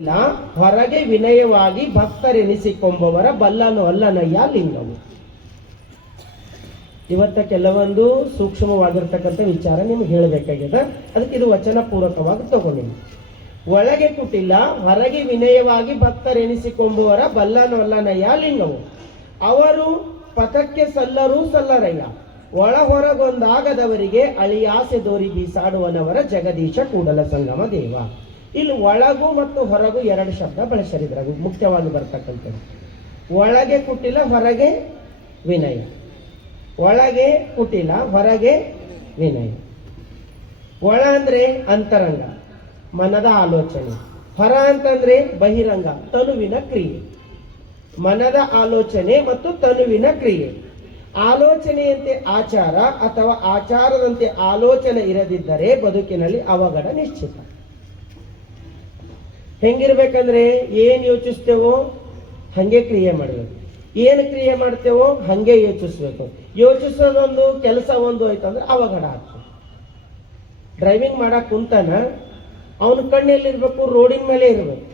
ಇಲ್ಲ ಹೊರಗೆ ವಿನಯವಾಗಿ ಭಕ್ತರೆನಿಸಿಕೊಂಬವರ ಬಲ್ಲನು ಅಲ್ಲನಯ್ಯ ಲಿಂಗವು. ಇವತ್ತ ಕೆಲವೊಂದು ಸೂಕ್ಷ್ಮವಾಗಿರ್ತಕ್ಕಂಥ ವಿಚಾರ ನಿಮ್ಗೆ ಹೇಳಬೇಕಾಗಿದೆ. ಅದಕ್ಕೆ ಇದು ವಚನ ಪೂರ್ವಕವಾಗಿ ತಗೊಂಡಿನಿ. ಒಳಗೆ ಕುಟಿಲ ಹೊರಗೆ ವಿನಯವಾಗಿ ಭಕ್ತರೆನಿಸಿಕೊಂಬುವರ ಬಲ್ಲನು ಅಲ್ಲನಯ್ಯ ಲಿಂಗವು. ಅವರು ಪಥಕ್ಕೆ ಸಲ್ಲರೂ ಸಲ್ಲರಯ್ಯ. ಒಳ ಹೊರಗೊಂದಾಗದವರಿಗೆ ಅಳಿಯಾಸೆ ದೋರಿ ಬೀಸಾಡುವನವರ ಜಗದೀಶ ಕೂಡಲ ಸಂಗಮ ದೇವ. ಇಲ್ಲಿ ಒಳಗು ಮತ್ತು ಹೊರಗು ಎರಡು ಶಬ್ದ ಬಳಸಿದ್ರೆ ಅದು ಮುಖ್ಯವಾಗಿ ಬರ್ತಕ್ಕಂಥದ್ದು. ಒಳಗೆ ಕುಟಿಲ ಹೊರಗೆ ವಿನಯ. ಒಳಗೆ ಕುಟಿಲ ಹೊರಗೆ ವಿನಯ. ಒಳ ಅಂದ್ರೆ ಅಂತರಂಗ, ಮನದ ಆಲೋಚನೆ. ಹೊರ ಅಂತಂದ್ರೆ ಬಹಿರಂಗ, ತನುವಿನ ಕ್ರಿಯೆ. ಮನದ ಆಲೋಚನೆ ಮತ್ತು ತನುವಿನ ಕ್ರಿಯೆ. ಆಲೋಚನೆಯಂತೆ ಆಚಾರ ಅಥವಾ ಆಚಾರದಂತೆ ಆಲೋಚನೆ ಇರದಿದ್ದರೆ ಬದುಕಿನಲ್ಲಿ ಅವಘಡ ನಿಶ್ಚಿತ. ಹೆಂಗಿರ್ಬೇಕಂದ್ರೆ ಏನ್ ಯೋಚಿಸ್ತೇವೋ ಹಂಗೆ ಕ್ರಿಯೆ ಮಾಡಬೇಕು. ಏನು ಕ್ರಿಯೆ ಮಾಡ್ತೇವೋ ಹಂಗೆ ಯೋಚಿಸ್ಬೇಕು. ಯೋಚಿಸೋದೊಂದು ಕೆಲಸ ಒಂದು ಆಯ್ತಂದ್ರೆ ಅವಘಡ ಆಗ್ತದೆ. ಡ್ರೈವಿಂಗ್ ಮಾಡಕ್ ಕುಂತಾನ, ಅವನ ಕಣ್ಣೆಲ್ಲಿರ್ಬೇಕು? ರೋಡಿನ ಮೇಲೆ ಇರ್ಬೇಕು.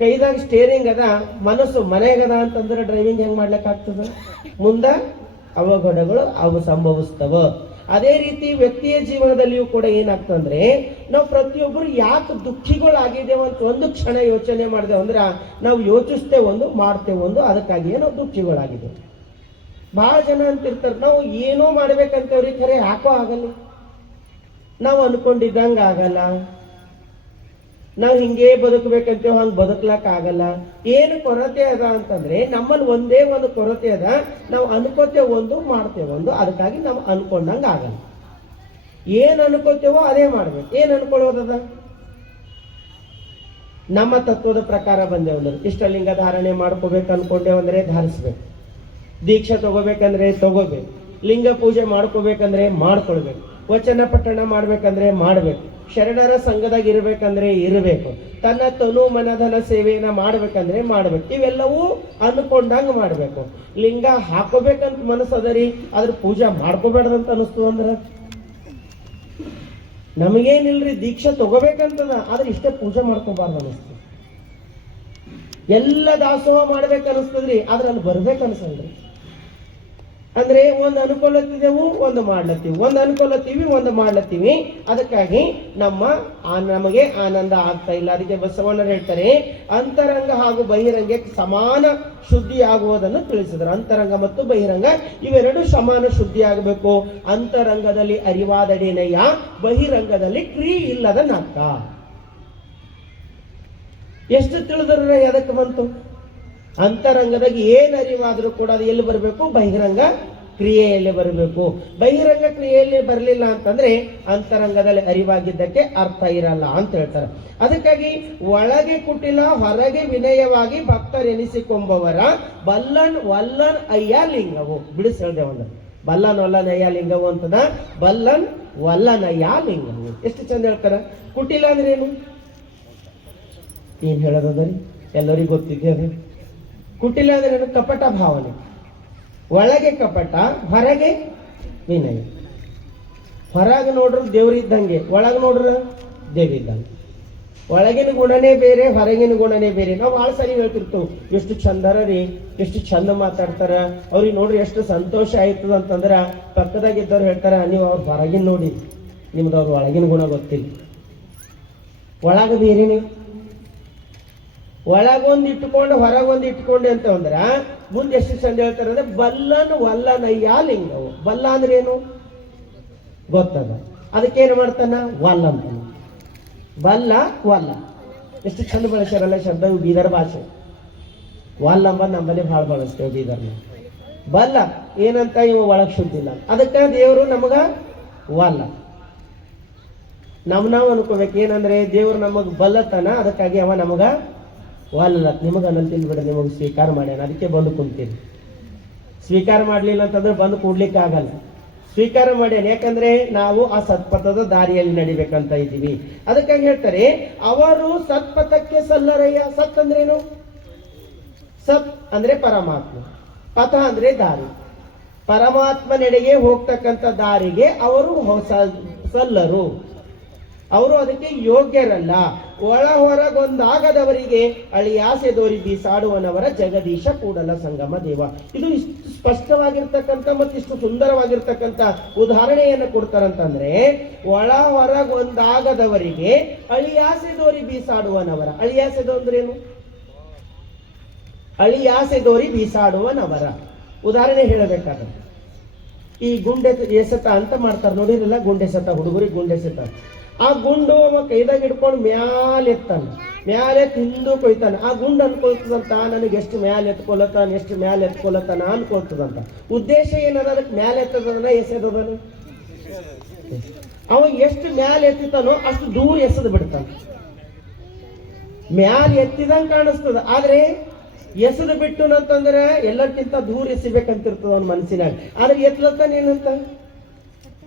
ಕೈದಾಗ ಸ್ಟೇರಿಂಗ್ ಅದ, ಮನಸ್ಸು ಮನೆಗದ ಅಂತಂದ್ರೆ ಡ್ರೈವಿಂಗ್ ಹೆಂಗ್ ಮಾಡ್ಲಿಕ್ಕೆ ಆಗ್ತದ? ಮುಂದ ಅವಘಡಗಳು ಅವು ಸಂಭವಿಸ್ತವ. ಅದೇ ರೀತಿ ವ್ಯಕ್ತಿಯ ಜೀವನದಲ್ಲಿಯೂ ಕೂಡ ಏನಾಗ್ತಂದ್ರೆ, ನಾವು ಪ್ರತಿಯೊಬ್ಬರು ಯಾಕೆ ದುಃಖಿಗಳಾಗಿದ್ದೇವೆ ಅಂತ ಒಂದು ಕ್ಷಣ ಯೋಚನೆ ಮಾಡಿದೆವು ಅಂದ್ರೆ ನಾವು ಯೋಚಿಸ್ತೇವೆ ಒಂದು, ಮಾಡ್ತೇವೆ ಒಂದು, ಅದಕ್ಕಾಗಿಯೇ ನಾವು ದುಃಖಿಗಳಾಗಿದ್ದೇವೆ. ಬಹಳ ಜನ ಅಂತಿರ್ತಾರೆ, ನಾವು ಏನೋ ಮಾಡ್ಬೇಕಂತೇವ್ರಿ, ಖರೆ ಯಾಕೋ ಆಗಲ್ಲ, ನಾವು ಅನ್ಕೊಂಡಿದ್ದಂಗೆ ಆಗಲ್ಲ, ನಾವು ಹಿಂಗೆ ಬದುಕಬೇಕಂತೇವ್ ಹಂಗೆ ಬದುಕ್ಲಕ್ ಆಗಲ್ಲ. ಏನು ಕೊರತೆ ಅದ ಅಂತಂದ್ರೆ ನಮ್ಮಲ್ಲಿ ಒಂದೇ ಒಂದು ಕೊರತೆ ಅದ, ನಾವು ಅನ್ಕೋತೇವೆ ಒಂದು, ಮಾಡ್ತೇವೆ ಒಂದು, ಅದಕ್ಕಾಗಿ ನಾವು ಅನ್ಕೊಂಡಂಗೆ ಆಗಲ್ಲ. ಏನ್ ಅನ್ಕೋತೇವೋ ಅದೇ ಮಾಡ್ಬೇಕು. ಏನ್ ಅನ್ಕೊಳ್ಳೋದದ? ನಮ್ಮ ತತ್ವದ ಪ್ರಕಾರ ಬಂದೇವಂದ್ರೆ ಇಷ್ಟಲಿಂಗ ಧಾರಣೆ ಮಾಡ್ಕೋಬೇಕು ಅನ್ಕೊಂಡೇವಂದ್ರೆ ಧಾರಿಸ್ಬೇಕು. ದೀಕ್ಷೆ ತಗೋಬೇಕಂದ್ರೆ ತಗೋಬೇಕು. ಲಿಂಗ ಪೂಜೆ ಮಾಡ್ಕೋಬೇಕಂದ್ರೆ ಮಾಡ್ಕೊಳ್ಬೇಕು. ವಚನ ಪಠಣ ಮಾಡ್ಬೇಕಂದ್ರೆ ಮಾಡ್ಬೇಕು. ಶರಣರ ಸಂಘದಾಗ ಇರ್ಬೇಕಂದ್ರೆ ಇರಬೇಕು. ತನ್ನ ತನು ಮನಧನ ಸೇವೆಯನ್ನ ಮಾಡ್ಬೇಕಂದ್ರೆ ಮಾಡ್ಬೇಕು. ಇವೆಲ್ಲವೂ ಅನ್ಕೊಂಡಂಗ ಮಾಡ್ಬೇಕು. ಲಿಂಗ ಹಾಕೋಬೇಕಂತ ಮನಸ್ಸದರಿ, ಅದ್ರ ಪೂಜೆ ಮಾಡ್ಕೋಬೇಡ್ದಂತ ಅನಿಸ್ತು ಅಂದ್ರ ನಮಗೇನಿಲ್ರಿ, ದೀಕ್ಷೆ ತಗೋಬೇಕಂತದ, ಆದ್ರೆ ಇಷ್ಟೇ ಪೂಜೆ ಮಾಡ್ಕೋಬಾರ್ದು ಅನಿಸ್ತು. ಎಲ್ಲ ದಾಸೋಹ ಮಾಡ್ಬೇಕು ಅನಿಸ್ತದ್ರಿ, ಆದ್ರೆ ಅಲ್ಲಿ ಬರ್ಬೇಕು ಅನ್ಸಲ್ರಿ. ಅಂದ್ರೆ ಒಂದು ಅನ್ಕೊಳತ್ತಿದೆವು, ಒಂದು ಮಾಡ್ಲತ್ತೀವಿ, ಒಂದು ಅನ್ಕೊಳತ್ತೀವಿ, ಒಂದು ಮಾಡ್ಲತ್ತೀವಿ. ಅದಕ್ಕಾಗಿ ನಮಗೆ ಆನಂದ ಆಗ್ತಾ ಇಲ್ಲ. ಅದಕ್ಕೆ ಬಸವಣ್ಣರು ಹೇಳ್ತಾರೆ, ಅಂತರಂಗ ಹಾಗೂ ಬಹಿರಂಗಕ್ಕೆ ಸಮಾನ ಶುದ್ಧಿ ಆಗುವುದನ್ನು ತಿಳಿಸಿದ್ರು. ಅಂತರಂಗ ಮತ್ತು ಬಹಿರಂಗ ಇವೆರಡು ಸಮಾನ ಶುದ್ಧಿ ಆಗಬೇಕು. ಅಂತರಂಗದಲ್ಲಿ ಅರಿವಾದಡೇನಯ್ಯ, ಬಹಿರಂಗದಲ್ಲಿ ಕ್ರಿಯೆ ಇಲ್ಲದ ನಾಕ. ಎಷ್ಟು ತಿಳಿದ್ರೆ ಅದಕ್ಕೆ ಬಂತು? ಅಂತರಂಗದಾಗ ಏನ್ ಅರಿವಾದ್ರೂ ಕೂಡ ಅದು ಎಲ್ಲಿ ಬರಬೇಕು? ಬಹಿರಂಗ ಕ್ರಿಯೆಯಲ್ಲಿ ಬರಬೇಕು. ಬಹಿರಂಗ ಕ್ರಿಯೆಯಲ್ಲಿ ಬರಲಿಲ್ಲ ಅಂತಂದ್ರೆ ಅಂತರಂಗದಲ್ಲಿ ಅರಿವಾಗಿದ್ದಕ್ಕೆ ಅರ್ಥ ಇರಲ್ಲ ಅಂತ ಹೇಳ್ತಾರೆ. ಅದಕ್ಕಾಗಿ ಒಳಗೆ ಕುಟಿಲ ಹೊರಗೆ ವಿನಯವಾಗಿ ಭಕ್ತರೆನಿಸಿಕೊಂಬವರ ಬಲ್ಲನ್ ವಲ್ಲನ್ ಅಯ್ಯ ಲಿಂಗವು. ಬಿಡಿಸಿ ಹೇಳ್ದೆ ಒಂದು, ಬಲ್ಲನ್ ವಲ್ಲನ್ ಅಯ್ಯ ಲಿಂಗವು ಅಂತದ. ಬಲ್ಲನ್ ವಲ್ಲನ್ ಅಯ್ಯ ಲಿಂಗವು ಎಷ್ಟು ಚಂದ ಹೇಳ್ತಾರ. ಕುಟಿಲ ಅಂದ್ರೆ ಏನು? ಏನ್ ಹೇಳೋದ್ರಿ? ಎಲ್ಲರಿಗೂ ಗೊತ್ತಿದೆ ಅದು. ಕುಟಿಲ ಅಂದ್ರೆ ಕಪಟ ಭಾವನೆ. ಒಳಗೆ ಕಪಟ, ಹೊರಗೆ ವಿನಯ. ಹೊರಗೆ ನೋಡ್ರು ದೇವ್ರಿದ್ದಂಗೆ, ಒಳಗೆ ನೋಡ್ರ ದೇವ್ರಿದ್ದಂಗೆ. ಒಳಗಿನ ಗುಣನೇ ಬೇರೆ, ಹೊರಗಿನ ಗುಣನೇ ಬೇರೆ. ನಾವು ಭಾಳ ಸರಿ ಹೇಳ್ತಿರ್ತೇವೆ, ಎಷ್ಟು ಚಂದರ ರೀ, ಎಷ್ಟು ಚಂದ ಮಾತಾಡ್ತಾರ, ಅವ್ರಿಗೆ ನೋಡ್ರಿ ಎಷ್ಟು ಸಂತೋಷ ಆಯ್ತದ ಅಂತಂದ್ರ ಪಕ್ಕದಾಗಿದ್ದವ್ರು ಹೇಳ್ತಾರ, ನೀವು ಅವ್ರ ಹೊರಗಿನ ನೋಡಿ, ನಿಮ್ದು ಅವ್ರ ಒಳಗಿನ ಗುಣ ಗೊತ್ತಿಲ್ಲ. ಒಳಗ ಬೇರೆನೆ. ಒಳಗೊಂದು ಇಟ್ಕೊಂಡು ಹೊರಗೊಂದು ಇಟ್ಕೊಂಡು ಅಂತ ಅಂದ್ರ ಮುಂದೆ ಎಷ್ಟು ಚಂದ ಹೇಳ್ತಾರೆ ಅಂದ್ರೆ ಬಲ್ಲನ್ ವಲ್ಲನಯ್ಯ ಲಿಂಗವು. ಬಲ್ಲ ಅಂದ್ರೆ ಏನು ಗೊತ್ತದ, ಅದಕ್ಕೇನು ಮಾಡ್ತಾನ? ವಲ್ಲ ಅಂತಾನ. ಬಲ್ಲ ವಲ್ಲ ಎಷ್ಟು ಚಂದ ಬಳಸ್ಯಾರಲ್ಲ ಶಬ್ದ. ಬೀದರ್ ಭಾಷೆ ವಲ್ಲ ಅಂಬ ನಮ್ಮಲ್ಲಿ ಭಾಳ ಬಳಸ್ತೇವೆ ಬೀದರ್ನ. ಬಲ್ಲ ಏನಂತ, ಇವ ಒಳಗ್ ಶುದ್ಧಿಲ್ಲ, ಅದಕ್ಕ ದೇವರು ನಮಗ ವಲ್ಲ. ನಾವು ಅನ್ಕೋಬೇಕು ಏನಂದ್ರೆ ದೇವ್ರು ನಮಗ್ ಬಲ್ಲತನ, ಅದಕ್ಕಾಗಿ ಅವ ನಮಗ ವಲ್ಲ. ನಿಮಗ ಅನ್ನಲ್ತೀನಿ ಬಿಡ, ನಿಮಗೆ ಸ್ವೀಕಾರ ಮಾಡ್ಯಾನ, ಅದಕ್ಕೆ ಬಂದು ಕುಂತೀನಿ. ಸ್ವೀಕಾರ ಮಾಡ್ಲಿಲ್ಲ ಅಂತಂದ್ರೆ ಬಂದು ಕೂಡ್ಲಿಕ್ಕೆ ಆಗಲ್ಲ. ಸ್ವೀಕಾರ ಮಾಡ್ಯಾನ, ಯಾಕಂದ್ರೆ ನಾವು ಆ ಸತ್ಪಥದ ದಾರಿಯಲ್ಲಿ ನಡಿಬೇಕಂತ ಇದ್ದೀವಿ. ಅದಕ್ಕಾಗಿ ಹೇಳ್ತಾರೆ, ಅವರು ಸತ್ಪಥಕ್ಕೆ ಸಲ್ಲರಯ್ಯ. ಸತ್ ಅಂದ್ರೇನು? ಸತ್ ಅಂದ್ರೆ ಪರಮಾತ್ಮ, ಪಥ ಅಂದ್ರೆ ದಾರಿ. ಪರಮಾತ್ಮನೆಡೆಗೆ ಹೋಗ್ತಕ್ಕಂಥ ದಾರಿಗೆ ಅವರು ಸಲ್ಲರು. ಅವರು ಅದಕ್ಕೆ ಯೋಗ್ಯರಲ್ಲ. ಒಳ ಹೊರಗೊಂದಾಗದವರಿಗೆ ಅಳಿಯಾಸೆ ದೋರಿ ಬೀಸಾಡುವನವರ ಜಗದೀಶ ಕೂಡಲ ಸಂಗಮ ದೇವ. ಇದು ಇಷ್ಟು ಸ್ಪಷ್ಟವಾಗಿರ್ತಕ್ಕಂಥ ಮತ್ತು ಇಷ್ಟು ಸುಂದರವಾಗಿರ್ತಕ್ಕಂಥ ಉದಾಹರಣೆಯನ್ನು ಕೊಡ್ತಾರಂತಂದ್ರೆ, ಒಳ ಹೊರಗೊಂದಾಗದವರಿಗೆ ಅಳಿಯಾಸೆ ದೋರಿ ಬೀಸಾಡುವನವರ. ಅಳಿಯಾಸೆ ಅಂದ್ರೇನು? ಅಳಿಯಾಸೆ ದೋರಿ ಬೀಸಾಡುವನವರ ಉದಾಹರಣೆ ಹೇಳಬೇಕಾದ್ರೆ, ಈ ಗುಂಡೆ ಎಸೆತ ಅಂತ ಮಾಡ್ತಾರೆ ನೋಡಿರಲ್ಲ, ಗುಂಡೆಸೆತ, ಹುಡುಗರಿಗೆ ಗುಂಡೆಸೆತ. ಆ ಗುಂಡು ಅವ ಕೈದಾಗ ಹಿಡ್ಕೊಂಡು ಮ್ಯಾಲೆ ಎತ್ತಾನ, ಮ್ಯಾಲೆ ತಿಂದು ಕೊಯ್ತಾನ. ಆ ಗುಂಡು ಅನ್ಕೊಳ್ತದಂತ ನನಗೆ ಎಷ್ಟು ಮ್ಯಾಲೆ ಎತ್ಕೊಳತಾನ, ಎಷ್ಟು ಮ್ಯಾಲೆ ಎತ್ಕೊಳತಾನ ಅನ್ಕೊಳ್ತದಂತ. ಉದ್ದೇಶ ಏನದ? ಅದಕ್ಕೆ ಮ್ಯಾಲೆ ಎತ್ತದನ ಎಸೆದದನು. ಅವ ಎಷ್ಟು ಮ್ಯಾಲೆ ಎತ್ತಿತಾನೋ ಅಷ್ಟು ದೂರ ಎಸೆದು ಬಿಡ್ತಾನ. ಮ್ಯಾಲೆ ಎತ್ತಿದಂಗೆ ಕಾಣಿಸ್ತದ, ಆದ್ರೆ ಎಸೆದು ಬಿಟ್ಟು ಅಂತಂದ್ರೆ ಎಲ್ಲಕ್ಕಿಂತ ದೂರ ಎಸಿಬೇಕಂತಿರ್ತದ ಅವನ ಮನಸ್ಸಿನಾಗ. ಆದ್ರೆ ಎತ್ಲತ್ತಾನ ಏನಂತ?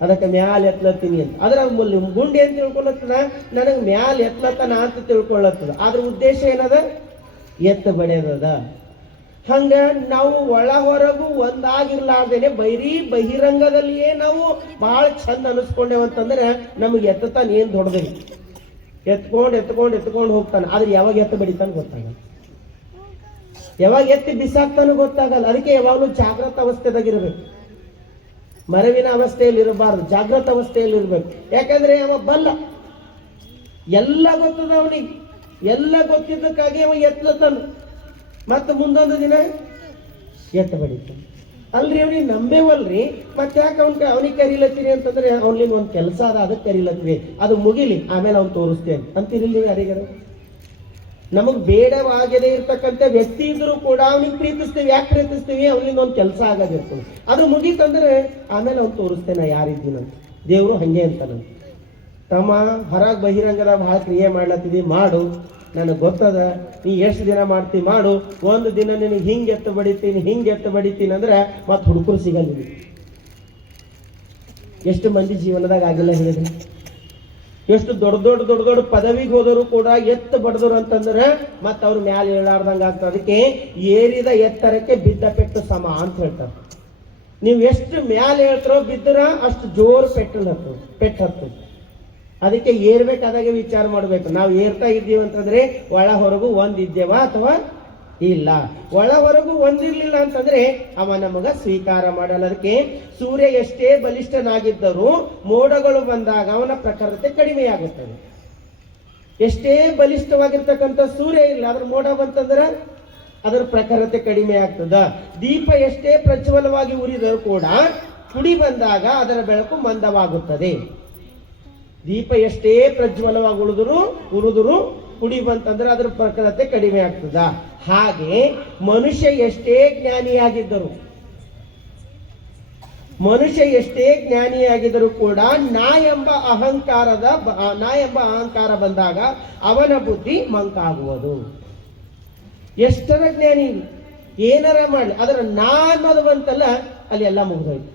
ಅದಕ್ಕೆ ಮ್ಯಾಲ ಎತ್ಲತ್ತೀನಿ ಅಂತ. ಅದ್ರ ಗುಂಡಿ ಏನ್ ತಿಳ್ಕೊಳತ್ತದ? ನನಗೆ ಮ್ಯಾಲ ಎತ್ಲತ್ತಾನ ಅಂತ ತಿಳ್ಕೊಳ್ಳತ್ತದ. ಆದ್ರ ಉದ್ದೇಶ ಏನದ? ಎತ್ತ ಬಡಿಯದ. ಹಂಗ ನಾವು ಒಳ ಹೊರಗು ಒಂದಾಗಿರ್ಲಾರ್ದೇನೆ ಬಹಿರಂಗದಲ್ಲಿಯೇ ನಾವು ಬಹಳ ಚಂದ ಅನಿಸ್ಕೊಂಡೇವಂತಂದ್ರೆ ನಮಗೆ ಎತ್ತತಾನ ಏನ್ ದೊಡ್ಡದಿಲ್ಲ. ಎತ್ಕೊಂಡು ಹೋಗ್ತಾನೆ. ಆದ್ರೆ ಯಾವಾಗ ಎತ್ತ ಬಡಿತಾನ ಗೊತ್ತಾಗಲ್ಲ, ಯಾವಾಗ ಎತ್ತಿ ಬಿಸಾಕ್ತಾನು ಗೊತ್ತಾಗಲ್ಲ. ಅದಕ್ಕೆ ಯಾವಾಗಲೂ ಜಾಗೃತ ಅವಸ್ಥೆದಾಗಿರ್ಬೇಕು, ಮರವಿನ ಅವಸ್ಥೆಯಲ್ಲಿ ಇರಬಾರ್ದು, ಜಾಗೃತ ಅವಸ್ಥೆಯಲ್ಲಿ ಇರ್ಬೇಕು. ಯಾಕಂದ್ರೆ ಅವ ಬಲ್ಲ, ಎಲ್ಲ ಗೊತ್ತದ ಅವನಿಗೆ, ಎಲ್ಲ ಗೊತ್ತಿದ್ದಕ್ಕಾಗಿ ಅವ ಎತ್ತಲತ್ತಾನ. ಮತ್ತೆ ಮುಂದೊಂದು ದಿನ ಎತ್ತ ಬಡಿತಾನೆ. ಅಲ್ರಿ ಅವನಿಗೆ ನಂಬೇವಲ್ರಿ, ಮತ್ತೆ ಯಾಕೆ ಅವನಿಗೆ ಕರೀಲತ್ತೀರಿ ಅಂತಂದ್ರೆ ಅವನಿಗೆ ಒಂದು ಕೆಲಸ ಅದ, ಅದಕ್ಕೆ ಕರೀಲತ್ತೀವಿ, ಅದು ಮುಗಿಲಿ ಆಮೇಲೆ ಅವ್ನು ತೋರಿಸ್ತೇನೆ ಅಂತೀರಿಲ್ಲ ಯಾರಿಗಾರ? ನಮಗ್ ಬೇಡವಾಗದೇ ಇರ್ತಕ್ಕಂಥ ವ್ಯಕ್ತಿ ಇದ್ರು ಕೂಡ ಅವನಿಗೆ ಪ್ರೀತಿಸ್ತೀವಿ. ಯಾಕೆ ಪ್ರೀತಿಸ್ತೀವಿ? ಅವನಿಂದ ಒಂದು ಕೆಲಸ ಆಗೋದಿರ್ತದೆ, ಅದು ಮುಗೀತಂದ್ರೆ ಆಮೇಲೆ ಅವ್ನು ತೋರಿಸ್ತೇನೆ ಯಾರಿದ್ದೀನಂತ. ದೇವರು ಹಂಗೆ ಅಂತಾನ, ತಮ್ಮ ಹೊರಗೆ ಬಹಿರಂಗದ ಬಹಳ ಕ್ರಿಯೆ ಮಾಡ್ಲತ್ತಿದಿ, ಮಾಡು, ನನಗೆ ಗೊತ್ತದ, ನೀ ಎಷ್ಟು ದಿನ ಮಾಡ್ತಿ ಮಾಡು. ಒಂದು ದಿನ ನಿನಗೆ ಹಿಂಗೆ ಎತ್ತ ಬಡಿತೀನಿ ಅಂದ್ರೆ ಮತ್ತೆ ಹುಡುಕರು ಸಿಗಲ್ಲ. ಎಷ್ಟು ಮಂದಿ ಜೀವನದಾಗ ಆಗಿಲ್ಲ ಹೇಳಿದ್ರಿ? ಎಷ್ಟು ದೊಡ್ಡ ಪದವಿಗೆ ಹೋದರು ಕೂಡ ಎತ್ತ ಬಡದರು ಅಂತಂದ್ರೆ ಮತ್ತೆ ಅವ್ರ ಮ್ಯಾಲ ಹೇಳಾರ್ದಂಗ ಆಗ್ತದೆ. ಅದಕ್ಕೆ ಏರಿದ ಎತ್ತರಕ್ಕೆ ಬಿದ್ದ ಪೆಟ್ಟು ಸಮ ಅಂತ ಹೇಳ್ತಾರೆ. ನೀವು ಎಷ್ಟು ಮ್ಯಾಲ ಹೇಳ್ತಾರೋ ಬಿದ್ದರ ಅಷ್ಟು ಜೋರು ಪೆಟ್ಟು ಹತ್ತು. ಅದಕ್ಕೆ ಏರ್ಬೇಕಾದಾಗೆ ವಿಚಾರ ಮಾಡ್ಬೇಕು. ನಾವು ಏರ್ತಾ ಇದ್ದೀವಿ ಅಂತಂದ್ರೆ ಒಳ ಹೊರಗು ಒಂದಿದ್ದೇವಾ ಅಥವಾ ಇಲ್ಲ. ಒಳ ಹೊರಗು ಒಂದಿರ್ಲಿಲ್ಲ ಅಂತಂದ್ರೆ ಅವ ನಮಗ ಸ್ವೀಕಾರ ಮಾಡಲ್ಲ. ಅದಕ್ಕೆ ಸೂರ್ಯ ಎಷ್ಟೇ ಬಲಿಷ್ಠನಾಗಿದ್ದರೂ ಮೋಡಗಳು ಬಂದಾಗ ಅವನ ಪ್ರಖರತೆ ಕಡಿಮೆಯಾಗುತ್ತದೆ. ಎಷ್ಟೇ ಬಲಿಷ್ಠವಾಗಿರ್ತಕ್ಕಂಥ ಸೂರ್ಯ ಇಲ್ಲ, ಅದ್ರ ಮೋಡ ಬಂತಂದ್ರೆ ಅದರ ಪ್ರಖರತೆ ಕಡಿಮೆ ಆಗ್ತದ. ದೀಪ ಎಷ್ಟೇ ಪ್ರಜ್ವಲವಾಗಿ ಉರಿದರೂ ಕೂಡ ಕುಡಿ ಬಂದಾಗ ಅದರ ಬೆಳಕು ಮಂದವಾಗುತ್ತದೆ. ದೀಪ ಎಷ್ಟೇ ಪ್ರಜ್ವಲವಾಗಿ ಉರಿದ್ರು ಕುಡಿ ಬಂತಂದ್ರೆ ಅದರ ಪ್ರಖರತೆ ಕಡಿಮೆ ಆಗ್ತದ. ಹಾಗೆ ಮನುಷ್ಯ ಎಷ್ಟೇ ಜ್ಞಾನಿಯಾಗಿದ್ದರೂ ಕೂಡ ನಾ ಎಂಬ ಅಹಂಕಾರ ಬಂದಾಗ ಅವನ ಬುದ್ಧಿ ಮಂಕಾಗುವುದು. ಎಷ್ಟರ ಜ್ಞಾನಿ ಏನಾರ ಮಾಡಲಿ, ಅದರ ನಾ ಅನ್ನೋದು ಬಂತಲ್ಲ ಅಲ್ಲಿ ಎಲ್ಲ ಮುಗಿದೋಯ್ತು.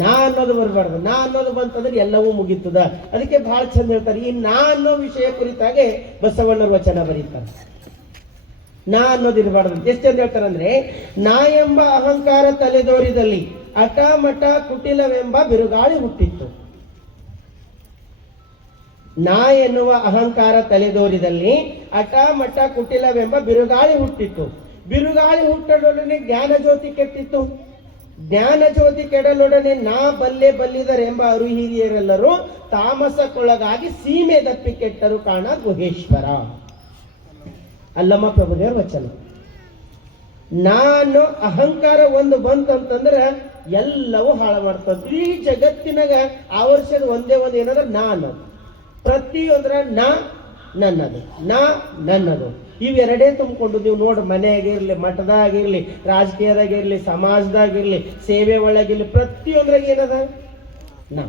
ನಾ ಅನ್ನೋದು ಬರಬಾರ್ದು. ನಾ ಅನ್ನೋದು ಬಂತಂದ್ರೆ ಎಲ್ಲವೂ ಮುಗಿತದ. ಅದಕ್ಕೆ ಬಹಳ ಚಂದ ಹೇಳ್ತಾರೆ. ಈ ನಾ ಅನ್ನೋ ವಿಷಯ ಕುರಿತಾಗೆ ಬಸವಣ್ಣರು ವಚನ ಬರೀತಾರೆ. ನಾ ಅನ್ನೋದು ಇರಬಾರ್ದು. ಎಷ್ಟು ಚಂದ ಹೇಳ್ತಾರಂದ್ರೆ, ನಾ ಎಂಬ ಅಹಂಕಾರ ತಲೆದೋರಿದಲ್ಲಿ ಅಟ ಮಠ ಕುಟಿಲವೆಂಬ ಬಿರುಗಾಳಿ ಹುಟ್ಟಿತ್ತು. ನಾ ಎನ್ನುವ ಅಹಂಕಾರ ತಲೆದೋರಿದಲ್ಲಿ ಅಟ ಮಠ ಕುಟಿಲವೆಂಬ ಬಿರುಗಾಳಿ ಹುಟ್ಟಿತ್ತು. ಬಿರುಗಾಳಿ ಹುಟ್ಟಡೊಡನೆ ಜ್ಞಾನ ಜ್ಯೋತಿ ಕೆಟ್ಟಿತ್ತು. ಜ್ಞಾನ ಜ್ಯೋತಿ ಕೆಡಲೊಡನೆ ನಾ ಬಲ್ಲಿದರೆಂಬ ಅರುಹಿರಿಯರೆಲ್ಲರೂ ತಾಮಸಕ್ಕೊಳಗಾಗಿ ಸೀಮೆ ದಪ್ಪಿ ಕೆಟ್ಟರು ಕಾಣ ಗುಹೇಶ್ವರ. ಅಲ್ಲಮ್ಮ ಪ್ರಭುದೇವರ ವಚನ. ನಾನು ಅಹಂಕಾರ ಒಂದು ಬಂತಂತಂದ್ರೆ ಎಲ್ಲವೂ ಹಾಳು ಮಾಡ್ತದ. ಈ ಜಗತ್ತಿನಾಗ ಆವರ್ಷದ ಒಂದೇ ಒಂದು ಏನಂದ್ರೆ ನಾನು. ಪ್ರತಿಯೊಂದ್ರ ನನ್ನದು ಇವೆರಡೇ ತುಂಬಿಕೊಂಡು ನೀವು ನೋಡಿ, ಮನೆಯಾಗಿರ್ಲಿ, ಮಠದಾಗಿರ್ಲಿ, ರಾಜಕೀಯದಾಗಿರ್ಲಿ, ಸಮಾಜದಾಗಿರ್ಲಿ, ಸೇವೆ ಒಳಗಿರ್ಲಿ, ಪ್ರತಿಯೊಂದ್ರಾಗ ಏನದ ನಾ.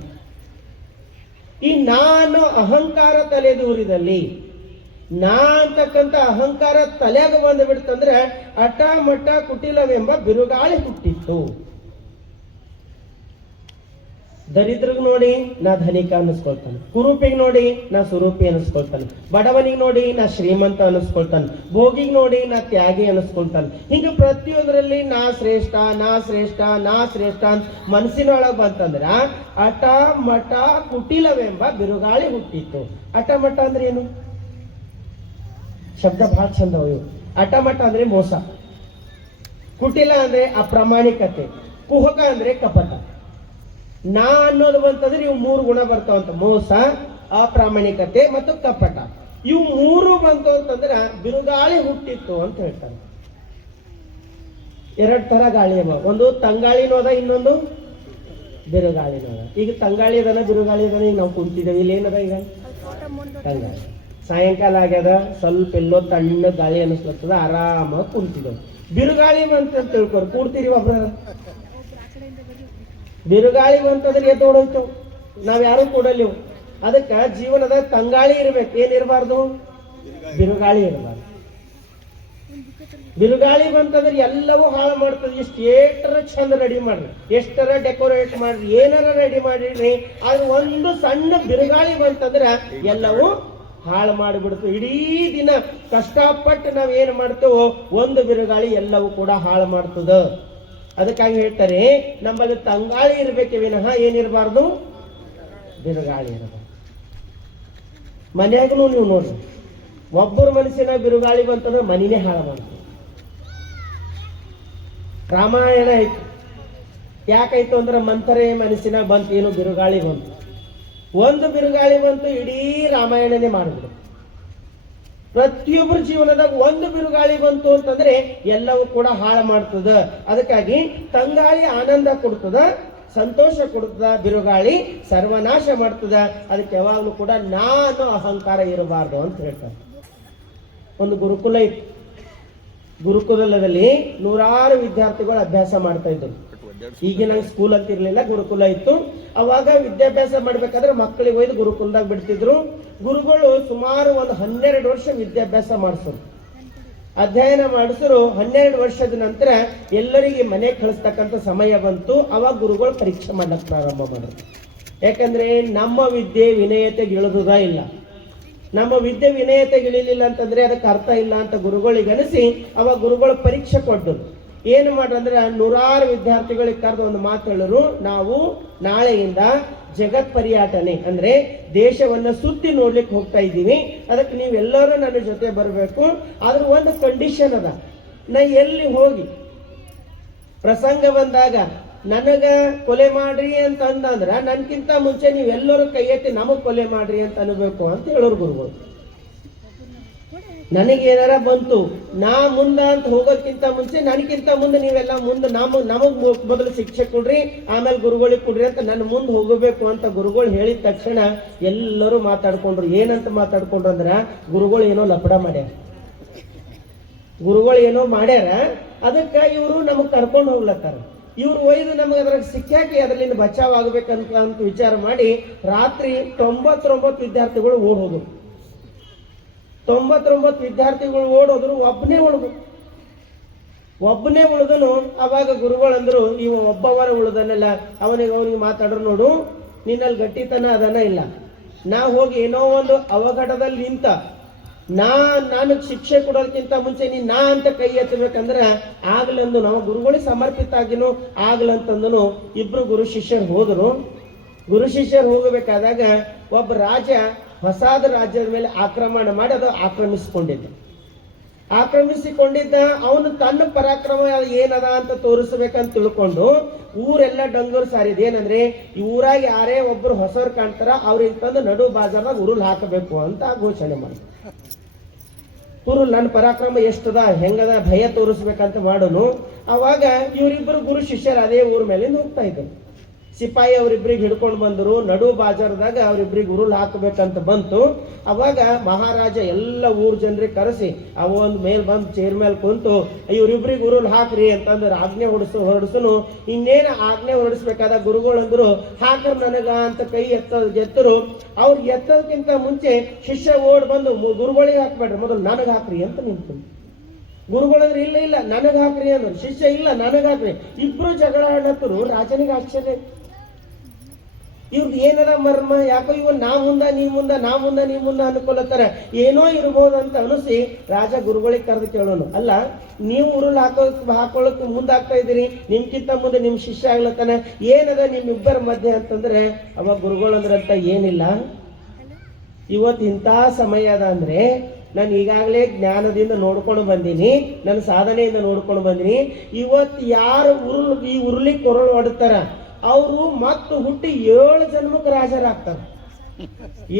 ಈ ನಾನು ಅಹಂಕಾರ ತಲೆದೂರಿದಲ್ಲಿ ನಾ ಅಂತಕ್ಕಂಥ ಅಹಂಕಾರ ತಲೆಯಾಗ ಬಂದು ಬಿಡ್ತಂದ್ರೆ ಅಟ ಮಠ ಕುಟಿಲವೆಂಬ ಬಿರುಗಾಳಿ ಹುಟ್ಟಿತ್ತು. ದರಿದ್ರಿಗೆ ನೋಡಿ ನಾ ಧನಿಕ ಅನ್ನಿಸ್ಕೊಳ್ತಾನೆ, ಕುರೂಪಿಗೆ ನೋಡಿ ನಾ ಸುರೂಪಿ ಅನ್ನಿಸ್ಕೊಳ್ತಾನೆ, ಬಡವನಿಗೆ ನೋಡಿ ನಾ ಶ್ರೀಮಂತ ಅನ್ನಿಸ್ಕೊಳ್ತಾನೆ, ಭೋಗಿಗೆ ನೋಡಿ ನಾ ತ್ಯಾಗಿ ಅನ್ನಿಸ್ಕೊಳ್ತಾನೆ. ಹಿಂಗ ಪ್ರತಿಯೊಂದರಲ್ಲಿ ನಾ ಶ್ರೇಷ್ಠ ಅಂತ ಮನಸ್ಸಿನೊಳಗೆ ಬಂತಂದ್ರ ಅಟ ಮಠ ಕುಟಿಲವೆಂಬ ಬಿರುಗಾಳಿ ಹುಟ್ಟಿತ್ತು. ಅಟ ಮಠ ಅಂದ್ರೆ ಏನು? ಶಬ್ದ ಬಹಳ ಚಂದ ಇವು. ಅಟಮಟ ಅಂದ್ರೆ ಮೋಸ, ಕುಟಿಲ ಅಂದ್ರೆ ಅಪ್ರಾಮಾಣಿಕತೆ, ಕುಹಕ ಅಂದ್ರೆ ಕಪಟ. ನಾ ಅನ್ನೋದು ಬಂತಂದ್ರೆ ಇವು 3 ಗುಣ ಬರ್ತಾವಂತ: ಮೋಸ, ಅಪ್ರಾಮಾಣಿಕತೆ ಮತ್ತು ಕಪಟ. ಇವು 3 ಬಂತು ಅಂತಂದ್ರೆ ಬಿರುಗಾಳಿ ಹುಟ್ಟಿತ್ತು ಅಂತ ಹೇಳ್ತಾರೆ. 2 ತರ ಗಾಳಿ ಅವ, ಒಂದು ತಂಗಾಳಿನೂ ಅದ, ಇನ್ನೊಂದು ಬಿರುಗಾಳಿನೂ ಅದ. ಈಗ ತಂಗಾಳಿ ಅದನ, ಬಿರುಗಾಳಿ ಅದನ. ಈಗ ನಾವು ಕುಂತಿದ್ದೇವೆ, ಇಲ್ಲಿ ಏನದ ಈಗ ತಂಗಾಳಿ. ಸಾಯಂಕಾಲ ಆಗ್ಯದ, ಸ್ವಲ್ಪ ಎಲ್ಲೋ ತಣ್ಣ ಗಾಳಿ ಅನಿಸ್ಲತ್ತದ, ಆರಾಮಾಗಿ ಕುಂತಿದ್ದೇವೆ. ಬಿರುಗಾಳಿ ಬಂತ ತಿಳ್ಕೊರ್ ಕೂಡ್ತೀರಿ ಒಬ್ರ. ಬಿರುಗಾಳಿ ಬಂತಂದ್ರೆ ಎದ್ದೋಡೋಯ್ತು, ನಾವ್ ಯಾರು ಕೂಡಲಿವು. ಅದಕ್ಕ ಜೀವನದ ತಂಗಾಳಿ ಇರ್ಬೇಕು, ಏನಿರಬಾರ್ದು, ಬಿರುಗಾಳಿ ಇರಬಾರ್ದು. ಬಿರುಗಾಳಿ ಬಂತಂದ್ರೆ ಎಲ್ಲವೂ ಹಾಳು ಮಾಡ್ತದೆ. ಎಷ್ಟರ ಚಂದ ರೆಡಿ ಮಾಡ್ರಿ, ಎಷ್ಟರ ಡೆಕೋರೇಟ್ ಮಾಡ್ರಿ, ಏನಾರ ರೆಡಿ ಮಾಡಿಡ್ರಿ, ಆದ್ರೆ ಒಂದು ಸಣ್ಣ ಬಿರುಗಾಳಿ ಬಂತಂದ್ರೆ ಎಲ್ಲವೂ ಹಾಳು ಮಾಡಿಬಿಡ್ತು. ಇಡೀ ದಿನ ಕಷ್ಟಪಟ್ಟು ನಾವ್ ಏನ್ ಮಾಡ್ತೇವೋ ಒಂದು ಬಿರುಗಾಳಿ ಎಲ್ಲವೂ ಕೂಡ ಹಾಳು ಮಾಡ್ತದ. ಅದಕ್ಕಾಗಿ ಹೇಳ್ತಾರೆ, ನಮ್ಮಲ್ಲಿ ತಂಗಾಳಿ ಇರ್ಬೇಕೆ ವಿನಃ ಏನಿರಬಾರ್ದು, ಬಿರುಗಾಳಿ ಇರಬಾರ್ದು. ಮನ್ಯಾಗೂ ನೀವು ನೋಡ್ರಿ, ಒಬ್ಬರ ಮನಸ್ಸಿನ ಬಿರುಗಾಳಿ ಬಂತಂದ್ರೆ ಮನಿನೇ ಹಾಳು ಮಾಡ್ತೀವಿ. ರಾಮಾಯಣ ಆಯ್ತು, ಯಾಕಾಯ್ತು ಅಂದ್ರೆ ಮಂಥರೆ ಮನಸ್ಸಿನ ಬಂತು, ಏನು ಬಿರುಗಾಳಿ ಬಂತು. ಒಂದು ಬಿರುಗಾಳಿ ಬಂತು, ಇಡೀ ರಾಮಾಯಣನೇ ಮಾಡಿಬಿಡು. ಪ್ರತಿಯೊಬ್ಬರ ಜೀವನದಾಗ ಒಂದು ಬಿರುಗಾಳಿ ಬಂತು ಅಂತಂದ್ರೆ ಎಲ್ಲವೂ ಕೂಡ ಹಾಳು ಮಾಡ್ತದ. ಅದಕ್ಕಾಗಿ ತಂಗಾಳಿ ಆನಂದ ಕೊಡ್ತದ, ಸಂತೋಷ ಕೊಡ್ತದ, ಬಿರುಗಾಳಿ ಸರ್ವನಾಶ ಮಾಡ್ತದ. ಅದಕ್ಕೆ ಯಾವಾಗಲೂ ಕೂಡ ನಾನು ಅಹಂಕಾರ ಇರಬಾರ್ದು ಅಂತ ಹೇಳ್ತಾರೆ. ಒಂದು ಗುರುಕುಲ ಇತ್ತು. ಗುರುಕುಲದಲ್ಲಿ 100 ವಿದ್ಯಾರ್ಥಿಗಳು ಅಭ್ಯಾಸ ಮಾಡ್ತಾ ಇದ್ರು. ಈಗಿನ ಸ್ಕೂಲ್ ಅಂತ ಇರ್ಲಿಲ್ಲ, ಗುರುಕುಲ ಇತ್ತು. ಅವಾಗ ವಿದ್ಯಾಭ್ಯಾಸ ಮಾಡ್ಬೇಕಾದ್ರೆ ಮಕ್ಕಳಿಗೆ ಒಯ್ದು ಗುರುಕುಲದಾಗ ಬಿಡ್ತಿದ್ರು. ಗುರುಗಳು ಸುಮಾರು ಒಂದು 12 ವರ್ಷ ವಿದ್ಯಾಭ್ಯಾಸ ಮಾಡಿಸೋರು, ಅಧ್ಯಯನ ಮಾಡಿಸರು. 12 ವರ್ಷದ ನಂತರ ಎಲ್ಲರಿಗೆ ಮನೆ ಕಳಿಸ್ತಕ್ಕಂಥ ಸಮಯ ಬಂತು. ಅವಾಗ ಗುರುಗಳು ಪರೀಕ್ಷೆ ಮಾಡ್ಲಿಕ್ಕೆ ಪ್ರಾರಂಭ ಮಾಡಿದ್ರು. ಯಾಕಂದ್ರೆ ನಮ್ಮ ವಿದ್ಯೆ ವಿನಯತೆಗೆ ಇಳಿದುದ ಇಲ್ಲ, ನಮ್ಮ ವಿದ್ಯೆ ವಿನಯತೆಗೆ ಇಳಿಲಿಲ್ಲ ಅಂತಂದ್ರೆ ಅದಕ್ಕೆ ಅರ್ಥ ಇಲ್ಲ ಅಂತ ಗುರುಗಳಿಗೆ ಅನಿಸಿ ಅವಾಗ ಗುರುಗಳು ಪರೀಕ್ಷೆ ಕೊಟ್ಟರು. ಏನು ಮಾಡ್ರಂದ್ರೆ 100 ವಿದ್ಯಾರ್ಥಿಗಳಿಗೆ ಕರೆದು ಒಂದು ಮಾತು ಹೇಳರು, ನಾವು ನಾಳೆಯಿಂದ ಜಗತ್ ಪರ್ಯಟನೆ ಅಂದ್ರೆ ದೇಶವನ್ನ ಸುತ್ತಿ ನೋಡ್ಲಿಕ್ಕೆ ಹೋಗ್ತಾ ಇದ್ದೀವಿ. ಅದಕ್ಕೆ ನೀವೆಲ್ಲರೂ ನನ್ನ ಜೊತೆ ಬರಬೇಕು. ಆದ್ರೆ ಒಂದು ಕಂಡೀಷನ್ ಅದ, ನಾ ಎಲ್ಲಿ ಹೋಗಿ ಪ್ರಸಂಗ ಬಂದಾಗ ನನಗ ಕೊಲೆ ಮಾಡ್ರಿ ಅಂತ ಅಂದ್ರ ನನ್ಕಿಂತ ಮುಂಚೆ ನೀವೆಲ್ಲರೂ ಕೈ ಎತ್ತಿ ನಮಗ್ ಕೊಲೆ ಮಾಡ್ರಿ ಅಂತ ಅನ್ಬೇಕು ಅಂತ ಹೇಳೋರು ಗುರುಗಳು. ನನಗೇನಾರ ಬಂತು, ನಾ ಮುಂದ ಅಂತ ಹೋಗೋದಕ್ಕಿಂತ ಮುಂಚೆ ನನಗಿಂತ ಮುಂದೆ ನೀವೆಲ್ಲ ಮುಂದೆ ನಮಗ್ ಮೊದಲು ಶಿಕ್ಷೆ ಕೊಡ್ರಿ, ಆಮೇಲೆ ಗುರುಗಳಿಗೆ ಕೊಡ್ರಿ ಅಂತ ನನ್ನ ಮುಂದೆ ಹೋಗಬೇಕು ಅಂತ ಗುರುಗಳು ಹೇಳಿದ ತಕ್ಷಣ ಎಲ್ಲರೂ ಮಾತಾಡ್ಕೊಂಡ್ರು. ಏನಂತ ಮಾತಾಡ್ಕೊಂಡ್ರು ಅಂದ್ರ, ಗುರುಗಳು ಏನೋ ಲಪಡ ಮಾಡ್ಯಾರ, ಗುರುಗಳು ಏನೋ ಮಾಡ್ಯಾರ, ಅದಕ್ಕ ಇವರು ನಮಗ್ ಕರ್ಕೊಂಡು ಹೋಗ್ಲತ್ತಾರ. ಇವ್ರು ಒಯ್ದು ನಮಗೆ ಅದ್ರಾಗ ಸಿಕ್ಕಾಕಿ ಅದರಿಂದ ಬಚಾವ್ ಆಗ್ಬೇಕಂತ ವಿಚಾರ ಮಾಡಿ ರಾತ್ರಿ 99 ವಿದ್ಯಾರ್ಥಿಗಳು ಓಡ್ ಹೋದ್ರು. 99 ವಿದ್ಯಾರ್ಥಿಗಳು ಓಡೋದ್ರು, ಒಬ್ಬನೇ ಉಳಿದನು. ಅವಾಗ ಗುರುಗಳಂದ್ರು, ಇವ ಒಬ್ಬವರ ಉಳಿದನಲ್ಲ, ಅವನಿಗೆ ಮಾತಾಡ್ರು, ನೋಡು ನಿನ್ನಲ್ಲಿ ಗಟ್ಟಿತನ ಅದನ್ನ ಇಲ್ಲ. ನಾ ಹೋಗಿ ಏನೋ ಒಂದು ಅವಘಡದಲ್ಲಿ ನಿಂತ ನನಗ್ ಶಿಕ್ಷೆ ಕೊಡೋದಕ್ಕಿಂತ ಮುಂಚೆ ನಾ ಅಂತ ಕೈ ಎತ್ತಬೇಕಂದ್ರೆ ಆಗ್ಲಂದು ನಾವು ಗುರುಗಳಿಗೆ ಸಮರ್ಪಿತ ಆಗಿನೂ ಆಗ್ಲಂತಂದನು. ಇಬ್ರು ಗುರು ಶಿಷ್ಯರು ಹೋದ್ರು. ಗುರು ಶಿಷ್ಯರು ಹೋಗಬೇಕಾದಾಗ ಒಬ್ಬ ರಾಜ ಹೊಸಾದ ರಾಜ್ಯದ ಮೇಲೆ ಆಕ್ರಮಣ ಮಾಡಿ ಅದು ಆಕ್ರಮಿಸಿಕೊಂಡಿದ್ದ. ಅವನು ತನ್ನ ಪರಾಕ್ರಮ ಏನದ ಅಂತ ತೋರಿಸ್ಬೇಕಂತ ತಿಳ್ಕೊಂಡು ಊರೆಲ್ಲ ಡಂಗೂರು ಸಾರಿದ. ಏನಂದ್ರೆ ಈ ಊರಾಗ ಯಾರೇ ಒಬ್ರು ಹೊಸರು ಕಾಣ್ತಾರ ಅವ್ರಿಗೆ ತಂದು ನಡು ಬಾಜಾರ್ದಾಗ ಉರುಲ್ ಹಾಕಬೇಕು ಅಂತ ಘೋಷಣೆ ಮಾಡಿ, ಉರುಲ್ ನನ್ನ ಪರಾಕ್ರಮ ಎಷ್ಟದ ಹೆಂಗದ ಭಯ ತೋರಿಸ್ಬೇಕಂತ ಮಾಡೋನು. ಅವಾಗ ಇವರಿಬ್ಬರು ಗುರು ಶಿಷ್ಯರು ಅದೇ ಊರ ಮೇಲಿಂದ ಹೋಗ್ತಾ ಇದ್ರು. ಸಿಪಾಯಿ ಅವರಿಬ್ರಿಗೆ ಹಿಡ್ಕೊಂಡು ಬಂದರು. ನಡು ಬಾಜಾರದಾಗ ಅವರಿಬ್ರಿಗೆ ಉರುಳು ಹಾಕಬೇಕಂತ ಬಂತು. ಅವಾಗ ಮಹಾರಾಜ ಎಲ್ಲ ಊರ್ ಜನರಿಗೆ ಕರೆಸಿ ಅವ ಒಂದು ಮೇಲ್ ಬಂದು ಚೇರ್ ಮೇಲೆ ಕುಂತು ಇವ್ರಿಬ್ರಿಗೆ ಉರುಳು ಹಾಕ್ರಿ ಅಂತಂದ್ರೆ ಆಜ್ಞೆ ಹೊರಡಿಸನು. ಇನ್ನೇನು ಆಜ್ಞೆ ಹೊರಡಿಸ್ಬೇಕಾದ ಗುರುಗಳಂದ್ರು ಹಾಕರ್ ನನಗ ಅಂತ ಕೈ ಎತ್ತರು. ಅವ್ರು ಎತ್ತೋದಕ್ಕಿಂತ ಮುಂಚೆ ಶಿಷ್ಯ ಓಡ್ ಬಂದು ಗುರುಗಳಿಗೆ ಹಾಕ್ಬೇಡ್ರಿ, ಮೊದಲು ನನಗ್ ಹಾಕ್ರಿ ಅಂತ ನಿಂತು. ಗುರುಗಳಂದ್ರೆ ಇಲ್ಲ ನನಗ್ ಹಾಕ್ರಿ ಅಂದ್ರು. ಶಿಷ್ಯ ಇಲ್ಲ ನನಗ್ ಹಾಕ್ರಿ. ಇಬ್ರು ಜಗಳ ಆಡತ್ತರು. ರಾಜನಿಗೆ ಆಶ್ಚರ್ಯ, ಇವ್ರದ್ದು ಏನದ ಮರ್ಮ, ಯಾಕೋ ಇವ ನಾ ಮುಂದ ನೀ ಮುಂದ ಅನ್ಕೊಳತ್ತಾರ, ಏನೋ ಇರ್ಬೋದಂತ ಅನಿಸಿ ರಾಜ ಗುರುಗಳಿಗೆ ಕರೆದು ಕೇಳೋನು, ಅಲ್ಲ ನೀವು ಉರುಳು ಹಾಕೊಳ್ಳಕ್ ಮುಂದಾಗ್ತಾ ಇದ್ದೀರಿ, ನಿಮ್ಗಿಂತ ಮುಂದೆ ನಿಮ್ ಶಿಷ್ಯ ಆಗ್ಲತ್ತಾನ, ಏನದ ನಿಮ್ಮಿಬ್ಬರ ಮಧ್ಯೆ ಅಂತಂದ್ರೆ ಅವಾಗ ಗುರುಗಳಂದ್ರಂತ ಏನಿಲ್ಲ, ಇವತ್ತು ಇಂಥ ಸಮಯ ಅದ ಅಂದ್ರೆ ನಾನು ಈಗಾಗಲೇ ಜ್ಞಾನದಿಂದ ನೋಡ್ಕೊಂಡು ಬಂದೀನಿ, ನನ್ನ ಸಾಧನೆಯಿಂದ ನೋಡ್ಕೊಂಡು ಬಂದೀನಿ. ಇವತ್ತು ಯಾರು ಈ ಉರುಳಿ ಕೊರಳು ಹೊಡ್ತಾರ ಅವರು ಮತ್ತು ಹುಟ್ಟಿ 7 ಜನ್ಮಕ್ಕೆ ರಾಜರಾಗ್ತಾರೆ.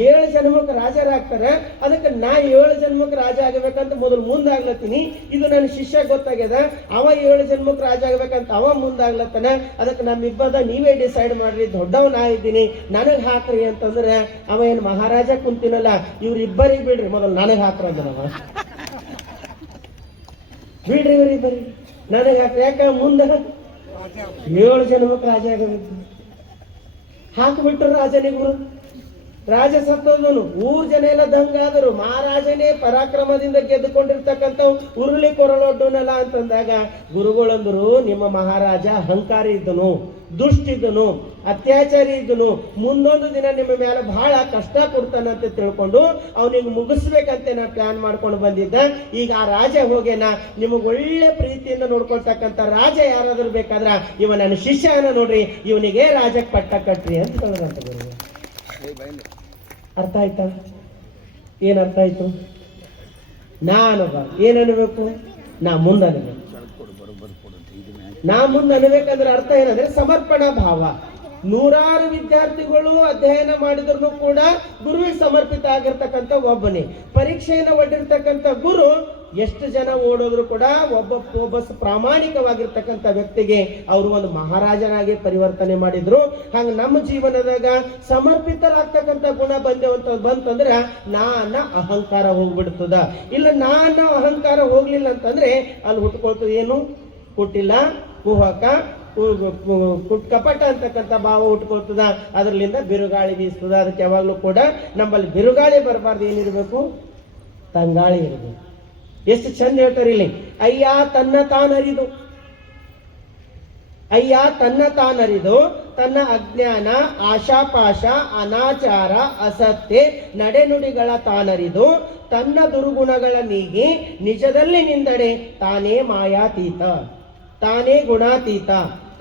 7 ಜನ್ಮಕ್ಕೆ ರಾಜರಾಗ್ತಾರೆ. ಅದಕ್ಕೆ ನಾ 7 ಜನ್ಮಕ್ಕೆ ರಾಜ ಆಗಬೇಕಂತ ಮೊದಲು ಮುಂದಾಗ್ಲತ್ತೀನಿ. ಇದು ನನ್ನ ಶಿಷ್ಯ ಗೊತ್ತಾಗ್ಯದ, ಅವ 7 ಜನ್ಮಕ್ಕೆ ರಾಜ ಆಗ್ಬೇಕಂತ ಅವ ಮುಂದಾಗ್ಲತ್ತಾನ. ಅದಕ್ಕೆ ನಮ್ಮಿಬ್ಬದ ನೀವೇ ಡಿಸೈಡ್ ಮಾಡ್ರಿ, ದೊಡ್ಡವ ನಾ ಇದ್ದೀನಿ, ನನಗ್ ಹಾಕ್ರಿ ಅಂತಂದ್ರೆ ಅವ ಏನ್ ಮಹಾರಾಜ ಕುಂತಿನಲ್ಲ, ಇವ್ರಿಬ್ಬರಿಗೆ ಬಿಡ್ರಿ, ಮೊದಲು ನನಗ್ ಹಾಕ್ರ ಅಂದನವ. ಬಿಡ್ರಿ ಇವ್ರಿಬ್ಬರಿಗೆ ನನಗ್ ಹಾಕ್ರಿ, ಯಾಕ ಮುಂದ 7 ಜನ್ಮಕ್ಕೆ ರಾಜ ಆಗಬೇಕು. ಹಾಕಿಬಿಟ್ರು ರಾಜನಿಗುರು. ರಾಜ ಸತ್ತೋದನು, ಊರ್ ಜನ ಎಲ್ಲ ದಂಗಾದರು. ಮಹಾರಾಜನೇ ಪರಾಕ್ರಮದಿಂದ ಗೆದ್ದುಕೊಂಡಿರ್ತಕ್ಕಂಥ ಉರುಳಿ ಕೊರಳೊಡ್ಡನಲ್ಲ ಅಂತಂದಾಗ ಗುರುಗಳಂದ್ರು, ನಿಮ್ಮ ಮಹಾರಾಜ ಅಹಂಕಾರಿ ಇದ್ದನು, ದುಷ್ಟಿದ್ದನು, ಅತ್ಯಾಚಾರಿ ಇದ್ದನು, ಮುಂದೊಂದು ದಿನ ನಿಮ್ಮ ಮೇಲೆ ಬಹಳ ಕಷ್ಟ ಕೊಡ್ತಾನಂತ ತಿಳ್ಕೊಂಡು ಅವನಿಗೆ ಮುಗಿಸ್ಬೇಕಂತ ನಾ ಪ್ಲಾನ್ ಮಾಡ್ಕೊಂಡು ಬಂದಿದ್ದ. ಈಗ ಆ ರಾಜ ಹೋಗೇನ, ನಿಮಗೆ ಒಳ್ಳೆ ಪ್ರೀತಿಯಿಂದ ನೋಡ್ಕೊಳ್ತಕ್ಕಂಥ ರಾಜ ಯಾರಾದ್ರೂ ಬೇಕಾದ್ರ ಇವ ನನ್ನ ಶಿಷ್ಯನ ನೋಡ್ರಿ, ಇವನಿಗೆ ರಾಜಕ್ಕೆ ಪಟ್ಟ ಕಟ್ರಿ ಅಂತ ಹೇಳದಂತ ಗುರು. ಅರ್ಥ ಆಯ್ತಾ? ಏನ್ ಅರ್ಥ ಆಯ್ತು? ಏನ್ ಅನ್ಬೇಕು? ನಾ ಮುಂದೆ ಅನ್ಬೇಕು. ನಾ ಮುಂದೆ ಅನ್ಬೇಕಂದ್ರೆ ಅರ್ಥ ಏನಂದ್ರೆ ಸಮರ್ಪಣಾ ಭಾವ. 100 ವಿದ್ಯಾರ್ಥಿಗಳು ಅಧ್ಯಯನ ಮಾಡಿದ್ರು ಕೂಡ ಗುರುವಿಗೆ ಸಮರ್ಪಿತ ಆಗಿರ್ತಕ್ಕಂಥ ಒಬ್ಬನೇ. ಪರೀಕ್ಷೆಯನ್ನು ಒಡ್ಡಿರ್ತಕ್ಕಂಥ ಗುರು ಎಷ್ಟು ಜನ ಓಡೋದ್ರು ಕೂಡ ಒಬ್ಬ ಪ್ರಾಮಾಣಿಕವಾಗಿರ್ತಕ್ಕಂಥ ವ್ಯಕ್ತಿಗೆ ಅವರು ಒಂದು ಮಹಾರಾಜನಾಗಿ ಪರಿವರ್ತನೆ ಮಾಡಿದ್ರು. ಹಂಗ ನಮ್ಮ ಜೀವನದಾಗ ಸಮರ್ಪಿತರಾಗ್ತಕ್ಕಂಥ ಗುಣ ಬಂತಂದ್ರೆ ನಾನ ಅಹಂಕಾರ ಹೋಗ್ಬಿಡ್ತದ. ಇಲ್ಲ ನಾನ ಅಹಂಕಾರ ಹೋಗ್ಲಿಲ್ಲ ಅಂತಂದ್ರೆ ಅಲ್ಲಿ ಹುಟ್ಕೊಳ್ತದ ಏನು? ಕುಟ್ಟಿಲ್ಲ, ಕುಹಕ, ಕಪಟ ಅಂತಕ್ಕಂಥ ಭಾವ ಹುಟ್ಕೊಳ್ತದ. ಅದರಲ್ಲಿಂದ ಬಿರುಗಾಳಿ ಬೀಸ್ತದ. ಅದಕ್ಕೆ ಯಾವಾಗ್ಲೂ ಕೂಡ ನಮ್ಮಲ್ಲಿ ಬಿರುಗಾಳಿ ಬರಬಾರ್ದು. ಏನಿರ್ಬೇಕು? ತಂಗಾಳಿ ಇರಬೇಕು. ಎಷ್ಟು ಚಂದ ಹೇಳ್ತಾರೆ ಇಲ್ಲಿ, ಅಯ್ಯ ತನ್ನ ತಾನರಿದು, ಅಯ್ಯ ತನ್ನ ತಾನರಿದು, ತನ್ನ ಅಜ್ಞಾನ, ಆಶಾಪಾಶ, ಅನಾಚಾರ, ಅಸತ್ಯ ನಡೆನುಡಿಗಳ ತಾನರಿದು, ತನ್ನ ದುರ್ಗುಣಗಳ ನೀಗಿ ನಿಜದಲ್ಲಿ ನಿಂದಡೆ ತಾನೇ ಮಾಯಾತೀತ, ತಾನೇ ಗುಣಾತೀತ,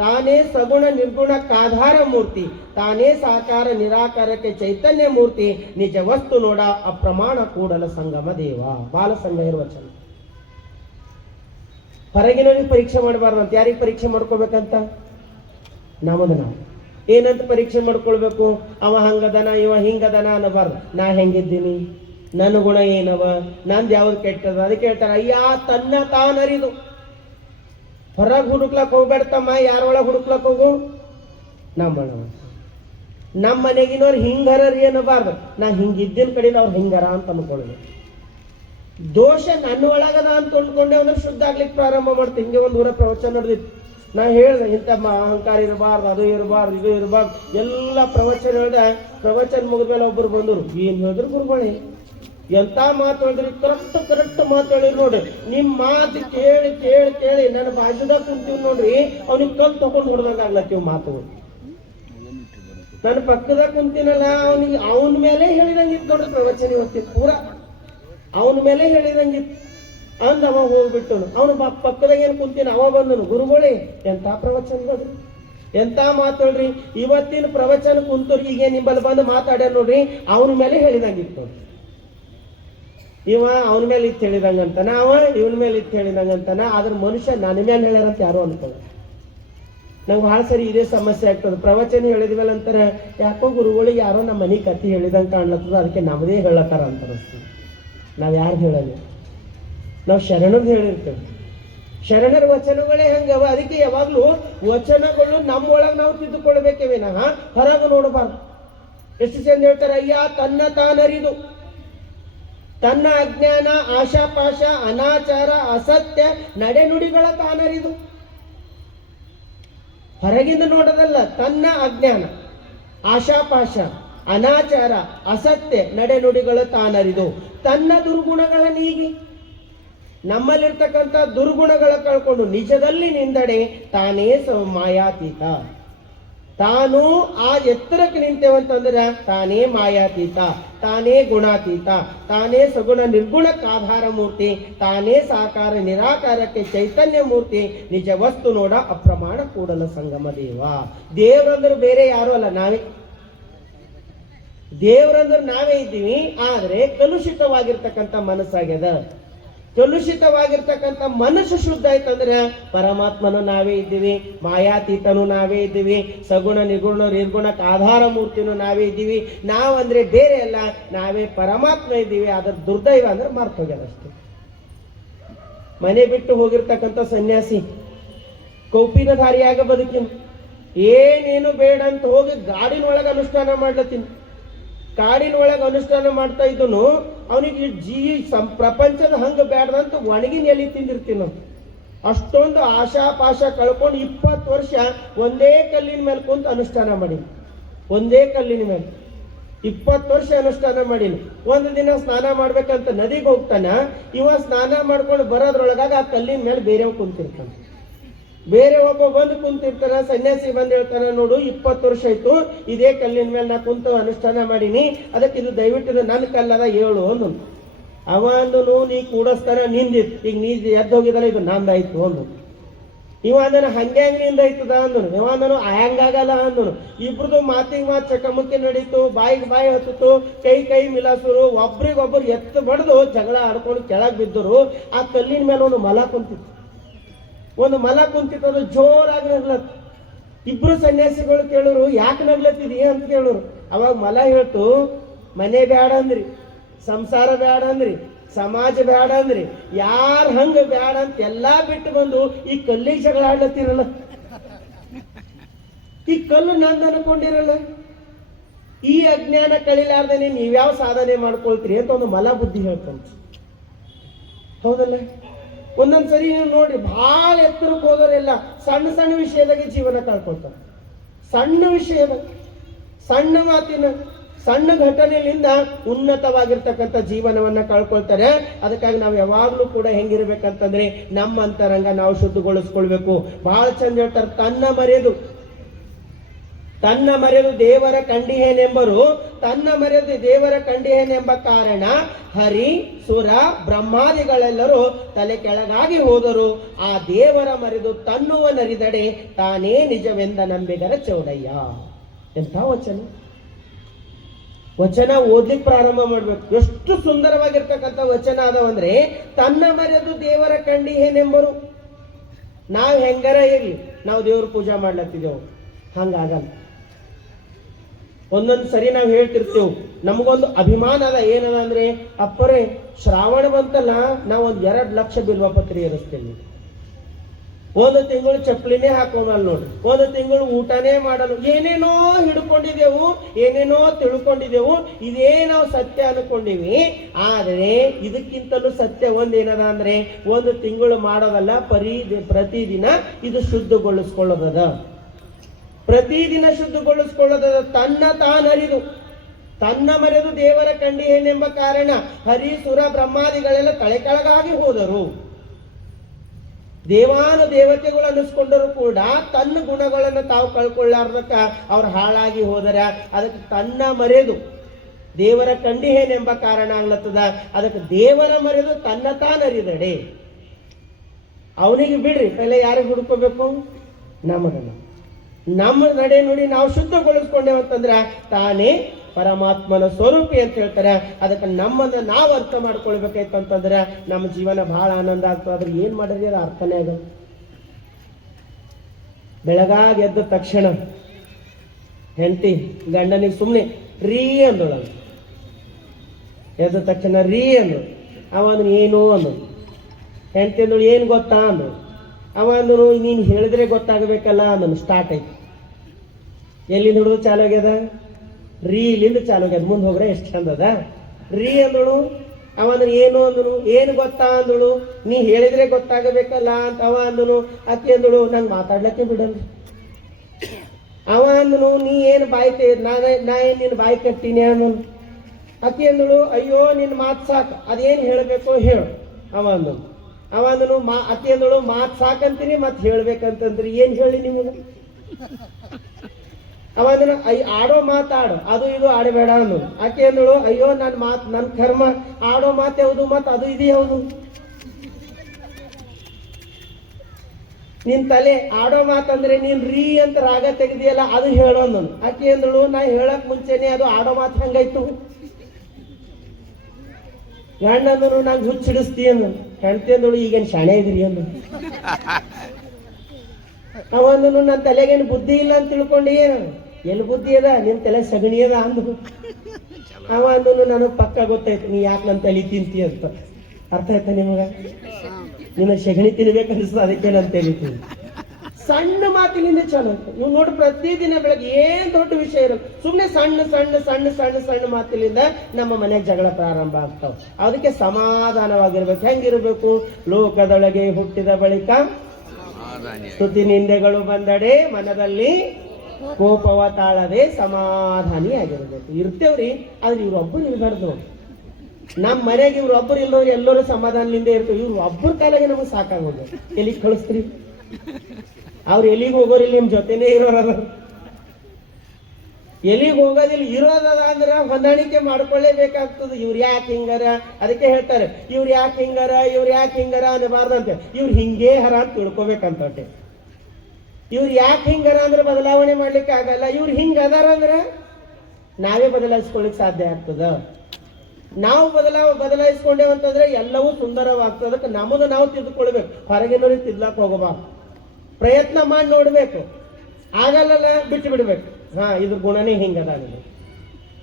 ತಾನೇ ಸಗುಣ ನಿರ್ಗುಣಕ್ಕಾಧಾರ ಮೂರ್ತಿ, ತಾನೇ ಸಾಕಾರ ನಿರಾಕಾರಕ್ಕೆ ಚೈತನ್ಯ ಮೂರ್ತಿ, ನಿಜ ವಸ್ತು ನೋಡ ಅಪ್ರಮಾಣ ಕೂಡಲ ಸಂಗಮ ದೇವ. ಬಾಲಸಂಗ ಇರುವ ಚಂದ. ಹೊರಗಿನವ್ರಿಗೆ ಪರೀಕ್ಷೆ ಮಾಡಬಾರ್ದಂತ. ಯಾರಿಗೆ ಪರೀಕ್ಷೆ ಮಾಡ್ಕೋಬೇಕಂತ? ನಮ್ಮದು ನಾವು. ಏನಂತ ಪರೀಕ್ಷೆ ಮಾಡ್ಕೊಳ್ಬೇಕು? ಅವ ಹಂಗದನ, ಇವ ಹಿಂಗದನ ಅನ್ನಬಾರ್ದು. ನಾ ಹೆಂಗಿದ್ದೀನಿ, ನನ್ನ ಗುಣ ಏನವ, ನಂದು ಯಾವ್ದು ಕೆಟ್ಟದ. ಅದಕ್ಕೆ ಹೇಳ್ತಾರೆ ಅಯ್ಯ ತನ್ನ ತಾನರಿದು. ಹೊರಗೆ ಹುಡುಕ್ಲಕ್ ಹೋಗ್ಬೇಡ್ತಮ್ಮ, ಯಾರೊಳಗೆ ಹುಡುಕ್ಲಕ್ ಹೋಗು? ನಮ್ಮ ಮನೆಗಿನವ್ರು ಹಿಂಗರರಿ ಅನ್ನಬಾರ್ದು. ನಾ ಹಿಂಗಿದ್ದಿನ ಕಡೆ ಅವ್ರು ಹಿಂಗರ ಅಂತ ಅನ್ಕೊಳ್ಬೇಕು. ದೋಷ ನನ್ನ ಒಳಗದ ಅಂತ ಅಂದ್ಕೊಂಡೆ ಅಂದ್ರೆ ಶುದ್ಧ ಆಗ್ಲಿಕ್ಕೆ ಪ್ರಾರಂಭ ಮಾಡ್ತೀನಿ. ಹಿಂಗೆ ಒಂದು ಊರ ಪ್ರವಚನ ನಡೆದಿತ್ತು. ನಾ ಹೇಳ್ದೆ ಇಂಥ ಅಹಂಕಾರ ಇರಬಾರ್ದು, ಅದು ಇರಬಾರ್ದು, ಇದು ಇರಬಾರ್ದು, ಎಲ್ಲ ಪ್ರವಚನ ಹೇಳ್ದೆ. ಪ್ರವಚನ ಮುಗಿದ್ಮೇಲೆ ಒಬ್ಬರು ಬಂದರು. ಏನ್ ಹೇಳಿದ್ರು ಗುರುಗಳೇ, ಎಂತ ಮಾತು ಹೇಳಿದ್ರಿ, ಕರೆಕ್ಟ್ ಮಾತು ಹೇಳಿದ್ರು ನೋಡ್ರಿ. ನಿಮ್ ಮಾತು ಕೇಳಿ ಕೇಳಿ ಕೇಳಿ ನನ್ನ ಬಾಜುದಾಗ ಕುಂತೀವಿ ನೋಡ್ರಿ, ಅವ್ನಿಗೆ ಕಲ್ ತಗೊಂಡು ಹೊಡ್ದಂಗ ಆಗ್ಲತ್ತೀವ್ ಮಾತುಗಳು. ನನ್ನ ಪಕ್ಕದಾಗ ಕುಂತೀನಲ್ಲ, ಅವನಿಗೆ ಅವನ ಮೇಲೆ ಹೇಳಿದಂಗಿತ್ತು ನೋಡ್ರಿ ಪ್ರವಚನ. ಇವತ್ತಿನ ಪೂರ ಅವನ ಮೇಲೆ ಹೇಳಿದಂಗಿತ್ತು ಅಂದ ಅವ ಹೋಗ್ಬಿಟ್ಟು ಅವನು ಪಕ್ಕದಾಗ ಏನ್ ಕುಂತೀನಿ, ಅವ ಬಂದನು. ಗುರುಗಳೇ ಎಂತ ಪ್ರವಚನ ನೋಡ್ರಿ, ಎಂತ ಮಾತಾಡ್ರಿ. ಇವತ್ತಿನ ಪ್ರವಚನ ಕುಂತವ್ರಿ ಈಗ ನಿಂಬಲ್ಲಿ ಬಂದು ಮಾತಾಡ್ಯಾರ ನೋಡ್ರಿ, ಅವನ ಮೇಲೆ ಹೇಳಿದಂಗಿತ್ತು. ಇವ ಅವನ ಮೇಲೆ ಇತ್ತು ಹೇಳಿದಂಗಂತಾನ, ಅವ ಇವನ ಮೇಲೆ ಇತ್ತು ಹೇಳಿದಂಗಂತಾನ. ಆದ್ರ ಮನುಷ್ಯ ನನ್ನ ಮೇಲೆ ಹೇಳ್ಯಾರಂತ ಯಾರು ಅನ್ಕೊಳ್ಳ. ನಂಗೆ ಬಹಳ ಸರಿ ಇದೇ ಸಮಸ್ಯೆ ಆಗ್ತದೆ. ಪ್ರವಚನ ಹೇಳಿದ್ಮೇಲೆ ಅಂತಾರೆ, ಯಾಕೋ ಗುರುಗಳಿಗೆ ಯಾರೋ ನಮ್ಮ ಮನೆ ಕತ್ತಿ ಹೇಳಿದಂಗ ಕಾಣ್ಲತ್ತದ, ಅದಕ್ಕೆ ನಮ್ಮದೇ ಹೇಳತ್ತಾರ ಅಂತ ಅನಿಸ್ತದೆ. ನಾವ್ ಯಾರು ಹೇಳಲ್ಲ, ನಾವು ಶರಣರು ಹೇಳಿರ್ತೇವೆ. ಶರಣರ ವಚನಗಳೇ ಹಂಗವ. ಅದಕ್ಕೆ ಯಾವಾಗ್ಲೂ ವಚನಗಳು ನಮ್ಮೊಳಗೆ ನಾವು ತಿದ್ದುಕೊಳ್ಬೇಕೇ ವಿನಃ ಹೊರಗೆ ನೋಡಬಾರ್ದು. ಎಷ್ಟು ಚಂದ ಹೇಳ್ತಾರೆ, ಅಯ್ಯ ತನ್ನ ತಾನರಿದು, ತನ್ನ ಅಜ್ಞಾನ, ಆಶಾಪಾಶ, ಅನಾಚಾರ, ಅಸತ್ಯ ನಡೆನುಡಿಗಳ ತಾನರಿದು. ಹೊರಗಿಂದ ನೋಡೋದಲ್ಲ, ತನ್ನ ಅಜ್ಞಾನ, ಆಶಾಪಾಶ, ಅನಾಚಾರ, ಅಸತ್ಯ ನಡೆನುಡಿಗಳ ತಾನರಿದು, ತನ್ನ ದುರ್ಗುಣಗಳ ನೀಗಿ ನಮ್ಮಲ್ಲಿರ್ತಕ್ಕಂಥ ದುರ್ಗುಣಗಳ ಕಳ್ಕೊಂಡು ನಿಜದಲ್ಲಿ ನಿಂದಡೆ ತಾನೇ ಮಾಯಾತೀತ. ತಾನು ಆ ಎತ್ತರಕ್ಕೆ ನಿಂತೇವಂತಂದ್ರೆ ತಾನೇ ಮಾಯಾತೀತ, ತಾನೇ ಗುಣಾತೀತ, ತಾನೇ ಸಗುಣ ನಿರ್ಗುಣಕ್ಕೆ ಆಧಾರ ಮೂರ್ತಿ, ತಾನೇ ಸಾಕಾರ ನಿರಾಕಾರಕ್ಕೆ ಚೈತನ್ಯ ಮೂರ್ತಿ, ನಿಜ ವಸ್ತು ನೋಡ ಅಪ್ರಮಾಣ ಕೂಡಲ ಸಂಗಮ ದೇವ. ದೇವ್ರಂದ್ರೆ ಬೇರೆ ಯಾರು ಅಲ್ಲ, ನಾವೇ. ದೇವ್ರಂದ್ರೆ ನಾವೇ ಇದ್ದೀವಿ, ಆದ್ರೆ ಕಲುಷಿತವಾಗಿರ್ತಕ್ಕಂಥ ಮನಸ್ಸಾಗ್ಯದ. ಕಲುಷಿತವಾಗಿರ್ತಕ್ಕಂಥ ಮನಸ್ಸು ಶುದ್ಧ ಆಯ್ತಂದ್ರೆ ಪರಮಾತ್ಮನು ನಾವೇ ಇದ್ದೀವಿ, ಮಾಯಾತೀತನು ನಾವೇ ಇದ್ದೀವಿ, ಸಗುಣ ನಿಗುಣ ನಿರ್ಗುಣಕ್ಕೆ ಆಧಾರ ಮೂರ್ತಿನೂ ನಾವೇ ಇದ್ದೀವಿ. ನಾವಂದ್ರೆ ಬೇರೆ ಅಲ್ಲ, ನಾವೇ ಪರಮಾತ್ಮ ಇದ್ದೀವಿ. ಅದ್ರ ದುರ್ದೈವ ಅಂದ್ರೆ ಮರ್ತು ಹೋಗ್ಯದ ಅಷ್ಟೇ. ಮನೆ ಬಿಟ್ಟು ಹೋಗಿರ್ತಕ್ಕಂಥ ಸನ್ಯಾಸಿ ಕೌಪಿನಧಾರಿಯಾಗ ಬದುಕಿನ, ಏನೇನು ಬೇಡ ಅಂತ ಹೋಗಿ ಗಾಡಿನೊಳಗೆ ಅನುಷ್ಠಾನ ಮಾಡ್ಲತ್ತೀನಿ. ಕಾಡಿನೊಳಗೆ ಅನುಷ್ಠಾನ ಮಾಡ್ತಾ ಇದ್ದನು, ಅವನಿಗೆ ಪ್ರಪಂಚದ ಹಂಗ ಬೇಡದಂತ ಒಣಗಿನ ಎಲ್ಲಿ ತಿಂದಿರ್ತೀನಿ. ಅಷ್ಟೊಂದು ಆಶಾಪಾಶ ಕಳ್ಕೊಂಡು 20 ವರ್ಷ ಒಂದೇ ಕಲ್ಲಿನ ಮೇಲೆ ಕುಂತು ಅನುಷ್ಠಾನ ಮಾಡೀನಿ. ಒಂದೇ ಕಲ್ಲಿನ ಮೇಲೆ 20 ವರ್ಷ ಅನುಷ್ಠಾನ ಮಾಡೀನಿ. ಒಂದು ದಿನ ಸ್ನಾನ ಮಾಡ್ಬೇಕಂತ ನದಿಗೆ ಹೋಗ್ತಾನ, ಇವ ಸ್ನಾನ ಮಾಡ್ಕೊಂಡು ಬರೋದ್ರೊಳಗಾಗ ಆ ಕಲ್ಲಿನ ಮೇಲೆ ಬೇರೆಯವ್ ಕುಂತಿರ್ತಾನೆ. ಬೇರೆ ಒಬ್ಬ ಬಂದು ಕುಂತಿರ್ತಾನ, ಸನ್ಯಾಸಿ ಬಂದು ಹೇಳ್ತಾನ, ನೋಡು 20 ವರ್ಷ ಆಯ್ತು ಇದೇ ಕಲ್ಲಿನ ಮೇಲೆ ನಾ ಕುಂತು ಅನುಷ್ಠಾನ ಮಾಡೀನಿ, ಅದಕ್ಕೆ ಇದು ದಯವಿಟ್ಟು ಇದು ನನ್ನ ಕಲ್ಲದ ಹೇಳು ಅಂದು. ಅವ ಅಂದನು, ನೀ ಕೂಡಸ್ತಾನ ನಿಂದಿತ್ತು, ಈಗ ನೀ ಎದ್ದು ಹೋಗಿದಲ್ಲ ಇದು ನಂದಾಯ್ತು ಅಂದು. ಇವ ಅಂದನು, ಹಂಗ್ಯಾಂಗ ನಿಂದಾಯ್ತದ ಅಂದನು. ಇವ ಅಂದನು, ಹಂಗಾಗಲ್ಲ ಅಂದನು. ಇಬ್ರದು ಮಾತಿಗೆ ಮಾತು ಚಕಮಕಿ ನಡೀತು, ಬಾಯಿಗೆ ಬಾಯಿ ಹತ್ತಿತು, ಕೈ ಮಿಲಾಸರು, ಒಬ್ರಿಗೊಬ್ಬರು ಎತ್ತು ಬಡ್ದು ಜಗಳ ಆಡ್ಕೊಂಡು ಕೆಳಗೆ ಬಿದ್ದರು. ಆ ಕಲ್ಲಿನ ಮೇಲೆ ಒಂದು ಮಲ ಕುಂತಿತ್ತು. ಒಂದು ಮಲ ಕುಂತಿತ್ತು, ಅದು ಜೋರಾಗಿ ನಗ್ಲತ್. ಇಬ್ರು ಸನ್ಯಾಸಿಗಳು ಕೇಳೋರು, ಯಾಕೆ ನಗ್ಲತ್ತಿದೀಯ ಅಂತ ಕೇಳೋರು. ಅವಾಗ ಮಲ ಹೇಳ್ತು, ಮನೆ ಬ್ಯಾಡ ಅಂದ್ರಿ, ಸಂಸಾರ ಬ್ಯಾಡ ಅಂದ್ರಿ, ಸಮಾಜ ಬ್ಯಾಡ ಅಂದ್ರಿ, ಯಾರ ಹಂಗ ಬ್ಯಾಡ ಅಂತ ಎಲ್ಲಾ ಬಿಟ್ಟು ಬಂದು ಈ ಕಲ್ಲಿಗೆ ಜಗಳ ಆಡ್ಲತ್ತಿರಲ್ಲ, ಈ ಕಲ್ಲು ನಂದು ಅನ್ಕೊಂಡಿರಲ್ಲ, ಈ ಅಜ್ಞಾನ ಕಳಿಲಾರ್ದೇನೆ ನೀವ್ಯಾವ ಸಾಧನೆ ಮಾಡ್ಕೊಳ್ತೀರಿ ಅಂತ ಒಂದು ಮಲ ಬುದ್ಧಿ ಹೇಳ್ಕೊಂತ. ಹೌದಲ್ಲ? ಒಂದೊಂದ್ಸರಿ ನೀವು ನೋಡ್ರಿ, ಬಹಳ ಎತ್ತರಕ್ಕೆ ಹೋಗೋರೆಲ್ಲ ಸಣ್ಣ ಸಣ್ಣ ವಿಷಯದಾಗೆ ಜೀವನ ಕಳ್ಕೊಳ್ತಾರೆ. ಸಣ್ಣ ವಿಷಯದ, ಸಣ್ಣ ಮಾತಿನ, ಸಣ್ಣ ಘಟನೆಯಿಂದ ಉನ್ನತವಾಗಿರ್ತಕ್ಕಂಥ ಜೀವನವನ್ನ ಕಳ್ಕೊಳ್ತಾರೆ. ಅದಕ್ಕಾಗಿ ನಾವು ಯಾವಾಗ್ಲೂ ಕೂಡ ಹೆಂಗಿರ್ಬೇಕಂತಂದ್ರೆ ನಮ್ಮ ಅಂತರಂಗ ನಾವು ಶುದ್ಧಗೊಳಿಸ್ಕೊಳ್ಬೇಕು. ಬಹಳ ಚಂದ ಹೇಳ್ತಾರೆ, ತನ್ನ ಮರೆದು ದೇವರ ಕಂಡಿಹೇನೆಂಬರು, ತನ್ನ ಮರೆದು ದೇವರ ಕಂಡಿಹೇನೆಂಬ ಕಾರಣ ಹರಿ ಸುರ ಬ್ರಹ್ಮಾದಿಗಳೆಲ್ಲರೂ ತಲೆ ಕೆಳಗಾಗಿ ಹೋದರು. ಆ ದೇವರ ಮರೆದು ತನ್ನುವನರಿದಡೆ ತಾನೇ ನಿಜವೆಂದ ನಂಬಿಗರ ಚೌಡಯ್ಯ. ಎಂಥ ವಚನ ಓದ್ಲಿಕ್ಕೆ ಪ್ರಾರಂಭ ಮಾಡ್ಬೇಕು. ಎಷ್ಟು ಸುಂದರವಾಗಿರ್ತಕ್ಕಂಥ ವಚನ ಅದಾವಂದ್ರೆ, ತನ್ನ ಮರೆದು ದೇವರ ಕಂಡಿಹೇನೆಂಬರು. ನಾವು ಹೆಂಗಾರ ಇರ್ಲಿ, ನಾವು ದೇವ್ರ ಪೂಜಾ ಮಾಡ್ಲತ್ತಿದ್ದೇವು, ಹಂಗಾಗಲ್ಲ. ಒಂದೊಂದು ಸರಿ ನಾವು ಹೇಳ್ತಿರ್ತೇವೆ, ನಮಗೊಂದು ಅಭಿಮಾನ ಅದ. ಏನದ ಅಂದ್ರೆ, ಅಪ್ಪರೇ ಶ್ರಾವಣ ಬಂತಲ್ಲ, ನಾವು 2 ಲಕ್ಷ ಬಿಲ್ವಪತ್ರಿ ಏರಿಸ್ತೇವೆ. 1 ತಿಂಗಳು ಚಪ್ಪಲಿನೇ ಹಾಕೋಣಲ್ ನೋಡ್ರಿ, 1 ತಿಂಗಳು ಊಟನೇ ಮಾಡಲು, ಏನೇನೋ ಹಿಡ್ಕೊಂಡಿದೆವು, ಏನೇನೋ ತಿಳ್ಕೊಂಡಿದೆವು, ಇದೇ ನಾವು ಸತ್ಯ ಅನ್ಕೊಂಡಿವಿ. ಆದರೆ ಇದಕ್ಕಿಂತಲೂ ಸತ್ಯ ಒಂದೇನದ ಅಂದ್ರೆ, 1 ತಿಂಗಳು ಮಾಡೋದಲ್ಲ, ಪ್ರತಿದಿನ ಇದು ಶುದ್ಧಗೊಳಿಸ್ಕೊಳ್ಳೋದದ. ಪ್ರತಿದಿನ ಶುದ್ಧಗೊಳಿಸ್ಕೊಳ್ಳೋದದ. ತನ್ನ ತಾನರಿದು, ತನ್ನ ಮರೆದು ದೇವರ ಕಂಡಿಹೇನೆಂಬ ಕಾರಣ ಹರಿ ಸುರ ಬ್ರಹ್ಮಾದಿಗಳೆಲ್ಲ ತಲೆ ಕೆಳಗಾಗಿ ಹೋದರು. ದೇವಾನು ದೇವತೆಗಳು ಅನ್ನಿಸ್ಕೊಂಡರು ಕೂಡ ತನ್ನ ಗುಣಗಳನ್ನು ತಾವು ಕಳ್ಕೊಳ್ಳಾರ್ದಕ್ಕ ಅವ್ರು ಹಾಳಾಗಿ ಹೋದರ. ಅದಕ್ಕೆ ತನ್ನ ಮರೆದು ದೇವರ ಕಂಡಿಹೇನೆಂಬ ಕಾರಣ ಆಗ್ಲತ್ತದ. ಅದಕ್ಕೆ ದೇವರ ಮರೆದು ತನ್ನ ತಾನರಿದಡೆ. ಅವನಿಗೆ ಬಿಡ್ರಿ, ಪೈಲೆ ಯಾರಿಗೆ ಹುಡ್ಕೋಬೇಕು? ನಮ್ಮ ನಡೆ ನುಡಿ ನಾವು ಶುದ್ಧಗೊಳಿಸ್ಕೊಂಡೇವಂತಂದ್ರ ತಾನೇ ಪರಮಾತ್ಮನ ಸ್ವರೂಪಿ ಅಂತ ಹೇಳ್ತಾರೆ. ಅದಕ್ಕೆ ನಮ್ಮನ್ನ ನಾವು ಅರ್ಥ ಮಾಡ್ಕೊಳ್ಬೇಕಾಯ್ತಂತಂದ್ರೆ ನಮ್ಮ ಜೀವನ ಬಹಳ ಆನಂದ ಆಗ್ತದೆ. ಆದ್ರೆ ಏನ್ ಮಾಡಿದ್ರಿ ಅದು ಅರ್ಥನೇ ಆಗ. ಬೆಳಗಾಗಿ ಎದ್ದ ತಕ್ಷಣ ಹೆಂಡತಿ ಗಂಡನಿಗೆ ಸುಮ್ಮನೆ ರೀ ಅಂದೋಳ. ಎದ್ದ ತಕ್ಷಣ ರೀ ಅಂದ್ರು. ಅವ ಅಂದ್ರು ಏನು ಅಂದ್ರು. ಹೆಂಡತಿ ಅಂದಳು ಏನು ಗೊತ್ತಾ ಅಂದ್ರು. ಅವ ಅಂದ್ರು ನೀನು ಹೇಳಿದ್ರೆ ಗೊತ್ತಾಗಬೇಕಲ್ಲ ಅಂದನು. ಸ್ಟಾರ್ಟ್ ಆಯ್ತು. ಎಲ್ಲಿಂದ ಹಿಡಿದು ಚಾಲು ಆಗ್ಯದ? ರೀಲಿಂದ ಚಾಲು ಆಗ್ಯದ. ಮುಂದೆ ಹೋಗ್ರೆ ಎಷ್ಟು ಚಂದದ. ರೀ ಅಂದಳು. ಅವ ಅಂದ್ರೆ ಏನು ಅಂದನು. ಏನು ಗೊತ್ತಾ ಅಂದಳು. ನೀ ಹೇಳಿದ್ರೆ ಗೊತ್ತಾಗಬೇಕಲ್ಲ ಅಂತ ಅವ ಅಂದನು. ಅಕ್ಕಿ ಅಂದಳು ನಂಗೆ ಮಾತಾಡ್ಲಕ್ಕೆ ಬಿಡಲ್ರಿ. ಅವ ಅಂದನು ನೀ ಏನು ಬಾಯಿ ನಾ ಏನು ನಿನ್ನ ಬಾಯಿ ಕಟ್ಟಿನಿ ಅಂದನು. ಅಕ್ಕಿ ಅಂದಳು ಅಯ್ಯೋ ನಿನ್ನ ಮಾತು ಸಾಕು, ಅದೇನು ಹೇಳಬೇಕೋ ಹೇಳು ಅವ ಅಂದನು. ಅವ ಅಂದನು ಅಕ್ಕಿ ಅಂದಳು ಮಾತು ಸಾಕಂತೀನಿ ಮತ್ತೆ ಹೇಳ್ಬೇಕಂತಂದ್ರಿ ಏನು ಹೇಳಿ ನಿಮಗೆ. ಅವ ಅಂದನು ಆಡೋ ಮಾತಾಡು, ಅದು ಇದು ಆಡಬೇಡ ಅಂದನು. ಆಕೆ ಅಂದಳು ಅಯ್ಯೋ ನನ್ನ ಕರ್ಮ, ಆಡೋ ಮಾತು ಯಾವುದು ಮತ್ತು ಅದು ಇದು ಯಾವುದು. ನಿನ್ ತಲೆ ಆಡೋ ಮಾತಂದ್ರೆ ನೀನ್ ರೀ ಅಂತ ರಾಗ ತೆಗ್ದಿಯಲ್ಲ ಅದು ಹೇಳೋ ನಾನು. ಆಕೆ ಅಂದಳು, ನಾ ಹೇಳಕ್ ಮುಂಚೆನೆ ಅದು ಆಡೋ ಮಾತು ಹಂಗಾಯ್ತು. ಗಂಡಂದ್ರು ನಂಗೆ ಹುಚ್ಚಿಡಿಸ್ತೀಯ ಹೆಂಡತಿ ಅಂದಳು, ಈಗೇನು ಶಾಣೆ ಇದ್ರಿ ಅಂದ್ರು. ಅವಂದನು ನನ್ನ ತಲೆಗೇನು ಬುದ್ಧಿ ಇಲ್ಲ ಅಂತ ತಿಳ್ಕೊಂಡಿ, ಎಲ್ಲಿ ಬುದ್ಧಿ ಅದ, ನಿನ್ ತಲೆ ಸಗಣಿ ಅದ ಅಂದ್ರು. ಅವ ಅಂದನು, ನನಗೆ ಪಕ್ಕ ಗೊತ್ತಾಯ್ತು ನೀ ಯಾಕೆ ನನ್ನ ತಲೆ ತಿಂತಿ ಅಂತ. ಅರ್ಥ ಆಯ್ತಾ ನಿಮಗ? ನಿನ್ನ ಸಗಣಿ ತಿನ್ಬೇಕು ಅನಿಸ್ತದೆ, ಅದಕ್ಕೆ ನಾನು ತೆಲಿತೀನಿ. ಸಣ್ಣ ಮಾತಿನಿಂದ ಚಲೋ ಅಂತ ನೀವು ನೋಡಿ. ಪ್ರತಿದಿನ ಬೆಳಗ್ಗೆ ಏನ್ ದೊಡ್ಡ ವಿಷಯ ಇರಲ್ಲ, ಸುಮ್ಮನೆ ಸಣ್ಣ ಸಣ್ಣ ಸಣ್ಣ ಸಣ್ಣ ಸಣ್ಣ ಮಾತಿನಿಂದ ನಮ್ಮ ಮನೆಗೆ ಜಗಳ ಪ್ರಾರಂಭ ಆಗ್ತಾವ. ಅದಕ್ಕೆ ಸಮಾಧಾನವಾಗಿರ್ಬೇಕು. ಹೆಂಗಿರ್ಬೇಕು? ಲೋಕದೊಳಗೆ ಹುಟ್ಟಿದ ಬಳಿಕ ಸ್ತುತಿ ನಿಂದೆಗಳು ಬಂದಡೆ ಮನದಲ್ಲಿ ಕೋಪವ ತಾಳದೆ ಸಮಾಧಾನಿ ಆಗಿರ್ಬೇಕು. ಇರ್ತೇವ್ರಿ, ಆದ್ರೆ ಇವ್ರೊಬ್ಬರು ಇರಬಾರ್ದು. ನಮ್ಮ ಮನೆಗೆ ಇವ್ರೊಬ್ಬರು ಇಲ್ಲವ್ರು ಎಲ್ಲರೂ ಸಮಾಧಾನದಿಂದ ಇರ್ತೇವೆ. ಇವ್ರು ಒಬ್ಬರ ಕಾಲಾಗೆ ನಮಗೆ ಸಾಕಾಗೋದು. ಎಲ್ಲಿಗೆ ಕಳಿಸ್ತೀರಿ? ಅವ್ರು ಎಲ್ಲಿಗೆ ಹೋಗೋರಿಲ್ಲ, ನಿಮ್ ಜೊತೆನೇ ಇರೋರದ. ಎಲ್ಲಿಗೆ ಹೋಗೋದಿಲ್ಲ, ಇರೋದದ ಅಂದ್ರೆ ಹೊಂದಾಣಿಕೆ ಮಾಡ್ಕೊಳ್ಳೇಬೇಕಾಗ್ತದೆ. ಇವ್ರು ಯಾಕೆ ಹಿಂಗಾರ, ಅದಕ್ಕೆ ಹೇಳ್ತಾರೆ ಇವ್ರು ಯಾಕೆ ಹಿಂಗಾರ, ಇವ್ರು ಯಾಕೆ ಹಿಂಗಾರ ಅನ್ನಬಾರ್ದಂತೆ. ಇವ್ರು ಹಿಂಗೇ ಹರ ಅಂತ ತಿಳ್ಕೊಬೇಕಂತಟ್ಟೆ. ಇವ್ರು ಯಾಕೆ ಹಿಂಗಾರ ಅಂದ್ರೆ ಬದಲಾವಣೆ ಮಾಡ್ಲಿಕ್ಕೆ ಆಗಲ್ಲ. ಇವ್ರು ಹಿಂಗ ಅದಾರ ಅಂದ್ರೆ ನಾವೇ ಬದಲಾಯಿಸ್ಕೊಳಿಕ್ ಸಾಧ್ಯ ಆಗ್ತದ. ನಾವು ಬದಲಾಯಿಸ್ಕೊಂಡೇವಂತಂದ್ರೆ ಎಲ್ಲವೂ ಸುಂದರವಾಗ್ತದೆ. ಅದಕ್ಕೆ ನಮ್ಮದು ನಾವು ತಿದ್ದುಕೊಳ್ಬೇಕು, ಹೊರಗಿನವ್ರಿಗೆ ತಿದ್ಲಾಕ್ ಹೋಗಬಾರ್ದು. ಪ್ರಯತ್ನ ಮಾಡಿ ನೋಡ್ಬೇಕು, ಆಗಲ್ಲ ಬಿಟ್ಟು ಬಿಡ್ಬೇಕು. ಇದ್ರ ಗುಣನೇ ಹಿಂಗದ,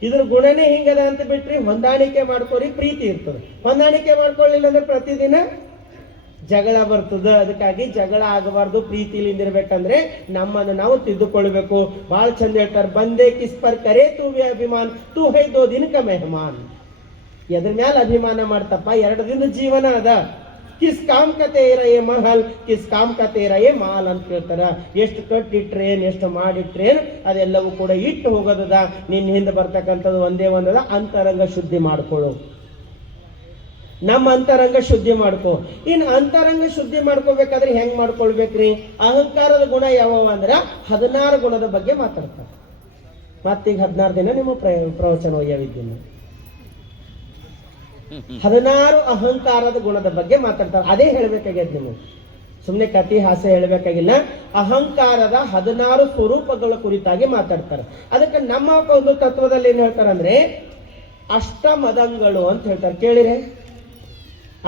ಇದ್ರ ಗುಣನೇ ಹಿಂಗದ ಅಂತ ಬಿಟ್ರಿ ಹೊಂದಾಣಿಕೆ ಮಾಡ್ಕೊರಿ, ಪ್ರೀತಿ ಇರ್ತದೆ. ಹೊಂದಾಣಿಕೆ ಮಾಡ್ಕೊಳ್ಳಿಲ್ಲ ಅಂದ್ರೆ ಪ್ರತಿದಿನ ಜಗಳ ಬರ್ತದ. ಅದಕ್ಕಾಗಿ ಜಗಳ ಆಗಬಾರ್ದು, ಪ್ರೀತಿಲಿಂದಿರ್ಬೇಕಂದ್ರೆ ನಮ್ಮನ್ನು ನಾವು ತಿದ್ದುಕೊಳ್ಬೇಕು. ಬಹಳ ಚಂದ ಹೇಳ್ತಾರೆ, ಬಂದೆ ಕಿಸ್ಪರ್ ಕರೆ ತೂವೆ ಅಭಿಮಾನ್ ತೂ ಹೈ ದೋ ದಿನ ಕ ಮೆಹಮಾನ್. ಎದ್ರ ಮ್ಯಾಲ ಅಭಿಮಾನ ಮಾಡ್ತಪ್ಪ, 2 ದಿನದ ಜೀವನ ಅದ. ಕಿಸ್ ಕಾಮ್ ಕ ತೇರ ಏ ಮಹಲ್, ಕಿಸ್ ಕಾಮ್ ಕ ತೇರ ಏ ಮಾಲ್ ಅಂತ ಹೇಳ್ತಾರ. ಎಷ್ಟು ಕಟ್ಟಿಟ್ರೇನ್, ಎಷ್ಟು ಮಾಡಿಟ್ರೇನ್, ಅದೆಲ್ಲವೂ ಕೂಡ ಇಟ್ಟು ಹೋಗೋದದ. ನಿನ್ನ ಹಿಂದೆ ಬರ್ತಕ್ಕಂಥದ್ದು ಒಂದೇ ಒಂದದ, ಅಂತರಂಗ ಶುದ್ಧಿ ಮಾಡ್ಕೊಳ್ಳು. ನಮ್ಮ ಅಂತರಂಗ ಶುದ್ಧಿ ಮಾಡ್ಕೊ. ಇನ್ನು ಅಂತರಂಗ ಶುದ್ಧಿ ಮಾಡ್ಕೋಬೇಕಾದ್ರೆ ಹೆಂಗ್ ಮಾಡ್ಕೊಳ್ಬೇಕ್ರಿ? ಅಹಂಕಾರದ ಗುಣ ಯಾವವ ಅಂದ್ರ 16 ಗುಣದ ಬಗ್ಗೆ ಮಾತಾಡ್ತಾರೆ. ಮತ್ತೀಗ 16 ದಿನ ನಿಮ್ಮ ಪ್ರವಚನ ಒಯ್ಯವಿದ್ದೀನಿ. 16 ಅಹಂಕಾರದ ಗುಣದ ಬಗ್ಗೆ ಮಾತಾಡ್ತಾರೆ. ಅದೇ ಹೇಳ್ಬೇಕಾಗ್ಯದ ನಿಮಗೆ, ಸುಮ್ಮನೆ ಕತಿ ಹಾಸ್ಯ ಹೇಳ್ಬೇಕಾಗಿಲ್ಲ. ಅಹಂಕಾರದ 16 ಸ್ವರೂಪಗಳ ಕುರಿತಾಗಿ ಮಾತಾಡ್ತಾರೆ. ಅದಕ್ಕೆ ನಮ್ಮ ಒಂದು ತತ್ವದಲ್ಲಿ ಏನ್ ಹೇಳ್ತಾರೆ ಅಂದ್ರೆ ಅಷ್ಟಮದಂಗಳು ಅಂತ ಹೇಳ್ತಾರೆ. ಕೇಳಿರೆ?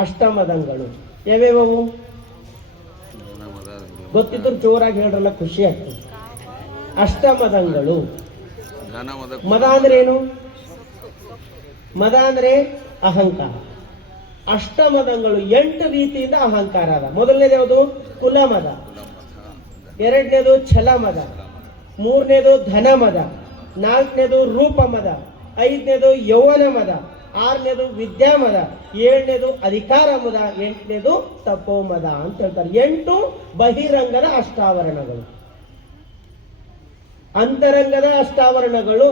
ಅಷ್ಟಮದಂಗಳು ಯಾವ್ಯಾವವು ಗೊತ್ತಿದ್ರು ಜೋರಾಗಿ ಹೇಳ್ರಲ್ಲ, ಖುಷಿ ಆಗ್ತದೆ. ಅಷ್ಟಮದಂಗಳು. ಮದ ಅಂದ್ರೆ ಏನು? ಮದ ಅಂದ್ರೆ ಅಹಂಕಾರ. ಅಷ್ಟಮದಗಳು 8 ರೀತಿಯಿಂದ ಅಹಂಕಾರ ಅದ. ಮೊದಲನೇದು ಯಾವುದು? ಕುಲಮದ. 2ನೇದು ಛಲಮದ. 3ನೇದು ಧನಮದ. 4ನೇದು ರೂಪಮದ. 5ನೇದು ಯೌವನ ಮದ. 6ನೇದು ವಿದ್ಯಾಮದ. 7ನೇದು ಅಧಿಕಾರ ಮದ. 8ನೇದು ತಪೋಮದ ಅಂತ ಹೇಳ್ತಾರೆ. 8 ಬಹಿರಂಗದ ಅಷ್ಟಾವರಣಗಳು. ಅಂತರಂಗದ ಅಷ್ಟಾವರಣಗಳು,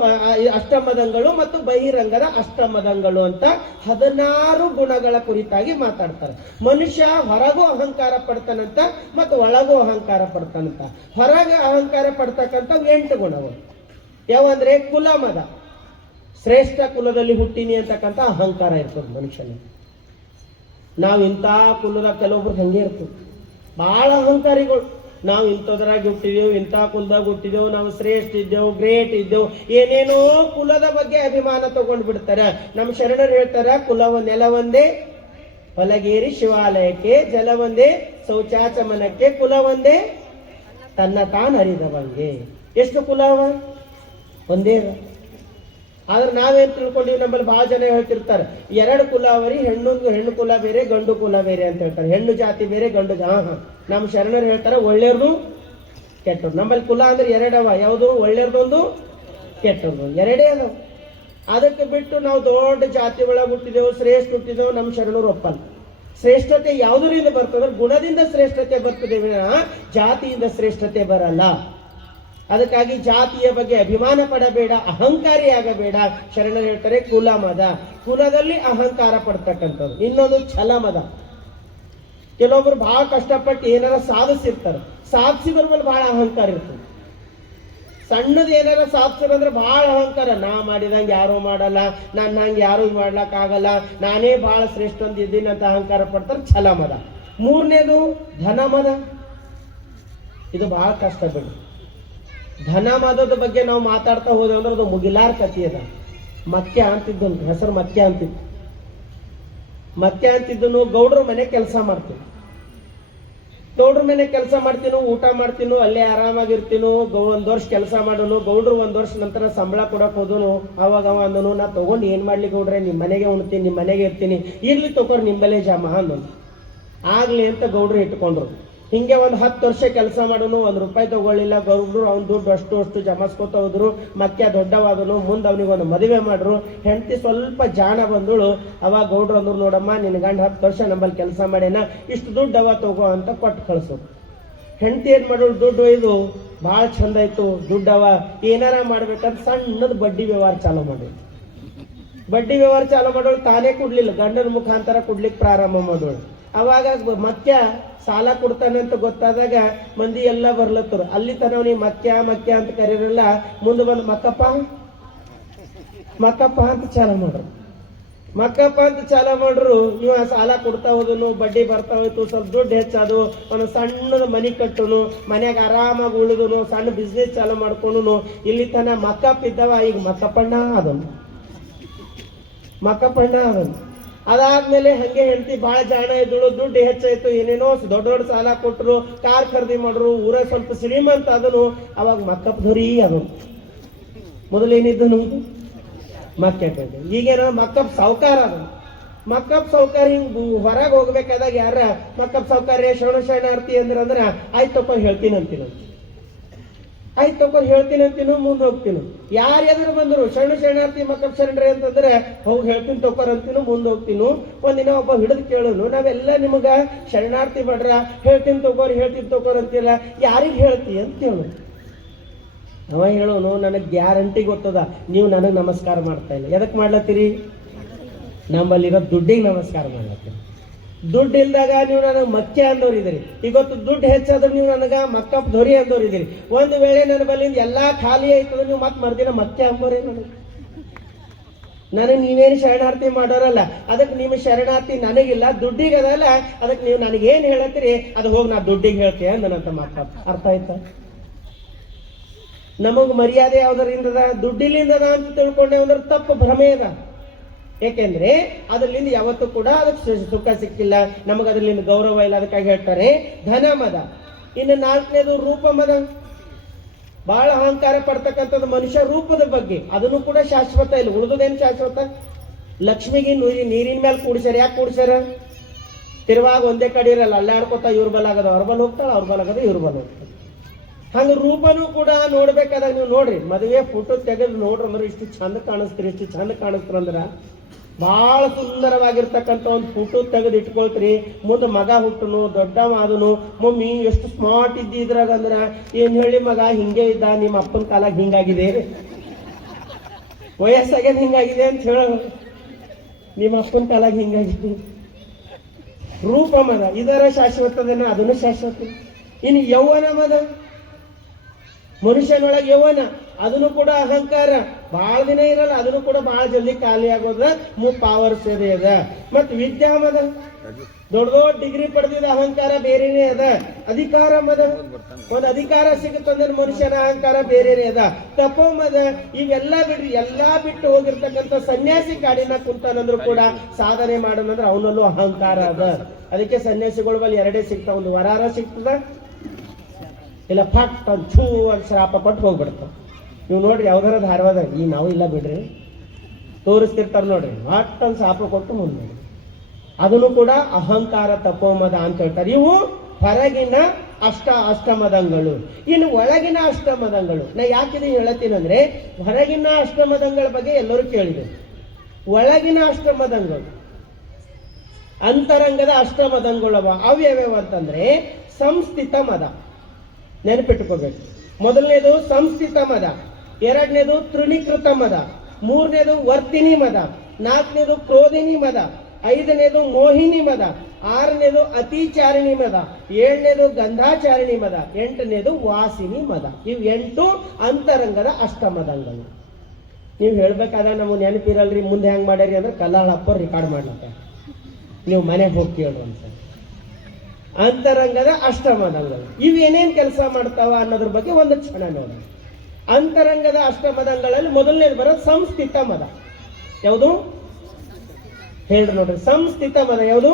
ಅಷ್ಟಮದಂಗಳು ಮತ್ತು ಬಹಿರಂಗದ ಅಷ್ಟಮದಂಗಳು ಅಂತ 16 ಗುಣಗಳ ಕುರಿತಾಗಿ ಮಾತಾಡ್ತಾರೆ. ಮನುಷ್ಯ ಹೊರಗೂ ಅಹಂಕಾರ ಪಡ್ತಾನಂತ ಮತ್ತು ಒಳಗೂ ಅಹಂಕಾರ ಪಡ್ತಾನಂತ. ಹೊರಗೆ ಅಹಂಕಾರ ಪಡ್ತಕ್ಕಂಥ 8 ಗುಣಗಳು ಯಾವಂದ್ರೆ ಕುಲಮದ, ಶ್ರೇಷ್ಠ ಕುಲದಲ್ಲಿ ಹುಟ್ಟಿನಿ ಅಂತಕ್ಕಂಥ ಅಹಂಕಾರ ಇರ್ತದೆ ಮನುಷ್ಯನಿಗೆ. ನಾವು ಇಂಥ ಕುಲದ ಕೆಲವೊಬ್ರು ಹಂಗೆ ಇರ್ತದೆ, ಬಹಳ ಅಹಂಕಾರಿಗಳು. ನಾವು ಇಂಥದ್ರಾಗ ಹುಟ್ಟಿದೆವು, ಇಂಥ ಕುಲದಾಗ ಹುಟ್ಟಿದೆವು, ನಾವು ಶ್ರೇಷ್ಠ ಇದ್ದೆವು, ಗ್ರೇಟ್ ಇದ್ದೆವು, ಏನೇನೋ ಕುಲದ ಬಗ್ಗೆ ಅಭಿಮಾನ ತಗೊಂಡು ಬಿಡ್ತಾರ. ನಮ್ಮ ಶರಣರು ಹೇಳ್ತಾರ, ಕುಲವ ನೆಲವೊಂದೇ ಹೊಲಗೇರಿ ಶಿವಾಲಯಕ್ಕೆ, ಜಲವೊಂದೇ ಶೌಚಾಚಮನಕ್ಕೆ, ಕುಲವೊಂದೇ ತನ್ನ ತಾನು ಅರಿದವಂಗೆ. ಎಷ್ಟು ಕುಲವ? ಒಂದೇ. ಆದ್ರೆ ನಾವೇನ್ ತಿಳ್ಕೊಂಡಿವಿ, ನಮ್ಮಲ್ಲಿ ಬಹಳ ಜನ ಹೇಳ್ತಿರ್ತಾರೆ 2 ಕುಲ ಅವರಿ, ಹೆಣ್ಣು ಕುಲ ಬೇರೆ, ಗಂಡು ಕುಲ ಬೇರೆ ಅಂತ ಹೇಳ್ತಾರೆ. ಹೆಣ್ಣು ಜಾತಿ ಬೇರೆ, ಗಂಡು ನಮ್ಮ ಶರಣರು ಹೇಳ್ತಾರೆ ಒಳ್ಳೆಯದು ಕೆಟ್ಟದ್ದು. ನಮ್ಮಲ್ಲಿ ಕುಲ ಅಂದ್ರೆ 2 ಅವ. ಯಾವುದು? ಒಳ್ಳೆಯದೊಂದು, ಕೆಟ್ಟದ್ದು, 2 ಅದಾವ. ಅದಕ್ಕೆ ಬಿಟ್ಟು ನಾವು ದೊಡ್ಡ ಜಾತಿ ಒಳಗೆ ಹುಟ್ಟಿದೆವು, ಶ್ರೇಷ್ಠ ಹುಟ್ಟಿದೆವು, ನಮ್ಮ ಶರಣರು ಒಪ್ಪಲ್ಲ. ಶ್ರೇಷ್ಠತೆ ಯಾವುದರಿಂದ ಬರ್ತದೆ? ಗುಣದಿಂದ ಶ್ರೇಷ್ಠತೆ ಬರ್ತದೆ, ಜಾತಿಯಿಂದ ಶ್ರೇಷ್ಠತೆ ಬರಲ್ಲ. ಅದಕ್ಕಾಗಿ ಜಾತಿಯ ಬಗ್ಗೆ ಅಭಿಮಾನ ಪಡಬೇಡ, ಅಹಂಕಾರಿ ಆಗಬೇಡ. ಶರಣರು ಹೇಳ್ತಾರೆ ಕುಲಮದ, ಕುಲದಲ್ಲಿ ಅಹಂಕಾರ ಪಡ್ತಕ್ಕಂಥದ್ದು. ಇನ್ನೊಂದು ಛಲಮದ. ಕೆಲವೊಬ್ರು ಬಹಳ ಕಷ್ಟಪಟ್ಟು ಏನಾರ ಸಾಧಿಸಿರ್ತಾರೆ, ಸಾಧಿಸಿದ್ರ ಮೇಲೆ ಬಹಳ ಅಹಂಕಾರ ಇರ್ತದೆ. ಸಣ್ಣದು ಏನಾರ ಸಾಧಿಸ್ತಾರಂದ್ರೆ ಬಹಳ ಅಹಂಕಾರ. ನಾ ಮಾಡಿದಂಗೆ ಯಾರು ಮಾಡಲ್ಲ, ನಾನು ಹಂಗೆ ಯಾರು ಮಾಡ್ಲಕ್ ಆಗಲ್ಲ, ನಾನೇ ಬಹಳ ಶ್ರೇಷ್ಠ ಅಂತ ಇದ್ದೀನಿ ಅಂತ ಅಹಂಕಾರ ಪಡ್ತಾರೆ, ಛಲಮದ. 3ನೇದು ಧನಮದ. ಇದು ಬಹಳ ಕಷ್ಟ ಬಿಡಿ. ಧನ ಮದದ ಬಗ್ಗೆ ನಾವು ಮಾತಾಡ್ತಾ ಹೋದೆವು ಅಂದ್ರೆ ಅದು ಮುಗಿಲಾರ ಕಥೆ ಅದ. ಮತ್ಯ ಅಂತಿದ್ದು ಹೆಸರು ಮತ್ಯ ಅಂತಿದ್ದು. ಮತ್ಯ ಅಂತಿದ್ದನು ಗೌಡ್ರ ಮನೆ ಕೆಲಸ ಮಾಡ್ತೀನಿ. ಗೌಡ್ರ ಮನೆ ಕೆಲಸ ಮಾಡ್ತೀನೋ, ಊಟ ಮಾಡ್ತೀನೋ, ಅಲ್ಲೇ ಆರಾಮಾಗಿರ್ತೀನೋ. 1 ವರ್ಷ ಕೆಲಸ ಮಾಡೋನು. ಗೌಡ್ರು 1 ವರ್ಷ ನಂತರ ಸಂಬಳ ಕೊಡಕ್ ಹೋದನು. ಅವಾಗ ಅವ ಅಂದನು, ನಾ ತಗೊಂಡು ಏನ್ ಮಾಡ್ಲಿ ಗೌಡ್ರೆ, ನಿಮ್ ಮನೆಗೆ ಉಣ್ತೀನಿ, ನಿಮ್ ಮನೆಗೆ ಇರ್ತೀನಿ, ಇರ್ಲಿ ತಗೋರ್ ನಿಂಬಲೆ ಜಾಮ ಅಂದನು. ಆಗ್ಲಿ ಅಂತ ಗೌಡ್ರು ಇಟ್ಕೊಂಡ್ರು. ಹಿಂಗೆ 10 ವರ್ಷ ಕೆಲಸ ಮಾಡೋನು, 1 ರೂಪಾಯಿ ತಗೊಳ್ಳಿಲ್ಲ. ಗೌಡ್ರು ಅವ್ನ ದುಡ್ಡು ಅಷ್ಟು ಜಮಾಸ್ಕೊತ ಹೋದ್ರು. ಮತ್ಯ ದೊಡ್ಡವಾದನು. ಮುಂದೆ ಅವನಿಗೆ ಒಂದು ಮದುವೆ ಮಾಡ್ರು. ಹೆಂಡತಿ ಸ್ವಲ್ಪ ಜಾಣ ಬಂದಳು. ಅವಾಗ ಗೌಡ್ರು ಅಂದ್ರು, ನೋಡಮ್ಮ ನಿನ್ ಗಂಡ 10 ವರ್ಷ ನಮ್ಮಲ್ಲಿ ಕೆಲಸ ಮಾಡ್ಯಾನ, ಇಷ್ಟು ದುಡ್ಡು ಅವ ತಗೋ ಅಂತ ಕೊಟ್ಟು ಕಳ್ಸು. ಹೆಂಡತಿ ಏನ್ ಮಾಡೋಳು, ದುಡ್ಡು ಒಯ್ದು ಭಾಳ ಚಂದ ಆಯ್ತು, ದುಡ್ಡವ ಏನಾರ ಮಾಡ್ಬೇಕಂತ ಸಣ್ಣದ ಬಡ್ಡಿ ವ್ಯವಹಾರ ಚಾಲೂ ಮಾಡಿ. ಬಡ್ಡಿ ವ್ಯವಹಾರ ಚಾಲೂ ಮಾಡೋಳು. ತಾನೇ ಕೊಡ್ಲಿಲ್ಲ, ಗಂಡನ ಮುಖಾಂತರ ಕೊಡ್ಲಿಕ್ಕೆ ಪ್ರಾರಂಭ ಮಾಡೋಳು. ಅವಾಗ ಮತ್ಯ ಸಾಲ ಕೊಡ್ತಾನಂತ ಗೊತ್ತಾದಾಗ ಮಂದಿ ಎಲ್ಲ ಬರ್ಲತ್ತರು. ಅಲ್ಲಿ ತನವನಿ ಮತ್ಯ ಮತ್ಯ ಅಂತ ಕರೀರಲ್ಲ, ಮುಂದೆ ಬಂದು ಮಕ್ಕಪ್ಪ ಮಕ್ಕಪ್ಪ ಅಂತ ಚಾಲ ಮಾಡ್ರು. ಮಕ್ಕಪ್ಪ ಅಂತ ಚಾಲ ಮಾಡ್ರು. ಇವ ಸಾಲ ಕೊಡ್ತಾ ಹೋದನು, ಬಡ್ಡಿ ಬರ್ತಾ ಹೋಯ್ತು, ಸ್ವಲ್ಪ ದುಡ್ಡು ಹೆಚ್ಚಾದು, ಒಂದು ಸಣ್ಣದ ಮನಿ ಕಟ್ಟುನು, ಮನ್ಯಾಗ ಆರಾಮಾಗಿ ಉಳಿದನು, ಸಣ್ಣ ಬಿಸ್ನೆಸ್ ಚಾಲು ಮಾಡ್ಕೊಂಡು ಇಲ್ಲಿ ತನ ಮಕ್ಕಪ್ಪ ಇದ್ದವ ಈಗ ಮಕ್ಕಪ್ಪಣ್ಣ ಅದನು. ಮಕ್ಕಪ್ಪಣ್ಣ ಅದನು. ಅದಾದ್ಮೇಲೆ ಹಂಗೆ ಹೆಂಡತಿ ಭಾಳ ಜಾಣ ಇದ್ದಳು, ದುಡ್ಡು ಹೆಚ್ಚಾಯ್ತು, ಏನೇನೋ ದೊಡ್ಡ ದೊಡ್ಡ ಸಾಲ ಕೊಟ್ಟರು, ಕಾರ್ ಖರೀದಿ ಮಾಡ್ರು, ಊರ ಸ್ವಲ್ಪ ಶ್ರೀಮಂತ ಅದನು. ಅವಾಗ ಮಕ್ಕಪ್ಪ ಧರಿ ಅದನು. ಮೊದಲೇನಿದ್ದನು ಮಕ್ಕ, ಈಗೇನೋ ಮಕ್ಕಪ್ಪ ಸಾವುಕಾರ ಅದನು. ಮಕ್ಕಪ್ಪ ಸಾವುಕಾರ ಹಿಂಗ್ ಹೊರಗೆ ಹೋಗ್ಬೇಕಾದಾಗ ಯಾರ ಮಕ್ಕಪ್ಪ ಸಾವುಕಾರ ಶರಣಾರ್ಥಿ ಅಂದ್ರ ಆಯ್ತು ತಪ್ಪ ಹೇಳ್ತೀನಿ ಅಂತೀನ, ಆಯ್ತು ತಪ್ಪ ಹೇಳ್ತೀನಿ ಅಂತೀನು, ಮುಂದೆ ಹೋಗ್ತೀನು. ಯಾರು ಎದುರು ಬಂದ್ರು ಶರಣಾರ್ಥಿ ಮಕ್ಕಪ್ಪ ಶರಣರೇ ಅಂತಂದ್ರೆ ಹೋಗಿ ಹೇಳ್ತೀನಿ ತಗೋರ್ ಅಂತೀನು, ಮುಂದೆ ಹೋಗ್ತೀನು. ಒಂದಿನ ಒಬ್ಬ ಹಿಡಿದು ಕೇಳೋನು, ನಾವೆಲ್ಲ ನಿಮಗ ಶರಣಾರ್ಥಿ ಮಾಡ್ರ, ಹೇಳ್ತೀನಿ ತಗೋರ್ ಅಂತೀರ, ಯಾರಿಗೆ ಹೇಳ್ತಿ ಅಂತ ಹೇಳು. ಅವ ಹೇಳೋನು, ನನಗೆ ಗ್ಯಾರಂಟಿ ಗೊತ್ತದ ನೀವು ನನಗೆ ನಮಸ್ಕಾರ ಮಾಡ್ತಾ ಇಲ್ಲ. ಎದಕ್ ಮಾಡ್ಲತ್ತೀರಿ? ನಮ್ಮಲ್ಲಿರೋ ದುಡ್ಡಿಗೆ ನಮಸ್ಕಾರ ಮಾಡ್ಲತ್ತೀರಿ. ದುಡ್ಡು ಇಲ್ದಾಗ ನೀವು ನನಗೆ ಮತ್ಯ ಅಂದವ್ರಿದ್ದೀರಿ. ಇವತ್ತು ದುಡ್ಡು ಹೆಚ್ಚಾದ್ರೆ ನೀವು ನನಗೆ ಮಕ್ಕಪ್ಪ ಧೊರಿ ಅಂದವ್ರಿದ್ದೀರಿ. ಒಂದು ವೇಳೆ ನನ್ನ ಬಲ್ಲಿಂದ ಎಲ್ಲಾ ಖಾಲಿ ಆಯ್ತದ, ನೀವು ಮತ್ತೆ ಮರ್ದಿನ ಮತ್ಯ ಅಂಬೋರಿ. ನನಗೆ ನೀವೇನು ಶರಣಾರ್ಥಿ ಮಾಡೋರಲ್ಲ, ಅದಕ್ಕೆ ನಿಮ್ಮ ಶರಣಾರ್ಥಿ ನನಗಿಲ್ಲ, ದುಡ್ಡಿಗೆ ಅದಲ್ಲ, ಅದಕ್ಕೆ ನೀವು ನನಗೇನು ಹೇಳತ್ತೀರಿ ಅದು ಹೋಗಿ ನಾ ದುಡ್ಡಿಗೆ ಹೇಳ್ತೇನೆ ಅಂದನಂತ ಮಕ್ಕಪ್ಪ. ಅರ್ಥ ಆಯ್ತಾ? ನಮಗ್ ಮರ್ಯಾದೆ ಯಾವ್ದರಿಂದದ? ದುಡ್ಡಿಲಿಂದದ ಅಂತ ತಿಳ್ಕೊಂಡೆ ಅಂದ್ರೆ ತಪ್ಪು ಭ್ರಮೆ ಅದ. ಯಾಕೆಂದ್ರೆ ಅದರಿಂದ ಯಾವತ್ತೂ ಕೂಡ ಅದಕ್ಕೆ ಸುಖ ಸಿಕ್ಕಿಲ್ಲ, ನಮಗ ಅದರಿಂದ ಗೌರವ ಇಲ್ಲ. ಅದಕ್ಕಾಗಿ ಹೇಳ್ತಾರೆ ಧನ ಮದ. ಇನ್ನು 4ನೇದು ರೂಪ ಮದ. ಬಹಳ ಅಹಂಕಾರ ಪಡ್ತಕ್ಕಂಥದ್ದು ಮನುಷ್ಯ ರೂಪದ ಬಗ್ಗೆ. ಅದನ್ನು ಕೂಡ ಶಾಶ್ವತ ಇಲ್ಲ. ಉಳಿದುದೇನು ಶಾಶ್ವತ? ಲಕ್ಷ್ಮಿಗೆ ನೀರಿನ ಮೇಲೆ ಕೂಡಿಸ್ಯಾರ. ಯಾಕೆ ಕೂಡಿಸ್ಯಾರ? ತಿರುವಾಗ ಒಂದೇ ಕಡೆ ಇರಲ್ಲ, ಅಲ್ಲಾಡ್ಕೊತ ಇವ್ರ ಬಲ ಆಗದ ಅವ್ರ ಬಲ ಹೋಗ್ತಾಳ, ಅವ್ರ ಬಲ ಆಗದ ಇವ್ರ ಬಲ ಹೋಗ್ತಾಳೆ. ಹಂಗ ರೂಪನೂ ಕೂಡ ನೋಡ್ಬೇಕಾದಾಗ ನೀವು ನೋಡ್ರಿ, ಮದುವೆ ಫೋಟೋ ತೆಗೆದು ನೋಡ್ರಿ ಅಂದ್ರೆ ಇಷ್ಟು ಚಂದ ಕಾಣಿಸ್ತೀರಿ, ಇಷ್ಟು ಚಂದ ಕಾಣಿಸ್ತಾರಂದ್ರ ಬಹಳ ಸುಂದರವಾಗಿರ್ತಕ್ಕಂಥ ಒಂದು ಫೋಟೋ ತೆಗೆದು ಇಟ್ಕೊಳ್ತೀರಿ. ಮುಂದೆ ಮಗ ಹುಟ್ಟನು, ದೊಡ್ಡವ ಆದನು, ಮಮ್ಮಿ ಎಷ್ಟು ಸ್ಮಾರ್ಟ್ ಇದ್ದಿ ಇದ್ರಾಗ ಅಂದ್ರ ಏನ್ ಹೇಳಿ ಮಗ ಹಿಂಗೆ ಇದ್ದ, ನಿಮ್ಮ ಅಪ್ಪನ ಕಾಲಾಗ ಹಿಂಗಾಗಿದೆ, ವಯಸ್ಸಾಗ್ಯದ ಹಿಂಗಾಗಿದೆ ಅಂತ ಹೇಳ, ನಿಮ್ಮ ಅಪ್ಪನ ಕಾಲಾಗ ಹಿಂಗಾಗಿದೆ. ರೂಪ ಮದ ಇದರ ಶಾಶ್ವತದನ, ಅದನ್ನು ಶಾಶ್ವತ. ಇನ್ನು ಯೌವನ ಮದ. ಮನುಷ್ಯನೊಳಗೆ ಯೌವನ, ಅದನ್ನು ಕೂಡ ಅಹಂಕಾರ ಬಹಳ ದಿನ ಇರಲ್ಲ, ಅದನ್ನು ಕೂಡ ಬಹಳ ಜಲ್ದಿ ಖಾಲಿ ಆಗೋದ, ಪಾವರ್ ಸೇದೆ ಅದ. ಮತ್ ವಿದ್ಯಾಮದ, ದೊಡ್ಡ ದೊಡ್ಡ ಡಿಗ್ರಿ ಪಡೆದಿದ ಅಹಂಕಾರ ಬೇರೆನೇ ಅದ. ಅಧಿಕಾರ ಮದ, ಒಂದು ಅಧಿಕಾರ ಸಿಗುತ್ತಂದ್ರೆ ಮನುಷ್ಯನ ಅಹಂಕಾರ ಬೇರೆನೇ ಅದ. ತಪೋಮದ, ಇವೆಲ್ಲ ಬಿಡ್ರಿ, ಎಲ್ಲಾ ಬಿಟ್ಟು ಹೋಗಿರ್ತಕ್ಕಂಥ ಸನ್ಯಾಸಿ ಕಾಡಿನ ಕುಂತಾನಂದ್ರು ಕೂಡ ಸಾಧನೆ ಮಾಡೋಣಂದ್ರೆ ಅವನಲ್ಲೂ ಅಹಂಕಾರ ಅದ. ಅದಕ್ಕೆ ಸನ್ಯಾಸಿಗಳು ಬಲ್ಲಿ 2 ಸಿಗ್ತಾವ, ಒಂದು ವರಾರ ಸಿಗ್ತದ, ಇಲ್ಲ ಫಟ್ ಅಂತ ಛೂ ಅಂತ ಶ್ರಾಪ ಕೊಟ್ಟು ಹೋಗ್ಬಿಡ್ತಾವ. ನೀವು ನೋಡ್ರಿ ಯಾವ್ದಾರ ಧಾರವಾದ ಈ ನಾವು ಇಲ್ಲ ಬಿಡ್ರಿ ತೋರಿಸ್ತಿರ್ತಾರ ನೋಡ್ರಿ, ಫಟ್ ಅಂತ ಶಾಪ ಕೊಟ್ಟು ಮುಂದೆ. ಅದನ್ನು ಕೂಡ ಅಹಂಕಾರ ತಪೋಮದ ಅಂತ ಹೇಳ್ತಾರೆ. ಇವು ಹೊರಗಿನ ಅಷ್ಟಮದಂಗಳು. ಇನ್ನು ಒಳಗಿನ ಅಷ್ಟಮದಂಗಳು, ನಾ ಯಾಕಿದೆ ಹೇಳತ್ತೀನಂದ್ರೆ ಹೊರಗಿನ ಅಷ್ಟಮದಂಗಳ ಬಗ್ಗೆ ಎಲ್ಲರೂ ಕೇಳಿದೆ. ಒಳಗಿನ ಅಷ್ಟಮದಂಗಳು, ಅಂತರಂಗದ ಅಷ್ಟಮದಂಗಳು ಅವ್ಯಾವ್ಯಾವ ಅಂತಂದ್ರೆ ಸಂಸ್ಥಿತ ಮದ. ನೆನಪಿಟ್ಟುಕೋಬೇಕು. ಮೊದಲನೇದು ಸಂಸ್ಥಿತ ಮದ, 2ನೇದು ತೃಣೀಕೃತ ಮದ, 3ನೇದು ವರ್ತಿನಿ ಮದ, 4ನೇದು ಕ್ರೋಧಿನಿ ಮದ, 5ನೇದು ಮೋಹಿನಿ ಮದ, 6ನೇದು ಅತಿಚಾರಿಣಿ ಮದ, 7ನೇದು ಗಂಧಾಚಾರಿಣಿ ಮದ, 8ನೇದು ವಾಸಿನಿ ಮದ. ಇವು 8 ಅಂತರಂಗದ ಅಷ್ಟಮದಂಗಳು. ನೀವು ಹೇಳ್ಬೇಕಾದ್ರೆ ನಮಗೆ ನೆನಪಿರಲ್ರಿ, ಮುಂದೆ ಹೆಂಗ್ ಮಾಡ್ಯಾರಿ ಅಂದ್ರೆ ಕಲ್ಲಾಳ ಅಪ್ಪ ರೆಕಾರ್ಡ್ ಮಾಡ್ಲತ್ತ, ನೀವು ಮನೆಗೆ ಹೋಗಿ ಕೇಳು ಅಂತ. ಅಂತರಂಗದ ಅಷ್ಟಮದಂಗಗಳು ಇವೇನೇನ್ ಕೆಲಸ ಮಾಡ್ತಾವ ಅನ್ನೋದ್ರ ಬಗ್ಗೆ ಒಂದು ಕ್ಷಣ ನೋಡೋಣ. ಅಂತರಂಗದ ಅಷ್ಟಮದಂಗಳಲ್ಲಿ ಮೊದಲನೇದು ಬರೋದು ಸಂಸ್ಥಿತ ಮದ. ಯಾವುದು ಹೇಳ್ರಿ ನೋಡ್ರಿ, ಸಂಸ್ಥಿತ ಮದ. ಯಾವುದು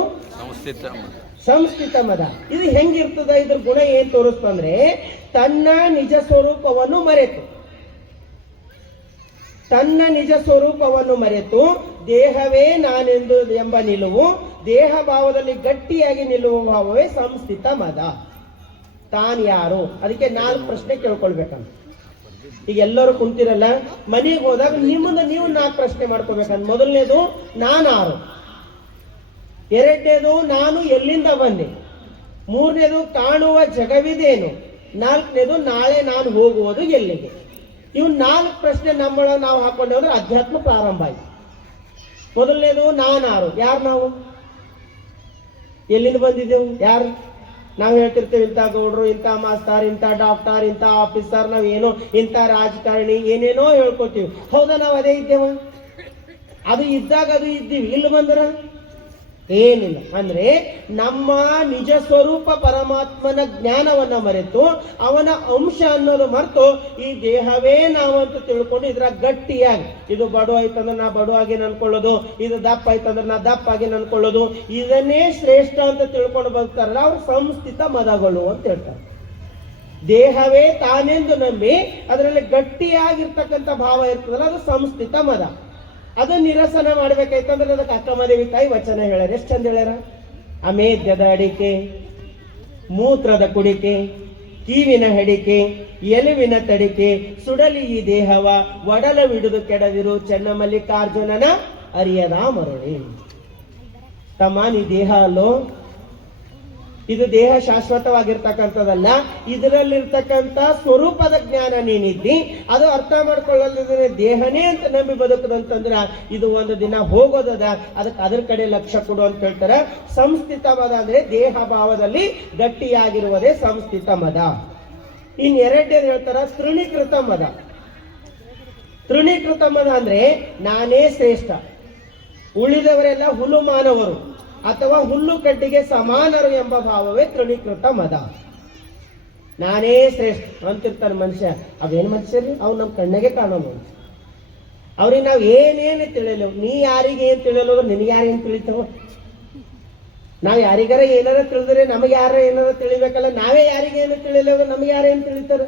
ಸಂಸ್ಥಿತ ಮದ. ಇದು ಹೆಂಗಿರ್ತದ, ಇದ್ರ ಗುಣ ಏನ್ ತೋರಿಸ್ತಂದ್ರೆ ತನ್ನ ನಿಜ ಸ್ವರೂಪವನ್ನು ಮರೆತು, ತನ್ನ ನಿಜ ಸ್ವರೂಪವನ್ನು ಮರೆತು ದೇಹವೇ ನಾನೆಂದು ಎಂಬ ನಿಲುವು, ದೇಹ ಭಾವದಲ್ಲಿ ಗಟ್ಟಿಯಾಗಿ ನಿಲ್ಲುವ ಭಾವವೇ ಸಂಸ್ಥಿತ ಮದ. ತಾನ್ ಯಾರು, ಅದಕ್ಕೆ 4 ಪ್ರಶ್ನೆ ಕೇಳ್ಕೊಳ್ಬೇಕಂತ. ಈಗ ಎಲ್ಲರೂ ಕುಂತಿರಲ್ಲ, ಮನೆಗೆ ಹೋದಾಗ ನಿಮ್ಮನ್ನ ನೀವು 4 ಪ್ರಶ್ನೆ ಮಾಡ್ಕೋಬೇಕಂತ. ಮೊದಲನೇದು ನಾನಾರು, ಎರಡನೇದು ನಾನು ಎಲ್ಲಿಂದ ಬಂದೆ, ಮೂರನೇದು ಕಾಣುವ ಜಗವಿದೇನು, ನಾಲ್ಕನೇದು ನಾಳೆ ನಾನು ಹೋಗುವುದು ಎಲ್ಲಿಗೆ. ಇವು 4 ಪ್ರಶ್ನೆ ನಮ್ಮೊಳಗೆ ನಾವು ಹಾಕೊಂಡೇವೆ ಅಂದ್ರೆ ಅಧ್ಯಾತ್ಮ ಪ್ರಾರಂಭ ಆಯ್ತು. ಮೊದಲನೇದು ನಾನಾರು, ಯಾರು ನಾವು, ಎಲ್ಲಿಂದ ಬಂದಿದ್ದೆವು, ಯಾರು ನಾವು ಹೇಳ್ತಿರ್ತೇವೆ ಇಂಥ ಗೌಡ್ರು, ಇಂಥ ಮಾಸ್ತಾರ್, ಇಂಥ ಡಾಕ್ಟರ್, ಇಂಥ ಆಫೀಸರ್, ನಾವೇನೋ ಇಂಥ ರಾಜಕಾರಣಿ ಏನೇನೋ ಹೇಳ್ಕೊತೀವಿ. ಹೌದಾ, ನಾವು ಅದೇ ಇದ್ದೇವ? ಅದು ಇದ್ದಾಗ ಅದು ಇದ್ದೀವಿ, ಇಲ್ಲಿ ಬಂದ್ರ ಏನಿಲ್ಲ. ಅಂದ್ರೆ ನಮ್ಮ ನಿಜ ಸ್ವರೂಪ ಪರಮಾತ್ಮನ ಜ್ಞಾನವನ್ನ ಮರೆತು ಅವನ ಅಂಶ ಅನ್ನೋದು ಮರೆತು ಈ ದೇಹವೇ ನಾವಂತ ತಿಳ್ಕೊಂಡು ಇದ್ರ ಗಟ್ಟಿಯಾಗಿ, ಇದು ಬಡು ಆಯ್ತಂದ್ರೆ ನಾ ಬಡು ಆಗಿ ಅನ್ಕೊಳ್ಳೋದು, ಇದು ದಪ್ಪ ಆಯ್ತಂದ್ರೆ ನಾ ದಪ್ಪ ಆಗಿ ಅನ್ಕೊಳ್ಳೋದು, ಇದನ್ನೇ ಶ್ರೇಷ್ಠ ಅಂತ ತಿಳ್ಕೊಂಡು ಬರ್ತಾರಲ್ಲ ಅವ್ರು ಸಂಸ್ಥಿತ ಮದಗಳು ಅಂತ ಹೇಳ್ತಾರೆ. ದೇಹವೇ ತಾನೆಂದು ನಂಬಿ ಅದರಲ್ಲಿ ಗಟ್ಟಿಯಾಗಿರ್ತಕ್ಕಂಥ ಭಾವ ಇರ್ತದಲ್ಲ ಅದು ಸಂಸ್ಥಿತ ಮದ. ಅದು ನಿರಸನ ಮಾಡ್ಬೇಕಾಯ್ತಂದ್ರೆ ಅದಕ್ಕೆ ಅಕ್ಕಮದೇವಿ ತಾಯಿ ವಚನ ಹೇಳ್ಯಾರ. ಎಷ್ಟು ಚಂದ ಹೇಳ್ಯಾರ. ಅಮೇಧ್ಯದ ಅಡಿಕೆ, ಮೂತ್ರದ ಕುಡಿಕೆ, ಕೀವಿನ ಹೆಡಿಕೆ, ಎಲುವಿನ ತಡಿಕೆ, ಸುಡಲಿ ಈ ದೇಹವ ಒಡಲವಿಡುದು ಕೆಡದಿರು, ಚೆನ್ನಮಲ್ಲಿಕಾರ್ಜುನನ ಅರಿಯದ ಮರುಳಿ. ತಮ್ಮ ನೀ ದೇಹ ಅಲ್ಲೋ, ಇದು ದೇಹ ಶಾಶ್ವತವಾಗಿರ್ತಕ್ಕಂಥದ್ದಲ್ಲ, ಇದರಲ್ಲಿರ್ತಕ್ಕಂಥ ಸ್ವರೂಪದ ಜ್ಞಾನ ನೀನಿದ್ದಿ, ಅದು ಅರ್ಥ ಮಾಡ್ಕೊಳ್ಳೋದಿದ್ರೆ ದೇಹನೇ ಅಂತ ನಂಬಿ ಬದುಕದಂತಂದ್ರ ಇದು ಒಂದು ದಿನ ಹೋಗೋದದ, ಅದಕ್ಕೆ ಅದ್ರ ಕಡೆ ಲಕ್ಷ್ಯ ಕೊಡು ಅಂತ ಹೇಳ್ತಾರೆ. ಸಂಸ್ಥಿತ ಮದ ಅಂದ್ರೆ ದೇಹ ಭಾವದಲ್ಲಿ ಗಟ್ಟಿಯಾಗಿರುವುದೇ ಸಂಸ್ಥಿತ ಮದ. ಇನ್ ಎರಡನೇದು ಹೇಳ್ತಾರ ತೃಣೀಕೃತ ಮದ. ತೃಣೀಕೃತ ಮದ ಅಂದ್ರೆ ನಾನೇ ಶ್ರೇಷ್ಠ, ಉಳಿದವರೆಲ್ಲ ಹುಲು ಮಾನವರು ಅಥವಾ ಹುಲ್ಲು ಕಡ್ಡಿಗೆ ಸಮಾನರು ಎಂಬ ಭಾವವೇ ತೃಣೀಕೃತ ಮದ. ನಾನೇ ಶ್ರೇಷ್ಠ ಅಂತಿರ್ತಾನೆ ಮನುಷ್ಯ. ಅವೇನು ಮನುಷ್ಯರಿ, ಅವ್ರು ನಮ್ಮ ಕಣ್ಣಿಗೆ ಕಾಣೋ ಮನುಷ್ಯ. ಅವ್ರಿಗೆ ನಾವು ಏನೇನು ತಿಳಿಯಲು, ನೀ ಯಾರಿಗೆ ಏನ್ ತಿಳಿಯಲು, ನಿನಗೆ ಯಾರು ಏನ್ ತಿಳಿತಾವ? ನಾವ್ ಯಾರಿಗಾರ ಏನಾರ ತಿಳಿದ್ರೆ ನಮಗೆ ಯಾರ ಏನಾರ ತಿಳಿಬೇಕಲ್ಲ, ನಾವೇ ಯಾರಿಗೆ ಏನು ತಿಳಿಯಲ್ಲ ನಮಗೆ ಯಾರು ಏನ್ ತಿಳಿತಾರೆ?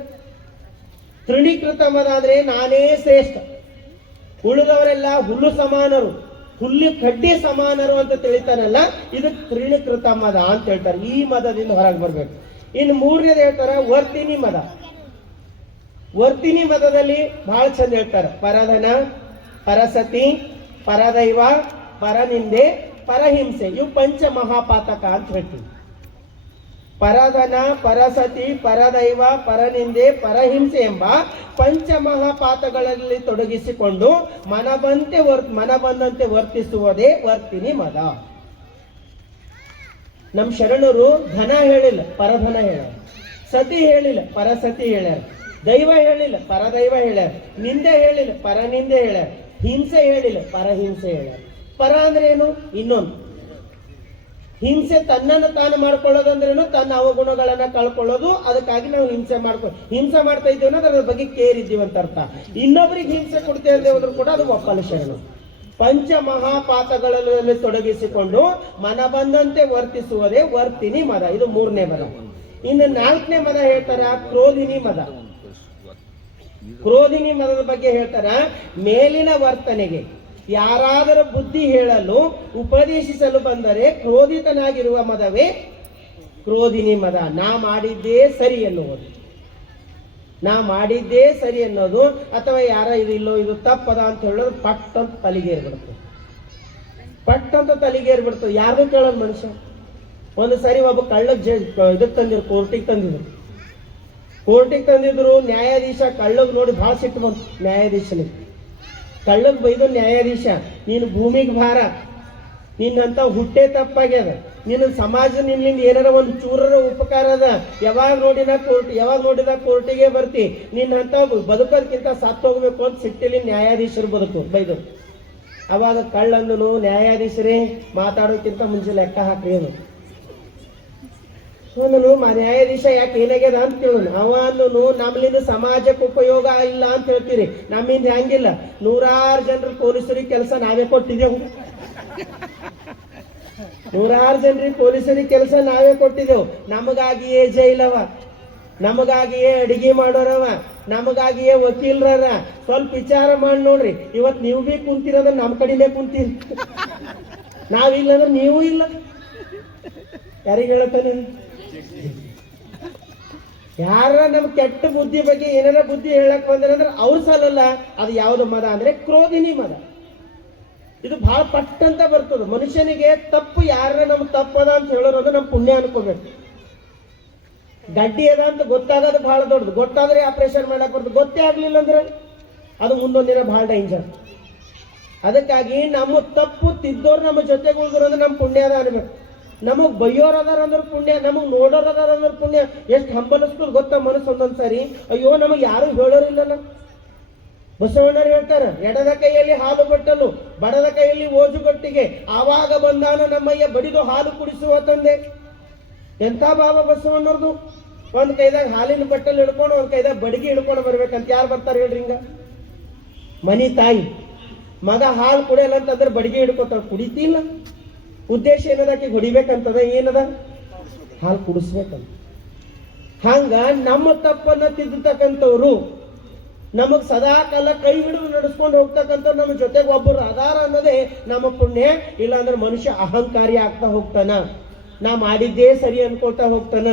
ತೃಣೀಕೃತ ಮದ ಅಂದ್ರೆ ನಾನೇ ಶ್ರೇಷ್ಠ, ಉಳಿದವರೆಲ್ಲ ಹುಲ್ಲು ಸಮಾನರು, ಹುಲ್ಲು ಕಡ್ಡಿ ಸಮಾನರು ಅಂತ ತಿಳಿತಾನಲ್ಲ, ಇದು ತೃಣೀಕೃತ ಮದ ಅಂತ ಹೇಳ್ತಾರೆ. ಈ ಮದದಿಂದ ಹೊರಗೆ ಬರ್ಬೇಕು. ಇನ್ನು ಮೂರನೇದು ಹೇಳ್ತಾರ ವರ್ತಿನಿ ಮದ. ವರ್ತಿನಿ ಮದದಲ್ಲಿ ಬಹಳ ಚಂದ ಹೇಳ್ತಾರೆ. ಪರಧನ, ಪರಸತಿ, ಪರದೈವ, ಪರನಿಂದೆ, ಪರಹಿಂಸೆ, ಇವು ಪಂಚ ಮಹಾಪಾತಕ ಅಂತ ಹೇಳ್ತೀವಿ. ಪರಧನ, ಪರಸತಿ, ಪರದೈವ, ಪರನಿಂದೆ, ಪರಹಿಂಸೆ ಎಂಬ ಪಂಚ ಮಹಾಪಾತಗಳಲ್ಲಿ ತೊಡಗಿಸಿಕೊಂಡು ಮನ ಬಂದಂತೆ ವರ್ತಿಸುವುದೇ ವರ್ತಿನಿ ಮದ. ನಮ್ ಶರಣರು ಧನ ಹೇಳಿಲ್ಲ, ಪರಧನ ಹೇಳ್ಯಾರ. ಸತಿ ಹೇಳಿಲ್ಲ, ಪರಸತಿ ಹೇಳ್ಯಾರ. ದೈವ ಹೇಳಿಲ್ಲ, ಪರದೈವ ಹೇಳ್ಯಾರ. ನಿಂದೆ ಹೇಳಿಲ್ಲ, ಪರನಿಂದೆ ಹೇಳ್ಯಾರ. ಹಿಂಸೆ ಹೇಳಿಲ್ಲ, ಪರಹಿಂಸೆ ಹೇಳ್ಯಾರ. ಪರ ಅಂದ್ರೆ ಏನು? ಇನ್ನೊಂದು ಹಿಂಸೆ, ತನ್ನನ್ನು ತಾನು ಮಾಡ್ಕೊಳ್ಳೋದಂದ್ರೇನು, ತನ್ನ ಅವಗುಣಗಳನ್ನ ಕಳ್ಕೊಳ್ಳೋದು. ಅದಕ್ಕಾಗಿ ನಾವು ಹಿಂಸೆ ಮಾಡ್ತಾ ಇದ್ದೀವಿ ಅನ್ನೋದು ಅದ್ರ ಬಗ್ಗೆ ಕೇರ್ ಇದ್ದೀವಿ ಅಂತ ಅರ್ಥ. ಇನ್ನೊಬ್ರಿಗೆ ಹಿಂಸೆ ಕೊಡ್ತೇವೆ ಅಂತ ಹೋದ್ರು ಕೂಡ ಅದು ಒಪ್ಪಲು ಶರಣು. ಪಂಚ ಮಹಾಪಾತಗಳಲ್ಲಿ ತೊಡಗಿಸಿಕೊಂಡು ಮನ ಬಂದಂತೆ ವರ್ತಿಸುವುದೇ ವರ್ತಿನಿ ಮದ. ಇದು ಮೂರನೇ ಮದ. ಇನ್ನು ನಾಲ್ಕನೇ ಮದ ಹೇಳ್ತಾರ ಕ್ರೋಧಿನಿ ಮದ. ಕ್ರೋಧಿನಿ ಮದದ ಬಗ್ಗೆ ಹೇಳ್ತಾರ, ಮೇಲಿನ ವರ್ತನೆಗೆ ಯಾರಾದರೂ ಬುದ್ಧಿ ಹೇಳಲು ಉಪದೇಶಿಸಲು ಬಂದರೆ ಕ್ರೋಧಿತನಾಗಿರುವ ಮದವೇ ಕ್ರೋಧಿನಿ ಮದ. ನಾ ಮಾಡಿದ್ದೇ ಸರಿ ಎನ್ನುವುದು, ನಾ ಮಾಡಿದ್ದೇ ಸರಿ ಅನ್ನೋದು, ಅಥವಾ ಯಾರ ಇದು ಇಲ್ಲೋ ಇದು ತಪ್ಪದ ಅಂತ ಹೇಳೋದು ಪಟ್ ಅಂತ ತಲೆಗೇರ್ಬಿಡ್ತು. ಪಟ್ ಅಂತ ತಲೆಗೇರ್ಬಿಡ್ತು. ಯಾರ್ದು ಕೇಳೋದು ಮನುಷ್ಯ. ಒಂದು ಸರಿ ಒಬ್ಬ ಕಳ್ಳಗ್ ಇದಕ್ಕೆ ತಂದಿದ್ರು, ಕೋರ್ಟಿಗೆ ತಂದಿದ್ರು. ನ್ಯಾಯಾಧೀಶ ಕಳ್ಳಗ್ ನೋಡಿ ಬಹಳ ಸಿಟ್ಟು ಬಂತು. ನ್ಯಾಯಾಧೀಶನಿಗೆ ಕಳ್ಳಗ್ ಬೈದು ನ್ಯಾಯಾಧೀಶ, ನೀನು ಭೂಮಿಗೆ ಭಾರ, ನಿನ್ನಂತ ಹುಟ್ಟೆ ತಪ್ಪಾಗ್ಯದ, ನಿನ್ನ ಸಮಾಜ ನಿನ್ನಿಂದ ಏನಾರ ಒಂದು ಚೂರರ ಉಪಕಾರ ಅದ, ಯಾವಾಗ ನೋಡಿದ ಕೋರ್ಟಿಗೆ ಬರ್ತಿ, ನಿನ್ನಂತ ಬದುಕೋದಕ್ಕಿಂತ ಸತ್ತು ಹೋಗ್ಬೇಕು ಅಂತ ಸಿಟ್ಟಿಲಿ ನ್ಯಾಯಾಧೀಶರು ಬೈದು. ಅವಾಗ ಕಳ್ಳಂದನು, ನ್ಯಾಯಾಧೀಶರೇ ಮಾತಾಡೋಕ್ಕಿಂತ ಮುಂಚೆ ಲೆಕ್ಕ ಹಾಕ್ರಿ ಏನು, ಅವನು ನ್ಯಾಯಾಧೀಶ ಯಾಕೆ ಏನಾಗ್ಯದ ಅಂತ ಕೇಳೋಣ. ಅವನು ನಮ್ಲಿಂದ ಸಮಾಜಕ್ಕೆ ಉಪಯೋಗ ಇಲ್ಲ ಅಂತ ಹೇಳ್ತೀರಿ, ನಮ್ಮಿಂದ ಹೆಂಗಿಲ್ಲ. 100 ಜನರು ಪೊಲೀಸರಿಗೆ ಕೆಲಸ ನಾವೇ ಕೊಟ್ಟಿದ್ದೆವು. 100 ಜನರಿಗೆ ಪೊಲೀಸರಿಗೆ ಕೆಲಸ ನಾವೇ ಕೊಟ್ಟಿದ್ದೆವು. ನಮಗಾಗಿಯೇ ಜೈಲವ, ನಮಗಾಗಿಯೇ ಅಡಿಗೆ ಮಾಡೋರವ, ನಮಗಾಗಿಯೇ ವಕೀಲರ. ಸ್ವಲ್ಪ ವಿಚಾರ ಮಾಡಿ ನೋಡ್ರಿ, ಇವತ್ತು ನೀವು ಭೀ ಕುಂತೀರಂದ್ರೆ ನಮ್ಮ ಕಡೆನೇ ಕುಂತೀರಿ, ನಾವಿಲ್ಲ ಅಂದ್ರೆ ನೀವು ಇಲ್ಲ. ಯಾರಿಗೆ ಹೇಳ್ತಾನೆ? ಯಾರ ನಮ್ ಕೆಟ್ಟ ಬುದ್ಧಿ ಬಗ್ಗೆ ಏನಾರ ಬುದ್ಧಿ ಹೇಳಕ್ ಬಂದ್ರೆ ಅವ್ರ ಸಲಲ್ಲ. ಅದು ಯಾವ್ದು ಮದ ಅಂದ್ರೆ ಕ್ರೋಧಿನಿ ಮದ. ಇದು ಬಹಳ ಪಟ್ಟಂತ ಬರ್ತದ ಮನುಷ್ಯನಿಗೆ. ತಪ್ಪು ಯಾರ ನಮ್ ತಪ್ಪದ ಅಂತ ಹೇಳೋರು ಅಂದ್ರೆ ನಮ್ ಪುಣ್ಯ ಅನ್ಕೋಬೇಕು. ಗಡ್ಡಿ ಅದ ಅಂತ ಗೊತ್ತಾಗೋದು ಬಹಳ ದೊಡ್ಡದು. ಗೊತ್ತಾದ್ರೆ ಆಪರೇಷನ್ ಮಾಡಕ್ ಬರ್ತದೆ, ಗೊತ್ತೇ ಆಗ್ಲಿಲ್ಲ ಅಂದ್ರೆ ಅದು ಮುಂದೊಂದಿನ ಬಹಳ ಡೇಂಜರ್. ಅದಕ್ಕಾಗಿ ನಮ್ಮ ತಪ್ಪು ತಿದ್ದೋರು ನಮ್ಮ ಜೊತೆಗೆ ಉಳಿದ್ರು ಅಂದ್ರೆ ನಮ್ ಪುಣ್ಯ ಅದ ಅನ್ಬೇಕು. ನಮಗ್ ಬೈಯೋರ್ ಅದಾರ ಅಂದ್ರೆ ಪುಣ್ಯ, ನಮಗ್ ನೋಡೋರ್ ಅದಾರ ಅಂದ್ರೆ ಪುಣ್ಯ. ಎಷ್ಟು ಹಂಬಲಿಸ್ತದ ಗೊತ್ತಾ ಮನಸ್ಸು ಒಂದೊಂದ್ಸರಿ. ಅಯ್ಯೋ ನಮಗ್ ಯಾರು ಹೇಳೋರಿಲ್ಲಲ್ಲ. ಬಸವಣ್ಣರು ಹೇಳ್ತಾರ, ಎಡದ ಕೈಯಲ್ಲಿ ಹಾಲು ಬಟ್ಟಲು, ಬಡದ ಕೈಯಲ್ಲಿ ಓಜುಗಟ್ಟಿಗೆ, ಆವಾಗ ಬಂದಾನ ನಮ್ಮಯ್ಯ ಬಡಿದು ಹಾಲು ಕುಡಿಸುವ ತಂದೆ. ಎಂಥ ಬಾಬಾ ಬಸವಣ್ಣವ್ರದು. ಒಂದ್ ಕೈದಾಗ ಹಾಲಿನ ಬಟ್ಟಲು ಹಿಡ್ಕೊಂಡು ಒಂದ್ ಕೈದಾಗ ಬಡಿಗೆ ಹಿಡ್ಕೊಂಡು ಬರ್ಬೇಕಂತ. ಯಾರು ಬರ್ತಾರೆ ಹೇಳ್ರಿ ಹಿಂಗ? ಮನಿ ತಾಯಿ ಮಗ ಹಾಲು ಕುಡಿಯಲ್ಲ ಅಂತಂದ್ರೆ ಬಡಿಗೆ ಹಿಡ್ಕೊತಾಳ, ಕುಡಿತಿಲ್ಲ. ಉದ್ದೇಶ ಏನದಾಕಿ ಹೊಡಿಬೇಕಂತದ, ಏನದ? ಹಾಲು ಕುಡಿಸ್ಬೇಕಂತ. ಹಂಗ ನಮ್ಮ ತಪ್ಪನ್ನ ತಿದ್ದತಕ್ಕಂಥವ್ರು, ನಮಗ್ ಸದಾ ಕಾಲ ಕೈ ಹಿಡಿದು ನಡೆಸ್ಕೊಂಡು ಹೋಗ್ತಕ್ಕಂಥವ್ರು ನಮ್ಮ ಜೊತೆಗೆ ಒಬ್ಬರು ಅದಾರ ಅನ್ನೋದೇ ನಮ್ಮ ಪುಣ್ಯ. ಇಲ್ಲಾಂದ್ರೆ ಮನುಷ್ಯ ಅಹಂಕಾರಿ ಆಗ್ತಾ ಹೋಗ್ತಾನ, ನಾ ಮಾಡಿದ್ದೇ ಸರಿ ಅನ್ಕೊಳ್ತಾ ಹೋಗ್ತಾನ.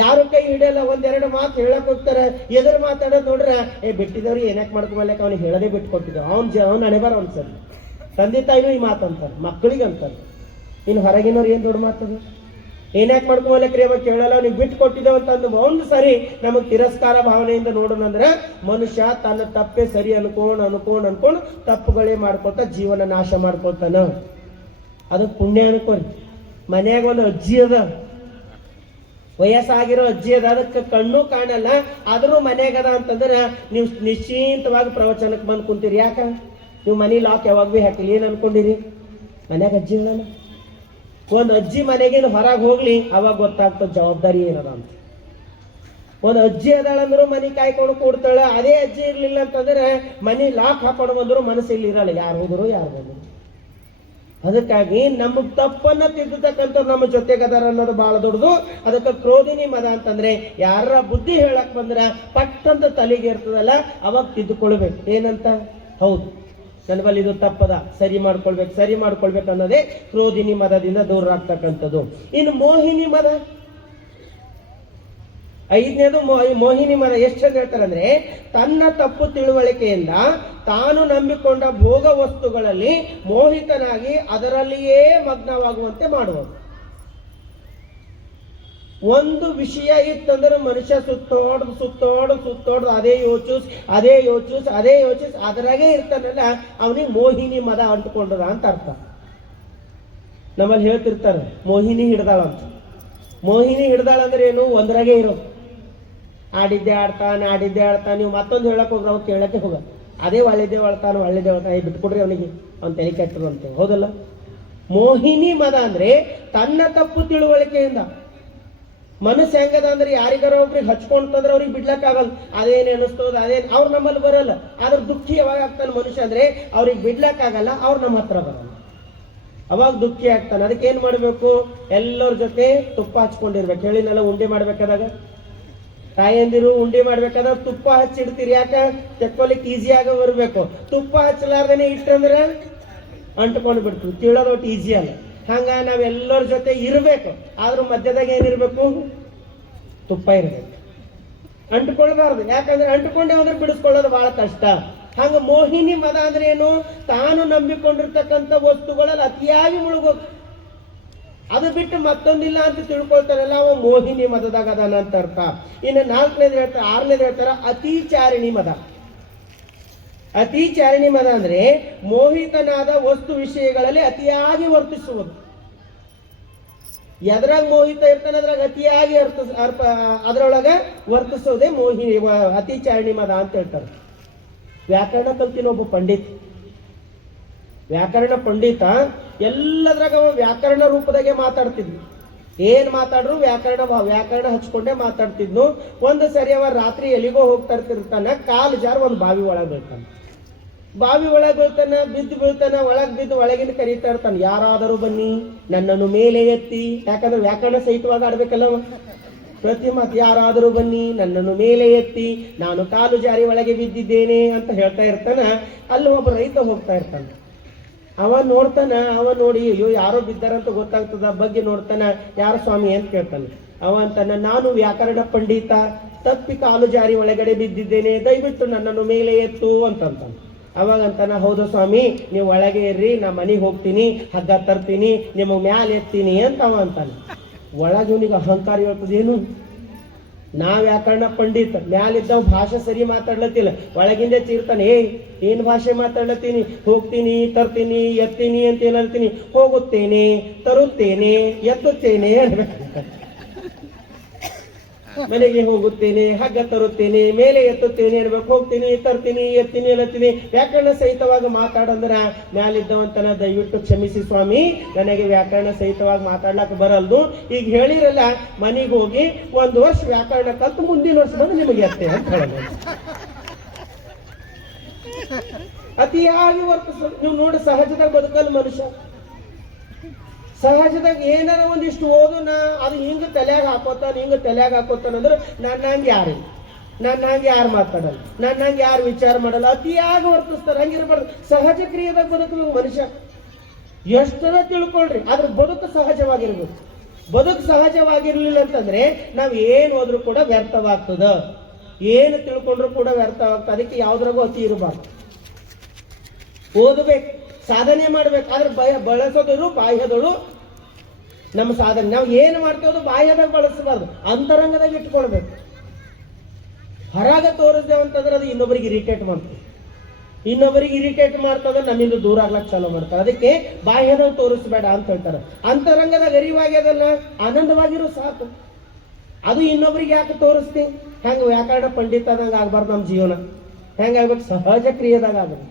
ಯಾರು ಕೈ ಹಿಡಿಯಲ್ಲ, ಒಂದೆರಡು ಮಾತು ಹೇಳಕ್ ಹೋಗ್ತಾರ. ಎದುರು ಮಾತಾಡೋದು ನೋಡ್ರ, ಬಿಟ್ಟಿದವ್ರು ಏನಕ್ಕೆ ಮಾಡ್ಕೊಂಬಲ್ಲಕ ಅವ್ನಿಗೆ ಹೇಳದೆ ಬಿಟ್ಟು ಕೊಟ್ಟಿದ್ರು, ಅವ್ನ ಹಣೆಬಾರ ಅನ್ಸಲ್ಲ. ತಂದೆ ತಾಯಿನೂ ಈ ಮಾತು ಅಂತಾರೆ, ಮಕ್ಕಳಿಗೆ ಅಂತಾರೆ. ಇನ್ನು ಹೊರಗಿನವ್ರು ಏನ್ ದೊಡ್ಡ ಮಾತದ? ಏನ್ಯಾಕೆ ಮಾಡ್ಕೊಂಬಲ್ಲಕ್ರಿ ಅವ ಕೇಳಲ್ಲ, ಅವ್ನಿಗೆ ಬಿಟ್ಟು ಕೊಟ್ಟಿದ್ದೇವೆ ಅಂತಂದು ಒಂದು ಸರಿ ನಮಗ್ ತಿರಸ್ಕಾರ ಭಾವನೆಯಿಂದ ನೋಡೋಣ ಅಂದ್ರೆ ಮನುಷ್ಯ ತನ್ನ ತಪ್ಪೇ ಸರಿ ಅನ್ಕೊಂಡು ತಪ್ಪುಗಳೇ ಮಾಡ್ಕೊತ ಜೀವನ ನಾಶ ಮಾಡ್ಕೊತಾನ. ಅದಕ್ಕೆ ಪುಣ್ಯ ಅನ್ಕೋರಿ. ಮನ್ಯಾಗ ಒಂದು ಅಜ್ಜಿ ಅದ, ವಯಸ್ಸಾಗಿರೋ ಅಜ್ಜಿ ಅದ, ಅದಕ್ಕೆ ಕಣ್ಣು ಕಾಣಲ್ಲ, ಆದ್ರೂ ಮನ್ಯಾಗದ ಅಂತಂದ್ರೆ ನೀವು ನಿಶ್ಚಿಂತವಾಗಿ ಪ್ರವಚನಕ್ಕೆ ಬಂದು ಕುಂತೀರಿ. ಯಾಕ? ನೀವು ಮನಿ ಲಾಕ್ ಯಾವಾಗ ಭೀ ಹಾಕಿಲ್ಲ. ಏನ್ ಅನ್ಕೊಂಡಿರಿ? ಮನ್ಯಾಗ ಅಜ್ಜಿ ಹೇಳಲ್ಲ. ಒಂದು ಅಜ್ಜಿ ಮನೆಗಿಂದ ಹೊರಗೆ ಹೋಗ್ಲಿ, ಅವಾಗ ಗೊತ್ತಾಗ್ತದ ಜವಾಬ್ದಾರಿ ಏನದ ಅಂತ. ಒಂದು ಅಜ್ಜಿ ಅದಾಳಂದ್ರು ಮನಿ ಕಾಯ್ಕೊಂಡು ಕೂಡ್ತಾಳ. ಅದೇ ಅಜ್ಜಿ ಇರ್ಲಿಲ್ಲ ಅಂತಂದ್ರೆ ಮನಿ ಲಾಕ್ ಹಾಕೊಂಡು ಬಂದ್ರು ಮನಸ್ಸು ಇಲ್ಲಿ ಇರಲ್ಲ, ಯಾರು ಹೋದ್ರು ಯಾರು ಬಂದ್ರು. ಅದಕ್ಕಾಗಿ ನಮ್ಮ ತಪ್ಪನ್ನ ತಿದ್ದತಕ್ಕಂಥ ನಮ್ಮ ಜೊತೆಗದಾರ ಅನ್ನೋದು ಬಹಳ ದೊಡ್ಡದು. ಅದಕ್ಕೆ ಕ್ರೋಧಿನಿ ಮದ ಅಂತಂದ್ರೆ ಯಾರ ಬುದ್ಧಿ ಹೇಳಕ್ ಬಂದ್ರ ಪಟ್ಟಂತ ತಲೆಗೆ ಇರ್ತದಲ್ಲ, ಅವಾಗ ತಿದ್ದುಕೊಳ್ಬೇಕು. ಏನಂತ? ಹೌದು, ನನ್ನ ಬಲ್ಲಿ ಇದು ತಪ್ಪದ, ಸರಿ ಮಾಡ್ಕೊಳ್ಬೇಕು ಅನ್ನೋದೇ ಕ್ರೋಧಿನಿ ಮದದಿಂದ ದೂರ ಆಗ್ತಕ್ಕಂಥದ್ದು. ಇನ್ನು ಮೋಹಿನಿ ಮದ, 5ನೇದು ಮೋಹಿನಿ ಮದ. ಎಷ್ಟು ಹೇಳ್ತಾರೆ ಅಂದ್ರೆ, ತನ್ನ ತಪ್ಪು ತಿಳುವಳಿಕೆಯಿಂದ ತಾನು ನಂಬಿಕೊಂಡ ಭೋಗ ವಸ್ತುಗಳಲ್ಲಿ ಮೋಹಿತನಾಗಿ ಅದರಲ್ಲಿಯೇ ಮಗ್ನವಾಗುವಂತೆ ಮಾಡುವುದು. ಒಂದು ವಿಷಯ ಇತ್ತಂದ್ರೆ ಮನುಷ್ಯ ಸುತ್ತೋಡು ಅದೇ ಯೋಚಿಸ್ ಅದರಾಗೆ ಇರ್ತಾನಲ್ಲ, ಅವನಿಗೆ ಮೋಹಿನಿ ಮದ ಅಂಟ್ಕೊಂಡದ ಅಂತ ಅರ್ಥ. ನಮ್ಮಲ್ಲಿ ಹೇಳ್ತಿರ್ತಾರೆ ಮೋಹಿನಿ ಹಿಡ್ದಾಳ ಅಂತ. ಮೋಹಿನಿ ಹಿಡ್ದಾಳ ಅಂದ್ರೆ ಏನು? ಒಂದ್ರಾಗೆ ಇರೋದು. ಆಡಿದ್ದೆ ಆಡ್ತಾನೆ. ನೀವು ಮತ್ತೊಂದು ಹೇಳಕ್ ಹೋಗ್ರ ಅವ್ನು ಕೇಳಕ್ಕೆ ಹೋಗ, ಅದೇ ಒಳ್ಳೆದೇ ಹೇಳ್ತಾನೆ, ಬಿಟ್ಕೊಡ್ರಿ ಅವನಿಗೆ, ಅವ್ನು ತಲೆ ಕೆಟ್ಟರು ಅಂತ. ಹೌದಲ್ಲ? ಮೋಹಿನಿ ಮದ ಅಂದ್ರೆ ತನ್ನ ತಪ್ಪು ತಿಳುವಳಿಕೆಯಿಂದ ಮನಸ್ಸು ಹೆಂಗದ ಅಂದ್ರೆ ಯಾರಿಗಾರ ಒಬ್ರಿಗೆ ಹಚ್ಕೊಂತಂದ್ರೆ ಅವ್ರಿಗೆ ಬಿಡ್ಲಕ್ಕಾಗಲ್ಲ. ಅದೇನ್ ಅನಿಸ್ತದ, ಅವ್ರು ನಮ್ಮಲ್ಲಿ ಬರಲ್ಲ. ಆದ್ರೆ ದುಃಖಿ ಯಾವಾಗ ಆಗ್ತಾನೆ ಮನುಷ್ಯ ಅಂದ್ರೆ ಅವ್ರಿಗೆ ಬಿಡ್ಲಕ್ಕಾಗಲ್ಲ, ಅವ್ರು ನಮ್ಮ ಹತ್ರ ಬರಲ್ಲ, ಅವಾಗ ದುಃಖಿ ಆಗ್ತಾನೆ. ಅದಕ್ಕೆ ಏನ್ ಮಾಡ್ಬೇಕು? ಎಲ್ಲರ ಜೊತೆ ತುಪ್ಪ ಹಚ್ಕೊಂಡಿರ್ಬೇಕು. ಹೇಳಿನೆಲ್ಲ ಉಂಡೆ ಮಾಡ್ಬೇಕಾದಾಗ ತಾಯಂದಿರು ಉಂಡೆ ಮಾಡ್ಬೇಕಾದಾಗ ತುಪ್ಪ ಹಚ್ಚಿಡ್ತೀರಿ. ಯಾಕ? ತೆಕ್ಕೊಲಿಕ್ಕೆ ಈಸಿಯಾಗ ಬರ್ಬೇಕು. ತುಪ್ಪ ಹಚ್ಚಲಾರ್ದೇನೆ ಇಟ್ಟಂದ್ರೆ ಅಂಟ್ಕೊಂಡು ಬಿಡ್ತೀವಿ, ತಿಳೋದೊಟ್ಟು ಈಸಿ ಅಲ್ಲ. ಹಂಗ ನಾವೆಲ್ಲರ ಜೊತೆ ಇರ್ಬೇಕು, ಆದ್ರೂ ಮಧ್ಯದಾಗ ಏನಿರ್ಬೇಕು? ತುಪ್ಪ ಇರ್ಬೇಕು. ಅಂಟ್ಕೊಳ್ಬಾರ್ದು. ಯಾಕಂದ್ರೆ ಅಂಟ್ಕೊಂಡೆ ಅಂದ್ರೆ ಬಿಡಿಸ್ಕೊಳ್ಳೋದು ಬಹಳ ಕಷ್ಟ. ಹಂಗ ಮೋಹಿನಿ ಮದ ಅಂದ್ರೆ ಏನು? ತಾನು ನಂಬಿಕೊಂಡಿರ್ತಕ್ಕಂಥ ವಸ್ತುಗಳಲ್ಲಿ ಅತಿಯಾಗಿ ಮುಳುಗೋದು, ಅದು ಬಿಟ್ಟು ಮತ್ತೊಂದಿಲ್ಲ ಅಂತ ತಿಳ್ಕೊಳ್ತಾರಲ್ಲ, ಅವ ಮೋಹಿನಿ ಮದದಾಗ ಅದಾನ ಅಂತ ಅರ್ಥ. ಇನ್ನು 4ನೇದು ಹೇಳ್ತಾರೆ, 6ನೇದು ಹೇಳ್ತಾರ ಅತಿಚಾರಿಣಿ ಮದ. ಅತಿಚಾರಿಣಿ ಮದ ಅಂದ್ರೆ ಮೋಹಿತನಾದ ವಸ್ತು ವಿಷಯಗಳಲ್ಲಿ ಅತಿಯಾಗಿ ವರ್ತಿಸುವುದು. ಎದ್ರಾಗ ಮೋಹಿತ ಇರ್ತಾನೆ ಅದ್ರಾಗ ಅತಿಯಾಗಿ ಅದರೊಳಗ ವರ್ತಿಸೋದೇ ಅತಿಚಾರಿಣಿ ಮದ ಅಂತ ಹೇಳ್ತಾರೆ. ವ್ಯಾಕರಣ ಕಲ್ತಿನ ಒಬ್ಬ ವ್ಯಾಕರಣ ಪಂಡಿತ ಎಲ್ಲದ್ರಾಗ ವ್ಯಾಕರಣ ರೂಪದಾಗೆ ಮಾತಾಡ್ತಿದ್ವಿ. ಏನ್ ಮಾತಾಡ್ರು ವ್ಯಾಕರಣ ಹಚ್ಕೊಂಡೇ ಮಾತಾಡ್ತಿದ್ನು. ಒಂದು ಸರಿ ಅವ ರಾತ್ರಿ ಎಲ್ಲಿಗೋ ಹೋಗ್ತಾ ಇರ್ತಿರ್ತಾನ, ಕಾಲು ಜಾರ್ ಒಂದು ಬಾವಿ ಒಳಗೆ ಬೀಳ್ತಾನೆ. ಬಾವಿ ಒಳಗೆ ಬೀಳ್ತಾನ, ಬಿದ್ದು ಬೀಳ್ತಾನ, ಒಳಗ್ ಬಿದ್ದು ಒಳಗಿನ ಕರೀತಾ ಇರ್ತಾನೆ, ಯಾರಾದರೂ ಬನ್ನಿ ನನ್ನನ್ನು ಮೇಲೆ ಎತ್ತಿ. ಯಾಕಂದ್ರೆ ವ್ಯಾಕರಣ ಸಹಿತವಾಗಿ ಆಡ್ಬೇಕಲ್ಲ ಪ್ರತಿ ಮಾತು, ಯಾರಾದರೂ ಬನ್ನಿ ನನ್ನನ್ನು ಮೇಲೆ ಎತ್ತಿ, ನಾನು ಕಾಲು ಜಾರಿ ಒಳಗೆ ಬಿದ್ದಿದ್ದೇನೆ ಅಂತ ಹೇಳ್ತಾ ಇರ್ತಾನ. ಅಲ್ಲಿ ಒಬ್ಬ ರೈತ ಹೋಗ್ತಾ ಇರ್ತಾನೆ. ಅವ ನೋಡ್ತಾನ, ಅವ ನೋಡಿ ಅಯ್ಯೋ ಯಾರೋ ಬಿದ್ದಾರಂತ ಗೊತ್ತಾಗ್ತದ, ಬಗ್ಗೆ ನೋಡ್ತಾನ, ಯಾರು ಸ್ವಾಮಿ ಅಂತ ಕೇಳ್ತಾನೆ. ಅವ ಅಂತಾನ, ನಾನು ವ್ಯಾಕರಣ ಪಂಡಿತ, ತಪ್ಪಿ ಕಾಲು ಜಾರಿ ಒಳಗಡೆ ಬಿದ್ದಿದ್ದೇನೆ, ದಯವಿಟ್ಟು ನನ್ನನ್ನು ಮೇಲೆ ಎತ್ತು ಅಂತಂತಾನೆ. ಅವಾಗ ಅಂತಾನ, ಹೌದು ಸ್ವಾಮಿ ನೀವು ಒಳಗೆ ಇರ್ರಿ, ನಾ ಮನೆಗೆ ಹೋಗ್ತೀನಿ, ಹಗ್ಗ ತರ್ತೀನಿ, ನಿಮಗೆ ಮ್ಯಾಲ ಎತ್ತೀನಿ ಅಂತ ಅವ ಅಂತಾನೆ. ಒಳಗೆ ಇವನಿಗೆ ಅಹಂಕಾರ ಹೇಳ್ತದೇನು, ನಾ ವ್ಯಾಕರಣ ಪಂಡಿತ, ಮ್ಯಾಲಿದ್ದವ್ ಭಾಷೆ ಸರಿ ಮಾತಾಡ್ಲತ್ತಿಲ್ಲ, ಒಳಗಿಂದ ಚೀರ್ತಾನೆ, ಏನ್ ಭಾಷೆ ಮಾತಾಡ್ಲತ್ತೀನಿ, ಹೋಗ್ತೀನಿ, ತರ್ತೀನಿ, ಎತ್ತೀನಿ ಅಂತ ಏನಂತೀನಿ, ಹೋಗುತ್ತೇನೆ, ತರುತ್ತೇನೆ, ಎತ್ತುತ್ತೇನೆ ಅನ್ಬೇಕು. ಮನೆಗೆ ಹೋಗುತ್ತೇನೆ, ಹಗ್ಗ ತರುತ್ತೇನೆ, ಮೇಲೆ ಎತ್ತುತ್ತೇನೆ ಅನ್ಬೇಕು. ಹೋಗ್ತೀನಿ, ತರ್ತೀನಿ, ಎತ್ತೀನಿ, ಎತ್ತತೀನಿ, ವ್ಯಾಕರಣ ಸಹಿತವಾಗಿ ಮಾತಾಡಂದ್ರ ಮ್ಯಾಲಿದ್ದವಂತನ, ದಯವಿಟ್ಟು ಕ್ಷಮಿಸಿ ಸ್ವಾಮಿ, ನನಗೆ ವ್ಯಾಕರಣ ಸಹಿತವಾಗಿ ಮಾತಾಡ್ಲಕ್ಕ ಬರಲ್ದು, ಈಗ ಹೇಳಿರಲ್ಲ, ಮನೆಗೆ ಹೋಗಿ 1 ವರ್ಷ ವ್ಯಾಕರಣ ಕಲ್ತು ಮುಂದಿನ ವರ್ಷ ಬಂದು ನಿಮಗೆ ಎತ್ತೆ ಅಂತ ಹೇಳೋದು. ಅತಿಯಾಗಿ ವರ್ತಿಸ. ನೀವು ನೋಡಿ, ಸಹಜದಾಗ ಬದುಕಲ್ ಮನುಷ್ಯ, ಸಹಜದಾಗ ಏನಾರ ಒಂದಿಷ್ಟು ಓದುನ ಅದು ಹಿಂಗ ತಲೆಯಾಗ ಹಾಕೋತಾನ ಅಂದ್ರೆ ನನ್ನ ಹಂಗೆ ಯಾರಿಲ್ಲ, ನನ್ನ ಹಂಗೆ ಯಾರು ಮಾತಾಡಲ್ಲ, ನನ್ನ ಹಂಗೆ ಯಾರು ವಿಚಾರ ಮಾಡಲ್ಲ, ಅತಿಯಾಗಿ ವರ್ತಿಸ್ತಾರೆ. ಹಂಗಿರ್ಬಾರ್ದು. ಸಹಜ ಕ್ರಿಯೆದಾಗ ಬದುಕಬೇಕು ಮನುಷ್ಯ. ಎಷ್ಟರ ತಿಳ್ಕೊಳ್ರಿ, ಆದ್ರೆ ಬದುಕು ಸಹಜವಾಗಿರ್ಬೇಕು. ಬದುಕು ಸಹಜವಾಗಿರ್ಲಿಲ್ಲ ಅಂತಂದ್ರೆ ನಾವ್ ಏನ್ ಹೋದ್ರು ಕೂಡ ವ್ಯರ್ಥವಾಗ್ತದ, ಏನು ತಿಳ್ಕೊಂಡ್ರು ಕೂಡ ವ್ಯರ್ಥವಾಗ್ತದೆ. ಅದಕ್ಕೆ ಯಾವ್ದ್ರಾಗೂ ಅತಿ ಇರಬಾರ್ದು. ಓದಬೇಕು, ಸಾಧನೆ ಮಾಡ್ಬೇಕು, ಆದ್ರೆ ಬಳಸೋದಳು ಬಾಹ್ಯದಳು ನಮ್ಮ ಸಾಧನೆ. ನಾವು ಏನು ಮಾಡ್ತೇವೆ ಬಾಹ್ಯದಾಗ ಬಳಸಬಾರ್ದು, ಅಂತರಂಗದಾಗ ಇಟ್ಕೊಳ್ಬೇಕು. ಹೊರಗ ತೋರಿಸ್ದೇವ್ ಅಂತಂದ್ರೆ ಅದು ಇನ್ನೊಬ್ಬರಿಗೆ ಇರಿಟೇಟ್ ಮಾಡ್ತದೆ, ಇನ್ನೊಬ್ಬರಿಗೆ ಇರಿಟೇಟ್ ಮಾಡ್ತದ, ನಮ್ಮಿಂದ ದೂರ ಆಗ್ಲಕ್ ಚಾಲೂ ಮಾಡ್ತಾರೆ. ಅದಕ್ಕೆ ಬಾಹ್ಯದಾಗ ತೋರಿಸ್ಬೇಡ ಅಂತ ಹೇಳ್ತಾರೆ. ಅಂತರಂಗದಾಗ ಅರಿವಾಗ್ಯದಲ್ಲ, ಆನಂದವಾಗಿರೋ ಸಾಕು. ಅದು ಇನ್ನೊಬ್ರಿಗೆ ಯಾಕೆ ತೋರಿಸ್ತಿ? ಹೆಂಗ ವ್ಯಾಕರಣ ಪಂಡಿತದಂಗ ಆಗ್ಬಾರ್ದು ನಮ್ಮ ಜೀವನ. ಹೆಂಗಾಗ್ಬೇಕು? ಸಹಜ ಕ್ರಿಯೆದಾಗ ಆಗ್ಬೇಕು.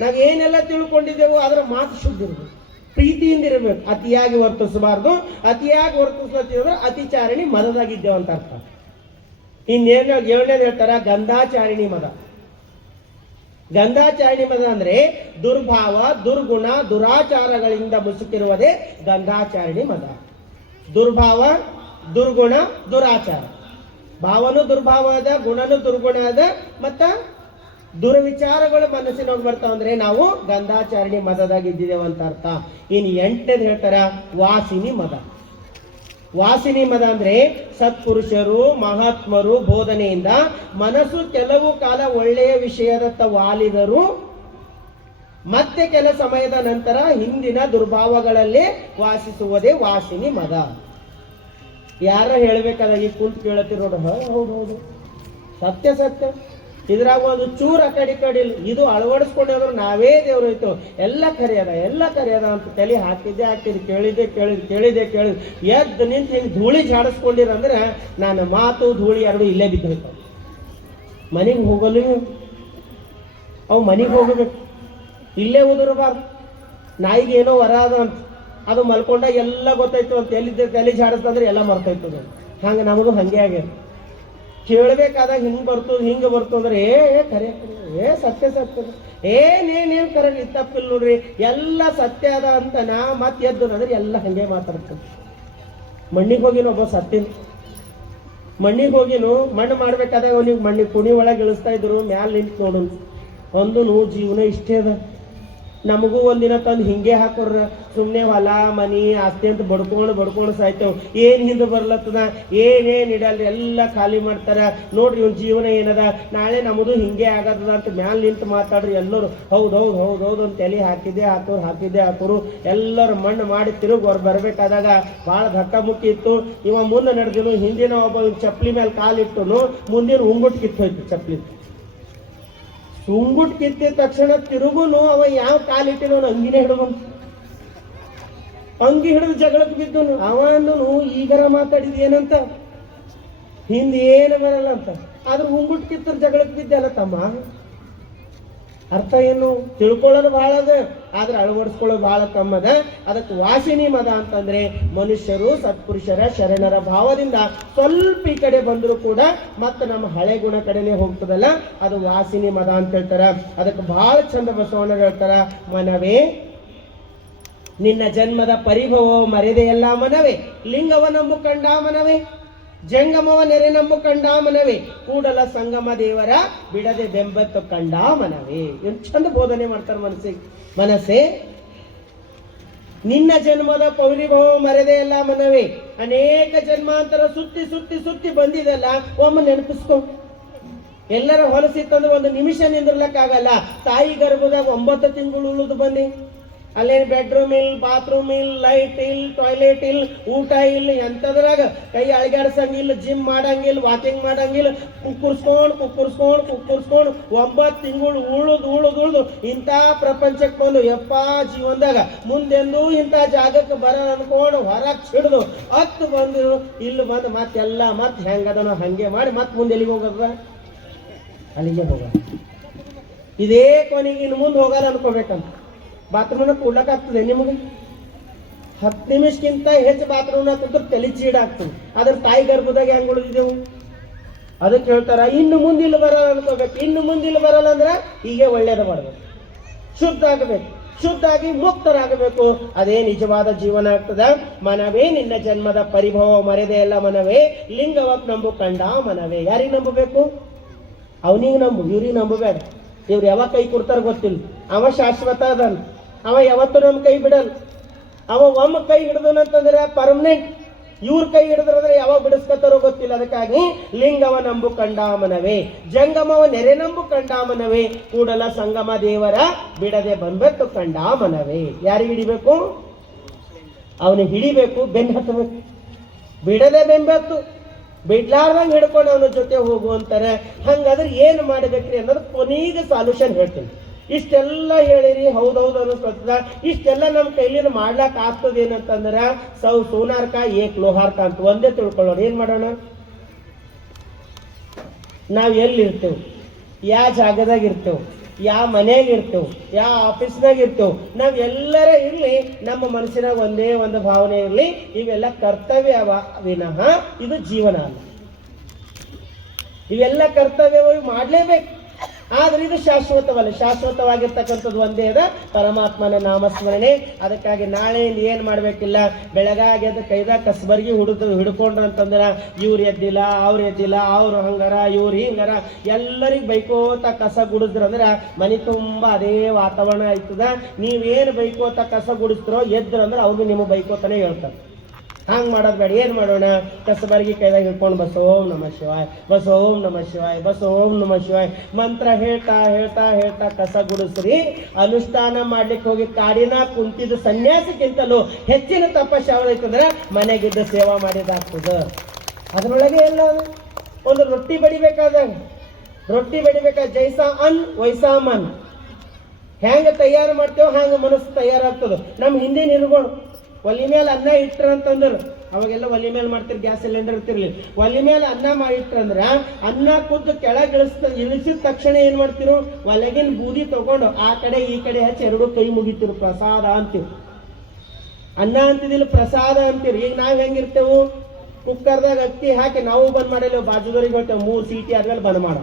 ನಾವ್ ಏನೆಲ್ಲ ತಿಳ್ಕೊಂಡಿದ್ದೇವೋ ಅದರ ಮಾತು ಶುದ್ಧ ಇರ್ಬೇಕು, ಪ್ರೀತಿಯಿಂದ ಇರಬೇಕು, ಅತಿಯಾಗಿ ವರ್ತಿಸಬಾರ್ದು. ಅತಿಯಾಗಿ ವರ್ತಿಸ್ಲತ್ತಿದ್ರೆ ಅತಿಚಾರಣಿ ಮದದಾಗಿದ್ದೇವೆ ಅಂತ ಅರ್ಥ. ಇನ್ನೇನು 7ನೇದು ಹೇಳ್ತಾರ, ಗಂಧಾಚಾರಿಣಿ ಮದ. ಗಂಧಾಚಾರಿಣಿ ಮದ ಅಂದ್ರೆ ದುರ್ಭಾವ, ದುರ್ಗುಣ, ದುರಾಚಾರಗಳಿಂದ ಮುಸುಕಿರುವುದೇ ಗಂಧಾಚಾರಿಣಿ ಮದ. ದುರ್ಭಾವ, ದುರ್ಗುಣ, ದುರಾಚಾರ. ಭಾವನು ದುರ್ಭಾವ ಅದ, ಗುಣನು ದುರ್ಗುಣ ಅದ, ಮತ್ತ ದುರ್ವಿಚಾರಗಳು ಮನಸ್ಸಿನೊಳಗೆ ಬರ್ತಾವ ಅಂದ್ರೆ ನಾವು ಗಂಧಾಚಾರಣಿ ಮದದಾಗಿದ್ದೇವೆ ಅಂತ ಅರ್ಥ. ಇನ್ನು 8ನೇದು ಹೇಳ್ತಾರ, ವಾಸಿನಿ ಮದ. ವಾಸಿನಿ ಮದ ಅಂದ್ರೆ ಸತ್ಪುರುಷರು ಮಹಾತ್ಮರು ಬೋಧನೆಯಿಂದ ಮನಸ್ಸು ಕೆಲವು ಕಾಲ ಒಳ್ಳೆಯ ವಿಷಯದತ್ತ ವಾಲಿದರು, ಮತ್ತೆ ಕೆಲ ಸಮಯದ ನಂತರ ಹಿಂದಿನ ದುರ್ಭಾವಗಳಲ್ಲೇ ವಾಸಿಸುವುದೇ ವಾಸಿನಿ ಮದ. ಯಾರ ಹೇಳ್ಬೇಕಾದಾಗ ಈ ಕುಂತು ಕೇಳತ್ತೀರಿ ನೋಡು, ಹೌದು ಸತ್ಯ ಸತ್ಯ. ಇದ್ರಾಗ ಒಂದು ಚೂರು ಆ ಕಡೆ ಇದು ಅಳವಡಿಸ್ಕೊಂಡ್ರೆ ನಾವೇ ದೇವ್ರು ಹೋಯ್ತು, ಎಲ್ಲ ಕರೆಯದ ಅಂತ ತಲೆ ಹಾಕಿದ್ದೆ ಕೇಳಿದೆ ಎದ್ದು ನಿಂತು ಹಿಂಗೆ ಧೂಳಿ ಜಾಡಿಸ್ಕೊಂಡಿರಂದ್ರೆ ನನ್ನ ಮಾತು ಧೂಳಿ 2 ಇಲ್ಲೇ ಬಿದ್ದಿರ್ತಾವ. ಮನೆಗೆ ಹೋಗಲು ಅವು ಮನೆಗೆ ಹೋಗಬೇಕು, ಇಲ್ಲೇ ಉದುರಬಾರ್ದು. ನಾಯಿಗೆ ಏನೋ ವರ ಅದ ಅಂತ ಅದು ಮಲ್ಕೊಂಡಾಗ ಎಲ್ಲ ಗೊತ್ತಾಯ್ತು ಅಂತ, ಎಲ್ಲಿದ್ದೆ ತಲೆ ಜಾಡಿಸ್ತಂದ್ರೆ ಎಲ್ಲ ಮರ್ತೈತದ. ಹಂಗೆ ನಮಗೂ ಹಂಗೆ ಆಗ್ಯದ. ಕೇಳಬೇಕಾದಾಗ ಹಿಂಗೆ ಬರ್ತು ಅಂದ್ರೆ ಕರೆ ಸತ್ಯ ಏನೇನೇನು ಕರೆ ತಪ್ಪಿಲ್ಲ ನೋಡ್ರಿ, ಎಲ್ಲ ಸತ್ಯ ಅದ ಅಂತ ನಾ ಮತ್ತೆ ಎದ್ದು ಅಂದ್ರೆ ಎಲ್ಲ ಹಂಗೆ ಮಾತಾಡ್ತೀನಿ. ಮಣ್ಣಿಗೆ ಹೋಗಿನ ಒಬ್ಬ ಸತ್ತಿನ, ಮಣ್ಣಿಗೆ ಹೋಗಿನು ಮಣ್ಣು ಮಾಡ್ಬೇಕಾದಾಗ ಅವನಿಗೆ ಮಣ್ಣಿಗೆ ಕುಣಿ ಒಳಗೆ ಇಳಿಸ್ತಾ ಇದ್ರು, ಮ್ಯಾಲ ನಿಂತು ನೋಡು ಒಂದು ಜೀವನ ಇಷ್ಟೇ ಅದ. ನಮಗೂ ಒಂದಿನ ತಂದು ಹಿಂಗೆ ಹಾಕೋರ, ಸುಮ್ಮನೆ ಹೊಲ ಮನಿ ಆಸ್ತಿ ಅಂತ ಬಡ್ಕೊಂಡು ಸಾಯ್ತೇವ್. ಏನ್ ಹಿಂದೆ ಬರ್ಲತ್ತದ, ಏನೇನ್ ಇಡಲ್ರಿ, ಎಲ್ಲ ಖಾಲಿ ಮಾಡ್ತಾರ. ನೋಡ್ರಿ ಇವ್ನ ಜೀವನ ಏನದ, ನಾಳೆ ನಮ್ಮದು ಹಿಂಗೆ ಆಗತ್ತದ ಅಂತ ಮ್ಯಾಲ ನಿಂತು ಮಾತಾಡ್ರಿ. ಎಲ್ಲರೂ ಹೌದು ಅಂತ ತಲೆ ಹಾಕಿದ್ದೆ ಹಾಕೋರು ಎಲ್ಲರೂ ಮಣ್ಣು ಮಾಡಿ ತಿರುಗಿ ಬರ್ಬೇಕಾದಾಗ ಭಾಳ ಧಕ್ಕ ಮುಕ್ಕಿ ಇತ್ತು. ಇವ ಮುಂದೆ ನಡೆದಿನು, ಹಿಂದಿನ ಒಬ್ಬ ಚಪ್ಪಲಿ ಮೇಲೆ ಕಾಲಿಟ್ಟನು, ಮುಂದಿನ ಉಂಗುಟ್ ಕಿತ್ತೋಯ್ತು ಚಪ್ಪಲಿ. ಉಂಗುಟ್ ಕಿತ್ತಿದ ತಕ್ಷಣ ತಿರುಗುನು ಅವ ಯಾವ ಕಾಲಿಟ್ಟಿನೋ ಅಂಗಿನೇ ಹಿಡಿದನು, ಅಂಗಿ ಹಿಡಿದು ಜಗಳಕ್ಕೆ ಬಿದ್ದನು. ಅವ ಅಂದನು, ಈಗರ ಮಾತಾಡಿದೇನಂತ, ಹಿಂದೆ ಏನು ಬರಲ್ಲ ಅಂತ. ಆದ್ರೆ ಉಂಗುಟ್ ಕಿತ್ತರ ಜಗಳಕ್ಕೆ ಬಿದ್ದಲ್ಲ ತಮ್ಮ. ಅರ್ಥ ಏನು? ತಿಳ್ಕೊಳ್ಳೋದು ಬಹಳ ಅದ, ಆದ್ರೆ ಅಳವಡಿಸ್ಕೊಳ್ಳೋದು ಬಹಳ ಕಮ್ಮದ. ಅದಕ್ಕೆ ವಾಸಿನಿ ಮದ ಅಂತಂದ್ರೆ ಮನುಷ್ಯರು ಸತ್ಪುರುಷರ ಶರಣರ ಭಾವದಿಂದ ಸ್ವಲ್ಪ ಈ ಕಡೆ ಬಂದರೂ ಕೂಡ ಮತ್ತೆ ನಮ್ಮ ಹಳೆ ಗುಣ ಕಡೆನೆ ಹೋಗ್ತದಲ್ಲ, ಅದು ವಾಸಿನಿ ಮದ ಅಂತ ಹೇಳ್ತಾರ. ಅದಕ್ಕೆ ಬಹಳ ಚಂದ ಬಸವಣ್ಣ ಹೇಳ್ತಾರ, ಮನವೇ ನಿನ್ನ ಜನ್ಮದ ಪರಿಭವ ಮರೆದೆಯಲ್ಲ ಮನವೇ, ಲಿಂಗವನಂಬು ಕಂಡ ಮನವೇ, ಜಂಗಮವ ನೆರೆನಂಬು ಕಂಡ ಮನವೇ, ಕೂಡಲ ಸಂಗಮ ದೇವರ ಬಿಡದೆ ಬೆಂಬತ್ತು ಕಂಡ ಮನವೇ. ಎಷ್ಟು ಚಂದ ಬೋಧನೆ ಮಾಡ್ತಾರೆ ಮನಸ್ಸೇ. ನಿನ್ನ ಜನ್ಮದ ಪರಿಭವ ಮರೆದೆಯಲ್ಲ ಮನವೇ, ಅನೇಕ ಜನ್ಮಾಂತರ ಸುತ್ತಿ ಸುತ್ತಿ ಸುತ್ತಿ ಬಂದಿದೆಲ್ಲ ಒಮ್ಮೆ ನೆನಪಿಸ್ಕೊ. ಎಲ್ಲರ ಹೊಲಸಿತ್ತಂದ್ರೆ ಒಂದು ನಿಮಿಷ ನಿಂದಿರ್ಲಕ್ಕಾಗಲ್ಲ. ತಾಯಿ ಗರ್ಭದಾಗ 9 ತಿಂಗಳು ಉಳಿದು ಬಂದಿ, ಅಲ್ಲೇನು ಬೆಡ್ರೂಮ್ ಇಲ್ಲ, ಬಾತ್ರೂಮ್ ಇಲ್ಲ, ಲೈಟ್ ಇಲ್ಲ, ಟಾಯ್ಲೆಟ್ ಇಲ್ಲ, ಊಟ ಇಲ್ಲ, ಎಂಥದ್ರಾಗ ಕೈ ಅಳಗಾಡ್ಸಂಗಿಲ್ಲ, ಜಿಮ್ ಮಾಡಂಗಿಲ್ಲ, ವಾಕಿಂಗ್ ಮಾಡಂಗಿಲ್ಲ, ಕುಕ್ಕುರ್ಸ್ಕೊಂಡು 9 ತಿಂಗಳು ಉಳುದು ಇಂಥ ಪ್ರಪಂಚಕ್ಕೆ ಬಂದು ಯಪ್ಪ ಜೀವನದಾಗ ಮುಂದೆಂದೂ ಇಂಥ ಜಾಗಕ್ಕೆ ಬರ ಅನ್ಕೊಂಡು ಹೊರಗೆ ಹಿಡಿದು ಹತ್ತು ಬಂದು ಇಲ್ಲಿ ಬಂದು ಮತ್ತೆಲ್ಲ ಮತ್ತೆ ಹೆಂಗದನೋ ಹಂಗೆ ಮಾಡಿ ಮತ್ತೆ ಮುಂದೆ ಎಲ್ಲಿಗೆ ಹೋಗದ? ಅಲ್ಲಿಗೆ ಹೋಗೋದು. ಇದೇ ಕೊನೆಗೆ ಇನ್ನು ಮುಂದೆ ಹೋಗಲ್ಲ ಅನ್ಕೋಬೇಕಂತ. ಬಾತ್ರೂಮ್ನ ಕೂಡ್ಲಕ್ಕಾಗ್ತದೆ ನಿಮಗೆ? 10 ನಿಮಿಷಕ್ಕಿಂತ ಹೆಚ್ಚು ಬಾತ್ರೂಮ್ನ ಕೂತ್ರೆ ತಲೆ ಚೀಡಾಗ್ತದೆ. ಅದ್ರ ತಾಯಿ ಗರ್ಭದಾಗ ಹೆಂಗ್ ಉಳಿದಿದ್ದೆವು? ಅದಕ್ಕೆ ಹೇಳ್ತಾರ ಇನ್ನು ಮುಂದೆ ಇಲ್ಲಿ ಬರಲ್ಲ ಅನ್ಕೋಬೇಕು. ಇನ್ನು ಮುಂದೆ ಇಲ್ಲಿ ಬರಲ್ಲ ಅಂದ್ರೆ ಹೀಗೆ ಒಳ್ಳೇದು ಮಾಡ್ಬೇಕು, ಶುದ್ಧ ಆಗಬೇಕು, ಶುದ್ಧಾಗಿ ಮುಕ್ತರಾಗಬೇಕು. ಅದೇ ನಿಜವಾದ ಜೀವನ ಆಗ್ತದ. ಮನವೇ ನಿನ್ನ ಜನ್ಮದ ಪರಿಭವ ಮರೆದೆ ಎಲ್ಲ ಮನವೇ, ಲಿಂಗವತ್ ನಂಬು ಕಂಡ ಮನವೇ. ಯಾರಿಗೆ ನಂಬಬೇಕು? ಅವನಿಗೆ ನಂಬು, ಇವ್ರಿಗೆ ನಂಬಬೇಡ. ಇವ್ರು ಯಾವಾಗ ಕೈ ಕೊಡ್ತಾರ ಗೊತ್ತಿಲ್ಲ. ಅವ ಶಾಶ್ವತ ಅದನ್, ಅವ ಯಾವತ್ತೂ ನಮ್ಮ ಕೈ ಬಿಡಲ್. ಅವ ಒಮ್ಮ ಕೈ ಹಿಡಿದನಂತಂದ್ರೆ ಪರ್ಮನೆಂಟ್. ಇವ್ರ ಕೈ ಹಿಡಿದ್ರಂದ್ರೆ ಯಾವಾಗ ಬಿಡಿಸ್ಕೊತಾರೋ ಗೊತ್ತಿಲ್ಲ. ಅದಕ್ಕಾಗಿ ಲಿಂಗವ ನಂಬು ಕಂಡಾಮನವೇ, ಜಂಗಮವ ನೆರೆ ನಂಬು ಕಂಡಾಮನವೇ, ಕೂಡಲ ಸಂಗಮ ದೇವರ ಬಿಡದೆ ಬಂಬೆತ್ತು ಕಂಡಾಮನವೇ. ಯಾರಿಗೆ ಹಿಡಿಬೇಕು? ಅವನಿಗೆ ಹಿಡಿಬೇಕು, ಬೆನ್ನು ಹತ್ತಬೇಕು. ಬಿಡದೆ ಬೆಂಬೆತ್ತು, ಬಿಡ್ಲಾರ್ದಂಗೆ ಹಿಡ್ಕೊಂಡು ಅವನ ಜೊತೆ ಹೋಗುವಂತಾರೆ. ಹಂಗಾದ್ರೆ ಏನು ಮಾಡಬೇಕ್ರಿ ಅನ್ನೋದು ಕೊನೆಗೆ ಸಾಲ್ಯೂಷನ್ ಹೇಳ್ತೀನಿ. ಇಷ್ಟೆಲ್ಲ ಹೇಳಿರಿ, ಹೌದೌದು ಅನ್ನಿಸ್ತದ. ಇಷ್ಟೆಲ್ಲ ನಮ್ಮ ಕೈಲಿನ ಮಾಡ್ಲಾಕ್ ಆಗ್ತದ ಏನಂತಂದ್ರ ಸೋನಾರ್ಕ ಏಕ್ ಲೋಹಾರ್ಕ ಅಂತ ಒಂದೇ ತಿಳ್ಕೊಳ್ಳೋಣ. ಏನ್ ಮಾಡೋಣ? ನಾವ್ ಎಲ್ಲಿರ್ತೇವೆ, ಯಾವ ಜಾಗದಾಗ ಇರ್ತೇವೆ, ಯಾವ ಮನೆಯಾಗ ಇರ್ತೇವೆ, ಯಾವ ಆಫೀಸ್ನಾಗ ಇರ್ತೇವೆ, ನಾವ್ ಎಲ್ಲರ ಇರ್ಲಿ ನಮ್ಮ ಮನಸ್ಸಿನಾಗ ಒಂದೇ ಒಂದು ಭಾವನೆ ಇರ್ಲಿ, ಇವೆಲ್ಲ ಕರ್ತವ್ಯ ವಿನಃ ಇದು ಜೀವನ ಅಲ್ಲ. ಇವೆಲ್ಲ ಕರ್ತವ್ಯವಾಗಿ ಮಾಡ್ಲೇಬೇಕು, ಆದ್ರೆ ಇದು ಶಾಶ್ವತವಲ್ಲ. ಶಾಶ್ವತವಾಗಿರ್ತಕ್ಕಂಥದ್ದು ಒಂದೇ ಅದ, ಪರಮಾತ್ಮನ ನಾಮಸ್ಮರಣೆ. ಅದಕ್ಕಾಗಿ ನಾಳೆ ಏನ್ ಮಾಡ್ಬೇಕಿಲ್ಲ, ಬೆಳಗಾಗಿ ಅದ ಕೈದಾಗ ಕಸ್ಬರ್ಗಿ ಹಿಡ್ಕೊಂಡ್ರ ಅಂತಂದ್ರ ಇವ್ರು ಎದ್ದಿಲ್ಲ, ಅವ್ರು ಎದ್ದಿಲ್ಲ, ಅವ್ರು ಹಂಗಾರ, ಇವ್ರು ಹಿಂಗಾರ, ಎಲ್ಲರಿಗೂ ಬೈಕೋತ ಕಸ ಗುಡಿದ್ರಂದ್ರ ಮನೆ ತುಂಬಾ ಅದೇ ವಾತಾವರಣ ಆಯ್ತದ. ನೀವೇನು ಬೈಕೋತ ಕಸ ಗುಡಿಸ್ತಿರೋ ಎದ್ರಂದ್ರೆ ಅವ್ರು ನಿಮಗೆ ಬೈಕೋತಾನೆ ಹೇಳ್ತಾರೆ. ಹಂಗೆ ಮಾಡೋದು ಬೇಡ. ಏನು ಮಾಡೋಣ? ಕಸಬರ್ಗಿ ಕೈದಾಗ ಹಿಡ್ಕೊಂಡು ಬಸ್ ಓಂ ನಮಃ ಶಿವಾಯ್, ಬಸ್ ಓಂ ನಮಃ ಶಿವಾಯ್, ಬಸ್ ಓಂ ನಮಃ ಶಿವಾಯ್ ಮಂತ್ರ ಹೇಳ್ತಾ ಹೇಳ್ತಾ ಹೇಳ್ತಾ ಕಸ ಗುಡಿಸ್ರಿ. ಅನುಷ್ಠಾನ ಮಾಡ್ಲಿಕ್ಕೆ ಹೋಗಿ ಕಾಡಿನ ಕುಂತಿದ್ದು ಸನ್ಯಾಸಕ್ಕಿಂತಲೂ ಹೆಚ್ಚಿನ ತಪಸ್ಸು ಯಾವ್ದೈತಂದ್ರೆ ಮನೆಗಿದ್ದ ಸೇವಾ ಮಾಡಿದಾಗ್ತದ. ಅದ್ರೊಳಗೆ ಎಲ್ಲ ಒಂದು ರೊಟ್ಟಿ ಬಡಿಬೇಕಾದಾಗ ಜೈಸಾ ಅನ್ ವೈಸಾ ಮನ್. ಹೆಂಗೆ ತಯಾರು ಮಾಡ್ತೇವೆ ಹಂಗೆ ಮನಸ್ಸು ತಯಾರಾಗ್ತದೆ. ನಮ್ಮ ಹಿಂದಿನ ಹಿರುಗಳು ಒಲಿ ಮೇಲೆ ಅನ್ನ ಇಟ್ರ ಅಂತಂದ್ರು, ಅವಾಗೆಲ್ಲ ಒಲಿ ಮೇಲೆ ಮಾಡ್ತಿರ್, ಗ್ಯಾಸ್ ಸಿಲಿಂಡರ್ ಇರ್ತಿರ್ಲಿ. ಒಲಿ ಮೇಲೆ ಅನ್ನ ಮಾಡಿಟ್ರಂದ್ರ ಅನ್ನ ಕುದ್ದು ಕೆಳಗೆ ಇಳಿಸಿದ ತಕ್ಷಣ ಏನ್ ಮಾಡ್ತಿರು, ಒಳಗಿನ ಬೂದಿ ತಗೊಂಡು ಆ ಕಡೆ ಈ ಕಡೆ ಹಚ್ಚಿ 2 ಕೈ ಮುಗಿತಿರು. ಪ್ರಸಾದ ಅಂತೀವಿ. ಅನ್ನ ಅಂತಿದಿಲ್ಲ, ಪ್ರಸಾದ ಅಂತೀರಿ. ಈಗ ನಾವ್ ಹೆಂಗಿರ್ತೇವು, ಕುಕ್ಕರ್ದಾಗ ಅಕ್ಕಿ ಹಾಕಿ ನಾವು ಬಂದ್ ಮಾಡಿಲ್ಲ, ಬಾಜುದವ್ರಿಗೆ ಹೇಳ್ತೇವೆ 3 ಸೀಟಿ ಆದ್ಮೇಲೆ ಬಂದ್ ಮಾಡ,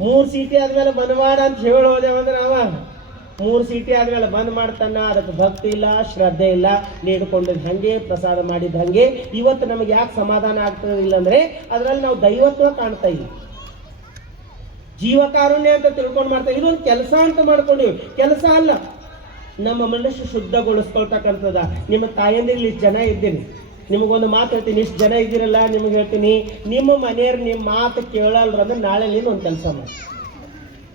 3 ಸೀಟಿ ಆದ್ಮೇಲೆ ಬಂದ್ ಮಾಡ ಅಂತ ಹೇಳೋದೇವಂದ್ರೆ ಅವ 3 ಸೀಟಿ ಆದ್ಮೇಲೆ ಬಂದ್ ಮಾಡ್ತಾನ. ಅದಕ್ಕೆ ಭಕ್ತಿ ಇಲ್ಲ, ಶ್ರದ್ಧೆ ಇಲ್ಲ, ನೀಡ್ಕೊಂಡಿದ್ ಹಂಗೆ, ಪ್ರಸಾದ ಮಾಡಿದ್ ಹಂಗೆ. ಇವತ್ತು ನಮಗೆ ಯಾಕೆ ಸಮಾಧಾನ ಆಗ್ತದಿಲ್ಲ ಅಂದ್ರೆ ಅದ್ರಲ್ಲಿ ನಾವು ದೈವತ್ವ ಕಾಣ್ತಾ ಇಲ್ಲ, ಜೀವಕಾರುಣ್ಯ ಅಂತ ತಿಳ್ಕೊಂಡು ಮಾಡ್ತಾ. ಇದೊಂದು ಕೆಲಸ ಅಂತ ಮಾಡ್ಕೊಂಡಿವಿ, ಕೆಲಸ ಅಲ್ಲ. ನಮ್ಮ ಮನಸ್ಸು ಶುದ್ಧಗೊಳಿಸ್ಕೊಳ್ತಕ್ಕಂಥದ. ನಿಮ್ಮ ತಾಯಂದಿರ್ಲಿ ಇಷ್ಟು ಜನ ಇದ್ದೀನಿ, ನಿಮಗೊಂದು ಮಾತು ಹೇಳ್ತೀನಿ. ಇಷ್ಟು ಜನ ಇದ್ದೀರಲ್ಲ, ನಿಮ್ಗೆ ಹೇಳ್ತೀನಿ, ನಿಮ್ಮ ಮನೆಯವ್ರು ನಿಮ್ಮ ಮಾತು ಕೇಳಲ್ರಂದ್ರೆ ನಾಳೆ ನೀನು ಒಂದು ಕೆಲಸ ಮಾಡಿ.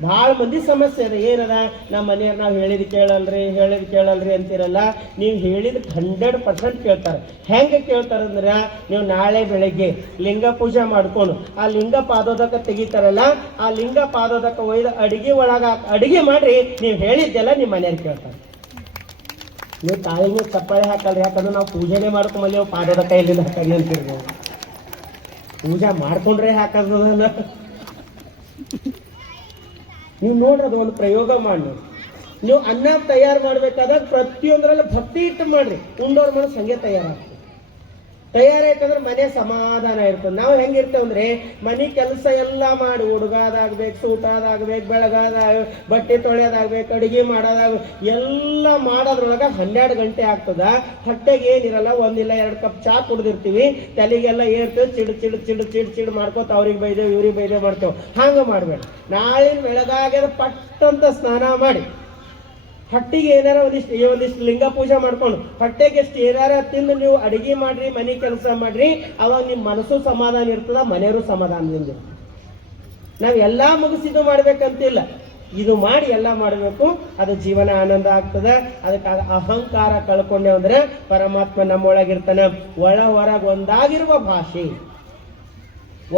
ಭಾಳ ಮಂದಿ ಸಮಸ್ಯೆ ಅದ. ಏನದ, ನಮ್ಮ ಮನೆಯವ್ರು ನಾವು ಹೇಳಿದ್ ಕೇಳಲ್ರಿ ಅಂತಿರಲ್ಲ. ನೀವು ಹೇಳಿದ 100% ಕೇಳ್ತಾರೆ. ಹೆಂಗೆ ಕೇಳ್ತಾರಂದ್ರೆ, ನೀವು ನಾಳೆ ಬೆಳಗ್ಗೆ ಲಿಂಗ ಪೂಜೆ ಮಾಡ್ಕೊಂಡು ಆ ಲಿಂಗ ಪಾದೋದಕ ತೆಗಿತಾರಲ್ಲ, ಆ ಲಿಂಗ ಪಾದೋದಕ ಒಯ್ದು ಅಡಿಗೆ ಒಳಗೆ ಅಡಿಗೆ ಮಾಡ್ರಿ, ನೀವು ಹೇಳಿದ್ದೆಲ್ಲ ನಿಮ್ಮ ಮನೆಯವ್ರು ಕೇಳ್ತಾರೆ. ನೀವು ತಾಯಿಗೆ ಚಪ್ಪಾಳೆ ಹಾಕಲ್ರಿ, ಯಾಕಂದ್ರೆ ನಾವು ಪೂಜೆನೇ ಮಾಡ್ಕೊಂಬಲ್ಲಿ ಪಾದೋದಕ ಎಲ್ಲಿಂದ ಹಾಕಿ ಅಂತಿರ್ಬೋದು. ಪೂಜೆ ಮಾಡ್ಕೊಂಡ್ರೆ ಹಾಕೋದಲ್ಲ. ನೀವು ನೋಡ್ರಿ, ಅದು ಒಂದು ಪ್ರಯೋಗ ಮಾಡಿ ನೋಡಿ. ನೀವು ಅನ್ನ ತಯಾರು ಮಾಡ್ಬೇಕಾದಾಗ ಪ್ರತಿಯೊಂದರಲ್ಲಿ ಭಕ್ತಿ ಇಟ್ಟು ಮಾಡ್ರಿ, ಉಂಡೋರ್ ಮನಸ್ಸು ಹಂಗೆ ತಯಾರಾಯ್ತಂದ್ರೆ ಮನೆ ಸಮಾಧಾನ ಇರ್ತದೆ. ನಾವು ಹೆಂಗಿರ್ತೇವೆ ಅಂದ್ರೆ ಮನೆ ಕೆಲಸ ಎಲ್ಲ ಮಾಡಿ, ಹುಡುಗಾದಾಗ್ಬೇಕು, ಸೂಟಾದಾಗ್ಬೇಕು, ಬೆಳಗಾದಾಗ ಬಟ್ಟೆ ತೊಳೆಯೋದಾಗ್ಬೇಕು, ಅಡುಗೆ ಮಾಡೋದಾಗ ಎಲ್ಲ ಮಾಡೋದ್ರೊಳಗೆ 12 ಗಂಟೆ ಆಗ್ತದ. ಹೊಟ್ಟೆಗೆ ಏನಿರಲ್ಲ, ಒಂದಿಲ್ಲ 2 ಕಪ್ ಚಾ ಕುಡ್ದಿರ್ತೀವಿ, ತಲೆಗೆಲ್ಲ ಏರ್ತೇವೆ, ಚಿಡ್ ಮಾಡ್ಕೋತ ಅವ್ರಿಗೆ ಬೈದೇವು ಇವ್ರಿಗೆ ಬೈದೇವು ಮಾಡ್ತೇವೆ. ಹಂಗೆ ಮಾಡ್ಬೇಡ. ನಾಳಿನ ಬೆಳಗಾಗ್ಯದ ಪಟ್ಟಂತ ಸ್ನಾನ ಮಾಡಿ, ಹೊಟ್ಟಿಗೆ ಏನಾರ ಒಂದಿಷ್ಟು ಲಿಂಗ ಪೂಜೆ ಮಾಡ್ಕೊಂಡು, ಹೊಟ್ಟೆಗೆ ಎಷ್ಟು ಏನಾರ ತಿಂದು ನೀವು ಅಡಿಗೆ ಮಾಡ್ರಿ, ಮನೆ ಕೆಲಸ ಮಾಡ್ರಿ, ಅವಾಗ ನಿಮ್ಮ ಮನಸ್ಸು ಸಮಾಧಾನ ಇರ್ತದ, ಮನೆಯವರು ಸಮಾಧಾನದಿಂದ. ನಾವೆಲ್ಲ ಮುಗಿಸಿದ್ದು ಮಾಡ್ಬೇಕಂತಿಲ್ಲ, ಇದು ಮಾಡಿ ಎಲ್ಲ ಮಾಡಬೇಕು. ಅದು ಜೀವನ ಆನಂದ ಆಗ್ತದ. ಅದಕ್ಕೆ ಅಹಂಕಾರ ಕಳ್ಕೊಂಡೆ ಅಂದ್ರೆ ಪರಮಾತ್ಮ ನಮ್ಮೊಳಗಿರ್ತಾನೆ. ಒಳ ಹೊರಗೆ ಒಂದಾಗಿರುವ ಭಾಷೆ,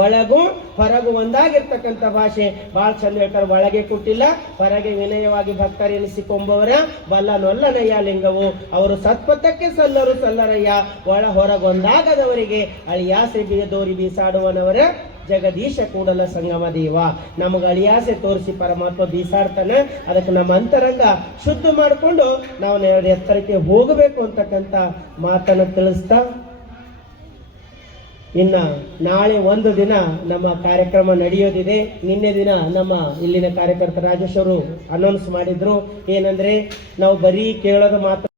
ಒಳಗೂ ಹೊರಗೂ ಒಂದಾಗಿರ್ತಕ್ಕಂಥ ಭಾಷೆ. ಬಹಳ ಚಂದ ಹೇಳ್ತಾರೆ, ಒಳಗೆ ಕೊಟ್ಟಿಲ್ಲ ಹೊರಗೆ ವಿನಯವಾಗಿ ಭಕ್ತರೆನಿಸಿಕೊಂಬವರ ಬಲ್ಲನೊಲ್ಲನಯ್ಯ ಲಿಂಗವು, ಅವರು ಸತ್ಪಥಕ್ಕೆ ಸಲ್ಲರು ಸಲ್ಲರಯ್ಯ. ಒಳ ಹೊರಗೊಂದಾಗದವರಿಗೆ ಅಳಿಯಾಸೆ ಬಿಯದೋರಿ ಬೀಸಾಡುವನವರ ಜಗದೀಶ ಕೂಡಲ ಸಂಗಮ ದೇವ. ನಮಗೆ ಅಳಿಯಾಸೆ ತೋರಿಸಿ ಪರಮಾತ್ಮ ಬೀಸಾಡ್ತಾನೆ. ಅದಕ್ಕೆ ನಮ್ಮ ಅಂತರಂಗ ಶುದ್ಧ ಮಾಡಿಕೊಂಡು ನಾವು ಎತ್ತರಕ್ಕೆ ಹೋಗಬೇಕು ಅಂತಕ್ಕಂಥ ಮಾತನ್ನು ತಿಳಿಸ್ತಾ, ಇನ್ನ ನಾಳೆ ಒಂದು ದಿನ ನಮ್ಮ ಕಾರ್ಯಕ್ರಮ ನಡೆಯೋದಿದೆ. ನಿನ್ನೆ ದಿನ ನಮ್ಮ ಇಲ್ಲಿನ ಕಾರ್ಯಕರ್ತ ರಾಜೇಶ್ ಅವರು ಅನೌನ್ಸ್ ಮಾಡಿದ್ರು, ಏನಂದ್ರೆ ನಾವು ಬರೀ ಕೇಳೋದು ಮಾತ್ರ